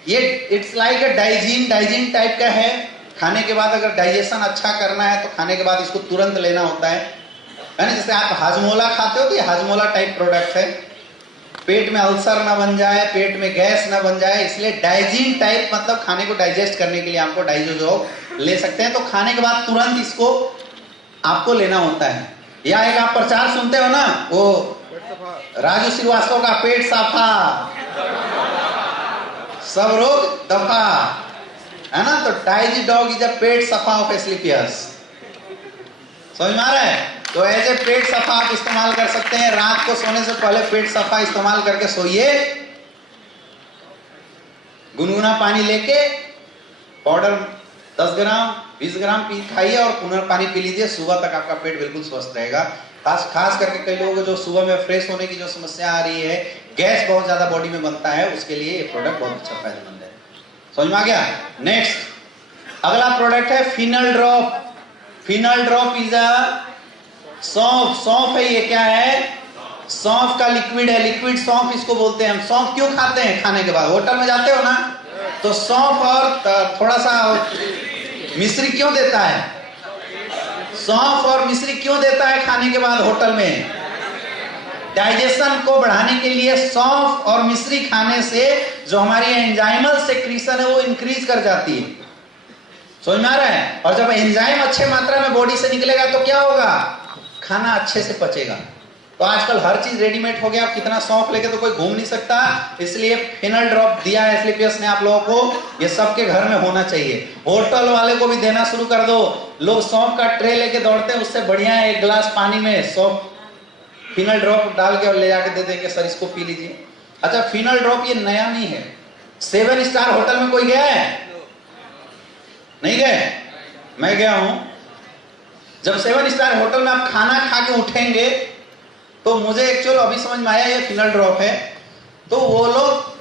ये it's like a Digene type का है। खाने के बाद अगर डाइजेशन अच्छा करना है तो खाने के बाद इसको तुरंत लेना होता है ना? जैसे आप हाजमोला खाते हो तो ये हाजमोला टाइप प्रोडक्ट है। पेट में अल्सर ना बन जाए, पेट में गैस ना बन जाए, इसलिए डाइजीन टाइप, मतलब खाने को डाइजेस्ट करने के लिए आपको डाइजो ले सकते हैं। तो खाने के बाद तुरंत इसको आपको लेना होता है। या एक आप प्रचार सुनते हो ना, वो राजू श्रीवास्तव का, पेट साफा सब रोग दफा, है ना? तो डाइजी डॉग इज अ पेट सफा ऑफ एस्क्लेपियस। समझ में आ रहा है? तो ऐसे पेट सफा आप इस्तेमाल कर सकते हैं। रात को सोने से पहले पेट सफा इस्तेमाल करके सोइए। गुनगुना पानी लेके पाउडर 10 ग्राम 20 ग्राम खाइए और पुनः पानी पी लीजिए। सुबह तक आपका पेट बिल्कुल स्वस्थ रहेगा। खास करके कई लोगों को जो सुबह में फ्रेश होने की जो समस्या आ रही है, गैस बहुत ज्यादा बॉडी में बनता है, उसके लिए ये प्रोडक्ट बहुत अच्छा फायदेमंद है। समझ में आ गया? नेक्स्ट अगला प्रोडक्ट है fennel drop. Fennel drop is a सौंफ है। ये क्या है? सौंफ का लिक्विड है। लिक्विड सौंफ इसको बोलते हैं हम। सौंफ क्यों खाते हैं? खाने के बाद होटल में जाते हो ना, तो सौंफ और थोड़ा सा मिश्री क्यों देता है? सौंफ और मिश्री क्यों देता है खाने के बाद होटल में? डाइजेशन को बढ़ाने के लिए। सौंफ और मिश्री खाने से जो हमारी एंजाइमल सेक्रीशन है वो इंक्रीज कर जाती है। समझ में आ रहा है? और जब एंजाइम अच्छे मात्रा में बॉडी से निकलेगा तो क्या होगा? खाना अच्छे से पचेगा। तो आजकल हर चीज रेडीमेड हो गया, कितना सौंफ लेके तो कोई घूम नहीं सकता, इसलिए फिनल ड्रॉप दिया है एस्क्लेपियस ने आप लोगों को। ये सबके घर में होना चाहिए। होटल वाले को भी देना शुरू कर दो। लोग सौंफ का ट्रे लेके दौड़ते हैं, उससे बढ़िया है एक गिलास पानी में सौंफ फिनल ड्रॉप डाल के और ले जाके दे देंगे, सर इसको पी लीजिए। अच्छा फिनल ड्रॉप ये नया नहीं है। 7 स्टार होटल में कोई गया है? नहीं गए? मैं गया हूं। जब 7 स्टार होटल में आप खाना खा के उठेंगे तो मुझे एक्चुअल अभी समझ में आया ये फिनल ड्रॉप है। तो वो लोग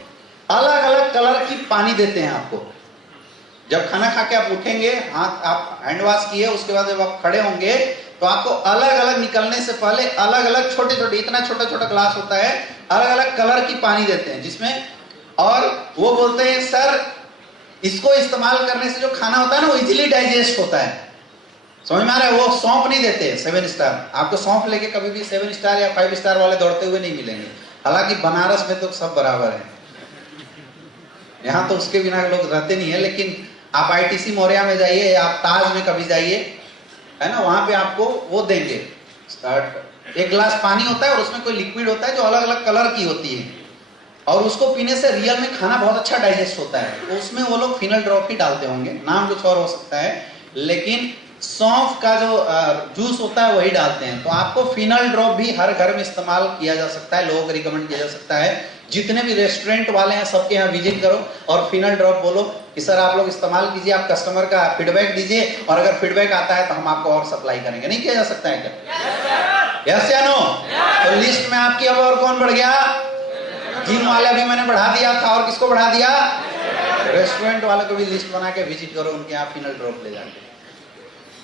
अलग अलग कलर की पानी देते हैं आपको। जब खाना खा के आप उठेंगे, हाथ आप हैंड वॉश किए, उसके बाद जब आप खड़े होंगे तो आपको अलग अलग निकलने से पहले अलग अलग छोटे छोटे, इतना छोटा छोटा ग्लास होता है, अलग अलग कलर की पानी देते हैं जिसमें, और वो बोलते हैं सर इसको इस्तेमाल करने से जो खाना होता है ना वो इजीली डाइजेस्ट होता है। समझ में आ रहा है? वो सौंफ नहीं देते 7 स्टार, आपको सौंफ लेके कभी भी 7 स्टार या 5 स्टार वाले दौड़ते हुए नहीं मिलेंगे। हालांकि बनारस में तो सब बराबर है, यहाँ तो उसके बिना लोग रहते नहीं है, लेकिन आप ITC मौर्या में जाइए या आप ताज में कभी जाइए, है ना, वहां पे आपको वो देंगे, एक गिलास पानी होता है और उसमें कोई लिक्विड होता है जो अलग अलग कलर की होती है, और उसको पीने से रियल में खाना बहुत अच्छा डाइजेस्ट होता है। तो उसमें वो लोग फिनल ड्रॉप ही डालते होंगे, नाम कुछ और हो सकता है, लेकिन सौंफ का जो जूस होता है वही डालते हैं। तो आपको फिनल ड्रॉप भी हर घर में इस्तेमाल किया जा सकता है, लोगों को रिकमेंड किया जा सकता है। जितने भी रेस्टोरेंट वाले हैं सबके यहाँ विजिट करो और फिनल ड्रॉप बोलो कि सर आप लोग इस्तेमाल कीजिए, आप कस्टमर का फीडबैक दीजिए, और अगर फीडबैक आता है तो हम आपको और सप्लाई करेंगे। नहीं किया जा सकता है क्या? यस या नो? तो लिस्ट में आपकी अब और कौन बढ़ गया? जिम वाले भी मैंने बढ़ा दिया था, और किसको बढ़ा दिया? रेस्टोरेंट वाले को भी लिस्ट बना के विजिट करो, उनके यहाँ फिनल ड्रॉप ले जाके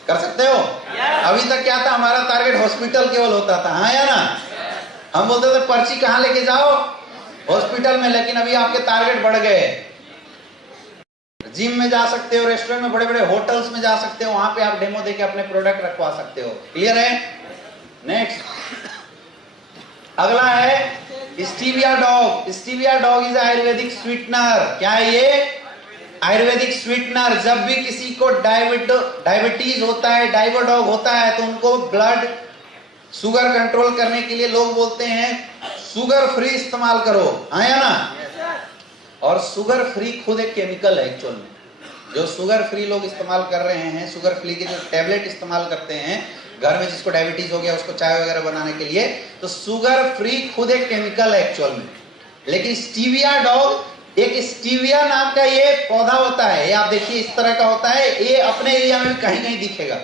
कर सकते हो। अभी तक क्या था, हमारा टारगेट हॉस्पिटल केवल होता था, हाँ या ना? हम बोलते थे पर्ची कहाँ लेके जाओ? हॉस्पिटल में, लेकिन अभी आपके टारगेट बढ़ गए। जिम में जा सकते हो, रेस्टोरेंट में, बड़े बड़े होटल्स में जा सकते हो, वहां पे आप डेमो देके अपने प्रोडक्ट रखवा सकते हो। क्लियर है? नेक्स्ट अगला है stevia dog. Stevia dog is Ayurvedic sweetener. क्या है ये? आयुर्वेदिक स्वीटनर। जब भी किसी को डायबिटीज होता है, डायबोडॉग होता है, तो उनको ब्लड शुगर कंट्रोल करने के लिए लोग बोलते हैं शुगर फ्री इस्तेमाल करो, हाँ या ना? और शुगर फ्री खुद एक केमिकल है एक्चुअल में। जो शुगर फ्री लोग इस्तेमाल कर रहे हैं, शुगर फ्री के जो टैबलेट इस्तेमाल करते हैं घर में, जिसको डायबिटीज हो गया उसको चाय वगैरह बनाने के लिए, तो शुगर फ्री खुद एक केमिकल है एक्चुअल में। लेकिन स्टीविया डॉग, एक स्टीविया नाम का ये पौधा होता है, ये आप देखिए इस तरह का होता है, ये अपने एरिया में भी कहीं कहीं दिखेगा।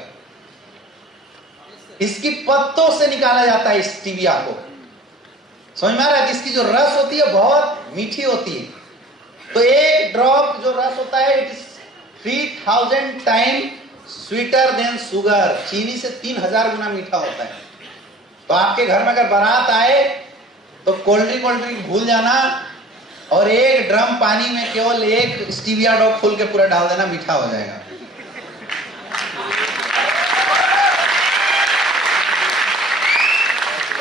इसकी पत्तों से निकाला जाता है स्टीविया को। समझ में आ रहा है? इसकी जो रस होती है बहुत मीठी होती है। तो एक ड्रॉप जो रस होता है it is 3000 time sweeter than sugar. चीनी से 3000 गुना मीठा होता है। तो आपके घर में अगर बारात आए तो कोल्ड ड्रिंक भूल जाना, और एक ड्रम पानी में केवल एक स्टीविया डॉग फुल के पूरा डाल देना, मीठा हो जाएगा।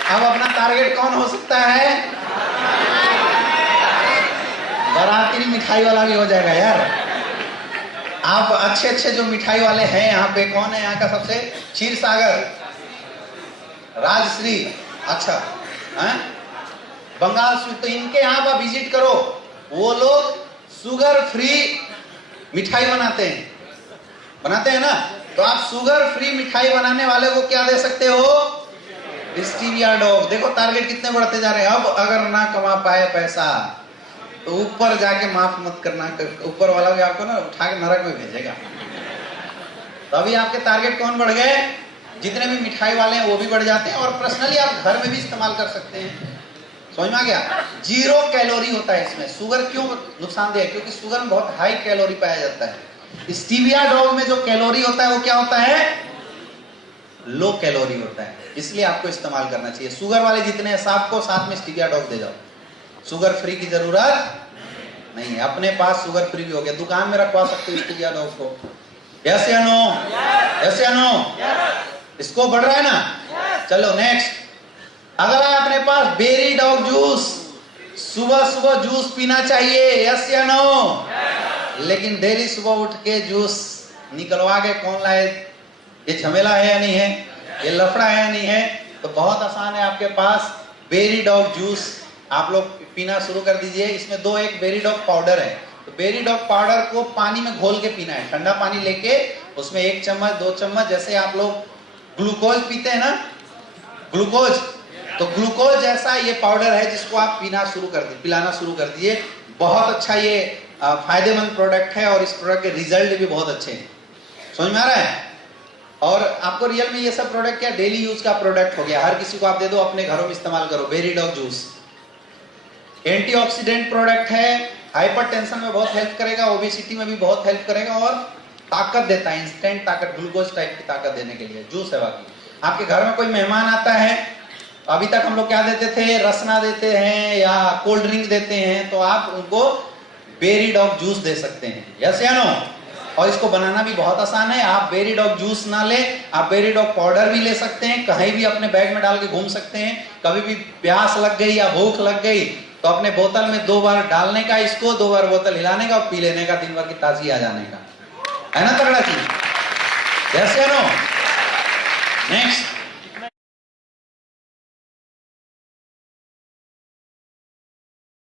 अब अपना टारगेट कौन हो सकता है? बाराती मिठाई वाला भी हो जाएगा यार। आप अच्छे अच्छे जो मिठाई वाले हैं यहाँ पे, कौन है यहाँ का सबसे? क्षीर सागर, राजश्री, अच्छा है बंगाल स्वीट। तो इनके यहाँ आप विजिट करो, वो लोग शुगर फ्री मिठाई बनाते हैं ना। तो आप शुगर फ्री मिठाई बनाने वाले को क्या दे सकते हो? Stevia dog. देखो टारगेट कितने बढ़ते जा रहे हैं। अब अगर ना कमा पाए पैसा तो ऊपर जाके माफ मत करना, ऊपर वाला भी आपको ना उठा के नरक में भेजेगा। तो अभी आपके टारगेट कौन बढ़ गए? जितने भी मिठाई वाले हैं वो भी बढ़ जाते हैं, और पर्सनली आप घर में भी इस्तेमाल कर सकते हैं। समझ में आ गया? 0 कैलोरी होता है इसमें। शुगर क्यों नुकसानदेह है? क्योंकि शुगर में बहुत हाई कैलोरी पाया जाता है। स्टीविया डॉग में जो कैलोरी होता है वो क्या होता है? लो कैलोरी होता है। इसलिए आपको इस्तेमाल करना चाहिए। शुगर वाले जितने हैं सबको साथ में स्टीविया डॉग दे जाओ। शुगर फ्री की जरूरत नहीं है, अपने पास शुगर फ्री भी हो गया, दुकान में रखवा सकते हो स्टीविया डॉग को। यस या नो? यस या नो? इसको बढ़ रहा है ना? चलो नेक्स्ट अगला है अपने पास बेरी डॉग जूस। सुबह सुबह जूस पीना चाहिए, यस या नो? लेकिन डेली सुबह उठ के जूस निकलवा के कौन लाए? ये झमेला है या नहीं है? ये लफड़ा है या नहीं है? तो बहुत आसान है आपके पास बेरी डॉग जूस। आप लोग पीना शुरू कर दीजिए। इसमें 1 बेरी डॉग पाउडर है। तो बेरी डॉग पाउडर को पानी में घोल के पीना है। ठंडा पानी लेके उसमें 1 चम्मच 2 चम्मच, जैसे आप लोग ग्लूकोज पीते हैं ना, ग्लूकोज, तो ग्लूकोज जैसा ये पाउडर है जिसको आप पिलाना शुरू कर दिए। बहुत अच्छा ये फायदेमंद प्रोडक्ट है, और इस प्रोडक्ट के रिजल्ट भी बहुत अच्छे हैं। समझ में आ रहा है? और आपको रियल में ये सब प्रोडक्ट क्या डेली यूज का प्रोडक्ट हो गया। हर किसी को आप दे दो, अपने घरों में इस्तेमाल करो। Berry dog juice antioxidant product है, हाइपरटेंशन में बहुत हेल्प करेगा, ओबेसिटी में भी बहुत हेल्प करेगा, और ताकत देता है, इंस्टेंट ताकत, ग्लूकोज टाइप की ताकत देने के लिए जूस है। बाकी आपके घर में कोई मेहमान आता है, अभी तक हम लोग क्या देते थे, रसना देते हैं या कोल्ड ड्रिंक देते हैं, तो आप उनको बेरी डॉग जूस दे सकते हैं, यस या नो। और इसको बनाना भी बहुत आसान है। आप बेरी डॉग जूस ना ले, आप बेरी डॉग पाउडर भी ले सकते हैं, कहीं भी अपने बैग में डाल के घूम सकते हैं। कभी भी प्यास लग गई या भूख लग गई तो अपने बोतल में 2 बार डालने का, इसको 2 बार बोतल हिलाने का और पी लेने का, दिन भर की ताजगी आ जाने का, है ना तगड़ा चीज, यस या नो। नेक्स्ट,